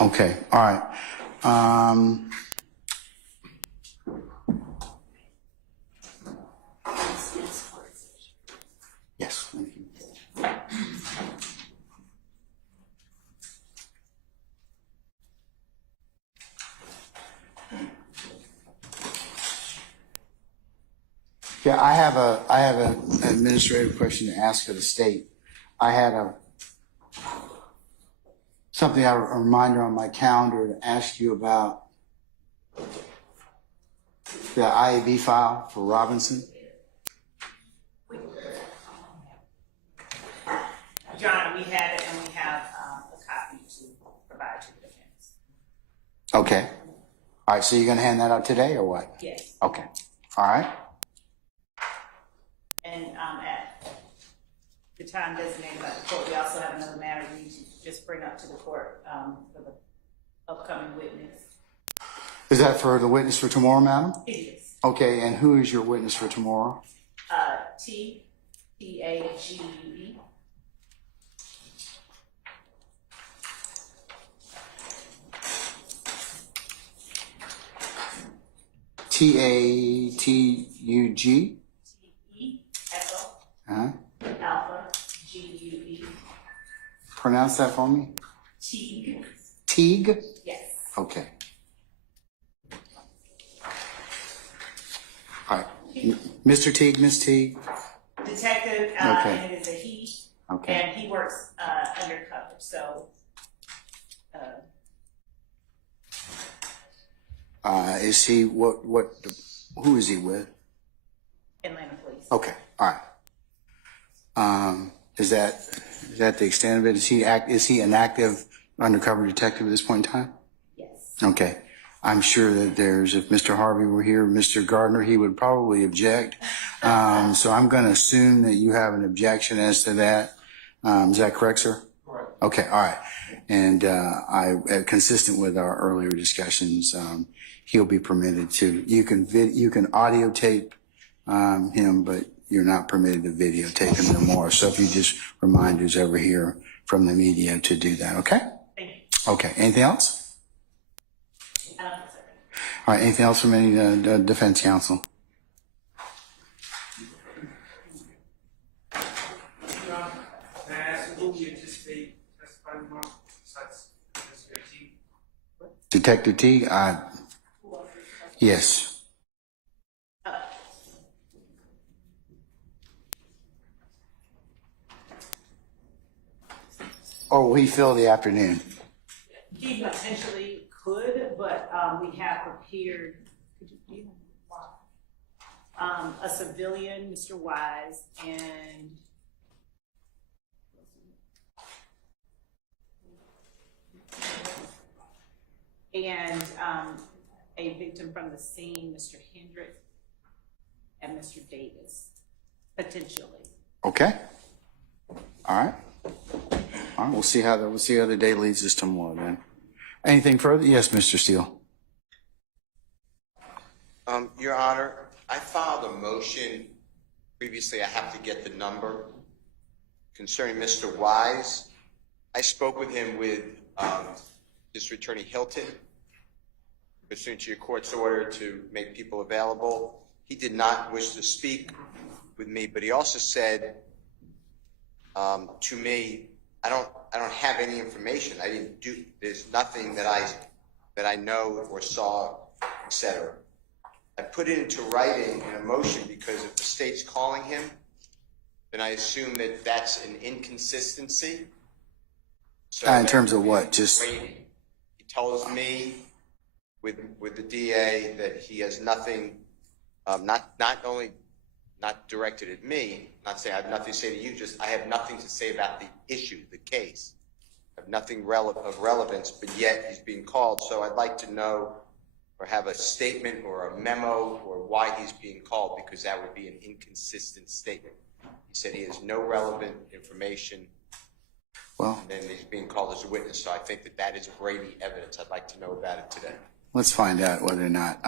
Okay, all right. Yes, thank you. Yeah, I have an administrative question to ask of the state. I had a reminder on my calendar to ask you about the IAB file for Robinson. John, we had it and we have a copy to provide to the defense. Okay. All right, so you're gonna hand that out today or what? Yes. Okay. All right. And at the time designated by the court, we also have another matter we need to just bring up to the court for the upcoming witness. Is that for the witness for tomorrow, madam? It is. Okay, and who is your witness for tomorrow? T-A-G-U-E. T-A-T-U-G? T-E, Echo, Alpha, G-U-E. Pronounce that for me. Teague. Teague? Yes. Okay. All right. Mr. Teague, Miss Teague? Detective, Okay. and it is a he. Okay. And he works undercover, so. Is he, who is he with? Atlanta Police. Okay, all right. Is that the extent of it? Is he an active undercover detective at this point in time? Yes. Okay. I'm sure that if Mr. Harvey were here, Mr. Gardner, he would probably object. So I'm going to assume that you have an objection as to that. Is that correct, sir? Correct. Okay, all right. And consistent with our earlier discussions, he'll be permitted to. You can audio tape him, but you're not permitted to videotape him no more. So if you just remind who's ever here from the media to do that, okay? Thank you. Okay. Anything else? All right. Anything else from any defense counsel? Detective Teague? Yes. Or will he fill the afternoon? He potentially could, but we have prepared a civilian, Mr. Wise, and a victim from the scene, Mr. Hendrick, and Mr. Davis, potentially. Okay. All right. All right. We'll see how the day leads us tomorrow then. Anything further? Yes, Mr. Steele. Your Honor, I filed a motion previously. I have to get the number concerning Mr. Wise. I spoke with him with District Attorney Hilton, pursuant to your court's order to make people available. He did not wish to speak with me, but he also said to me, I don't have any information. There's nothing that I know or saw, etc. I put it into writing in a motion because if the state's calling him, then I assume that that's an inconsistency. So In terms of what? Just he tells me with the DA that he has nothing, not only not directed at me, not saying I have nothing to say to you, just I have nothing to say about the issue, the case. I have nothing of relevance, but yet he's being called. So I'd like to know or have a statement or a memo or why he's being called, because that would be an inconsistent statement. He said he has no relevant information Well, And then he's being called as a witness, so I think that that is Brady evidence. I'd like to know about it today. let's find out whether or not,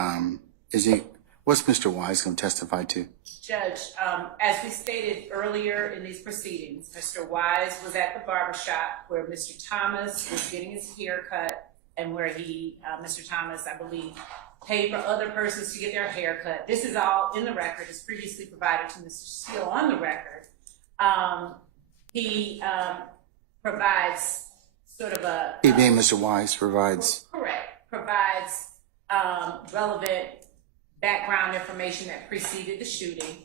what's Mr. Wise going to testify to? Judge, as we stated earlier in these proceedings, Mr. Wise was at the barbershop where Mr. Thomas was getting his hair cut and where he, Mr. Thomas, I believe, paid for other persons to get their hair cut. This is all in the record. It's previously provided to Mr. Steele on the record. He provides sort of a... He being Mr. Wise provides... Correct. Provides relevant background information that preceded the shooting.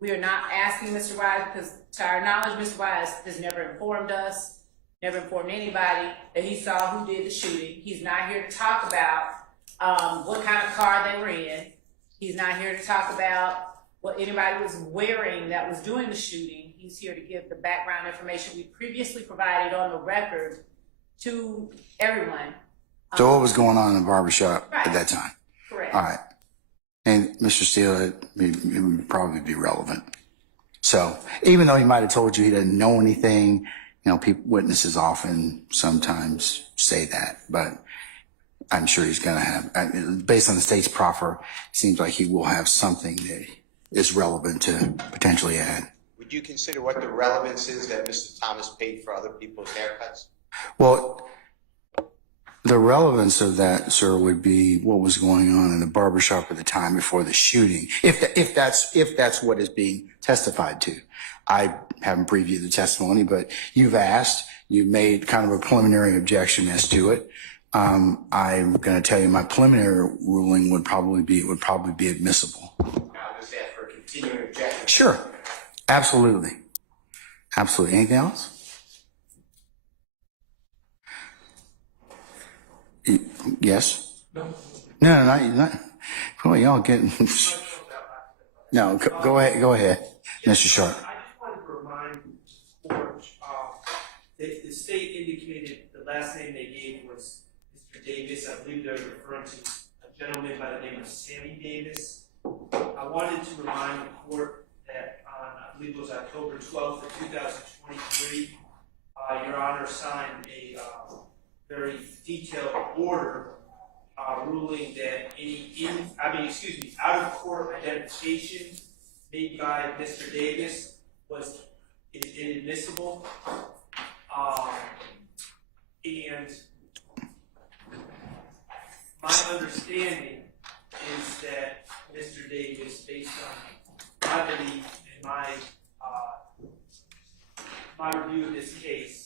We are not asking Mr. Wise, because to our knowledge, Mr. Wise has never informed us, never informed anybody that he saw who did the shooting. He's not here to talk about what kind of car they were in. He's not here to talk about what anybody was wearing that was doing the shooting. He's here to give the background information we previously provided on the record to everyone. So what was going on in the barbershop Right. at that time? Correct. All right. And Mr. Steele, it would probably be relevant. So even though he might have told you he didn't know anything, witnesses often sometimes say that, but I'm sure he's going to have, based on the state's proffer, it seems like he will have something that is relevant to potentially add. Would you consider what the relevance is that Mr. Thomas paid for other people's haircuts? Well, the relevance of that, sir, would be what was going on in the barbershop at the time before the shooting, if that's what is being testified to. I haven't previewed the testimony, but you've asked, you've made kind of a preliminary objection as to it. I'm going to tell you my preliminary ruling would probably be admissible. I'll just ask for a continuing objection. Sure, absolutely, absolutely. Anything else? Yes? No, not. Boy, y'all getting. No, go ahead, Mr. Sharp. I just wanted to remind the court that the state indicated the last name they gave was Mr. Davis. I believe they're referring to a gentleman by the name of Sammy Davis. I wanted to remind the court that on, I believe it was October 12th of 2023, Your Honor signed a very detailed order ruling that any out-of-court identification made by Mr. Davis is inadmissible. And my understanding is that Mr. Davis, based on my belief and my review of this case,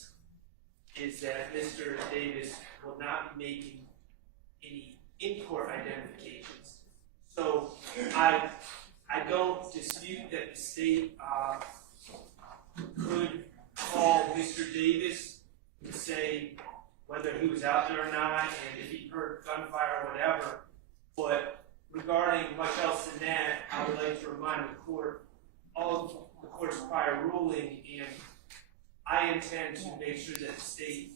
is that Mr. Davis will not be making any in-court identifications. So I don't dispute that the state could call Mr. Davis to say whether he was out there or not, and if he heard gunfire or whatever. But regarding much else than that, I would like to remind the court all of the court's prior ruling, and I intend to make sure that the state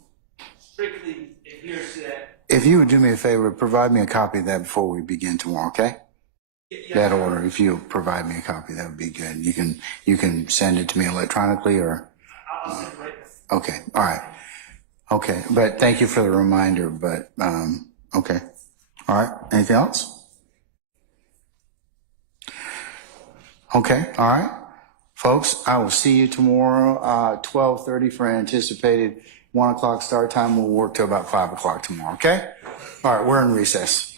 strictly adheres to that. If you would do me a favor, provide me a copy of that before we begin tomorrow, okay? Yeah. That order, if you provide me a copy, that would be good. You can send it to me electronically or? I'll send it right now. Okay, all right. Okay, but thank you for the reminder, but, okay. All right, anything else? Okay, all right. Folks, I will see you tomorrow, 12:30 for anticipated 1 o'clock start time. We'll work till about 5 o'clock tomorrow, okay? All right, we're in recess.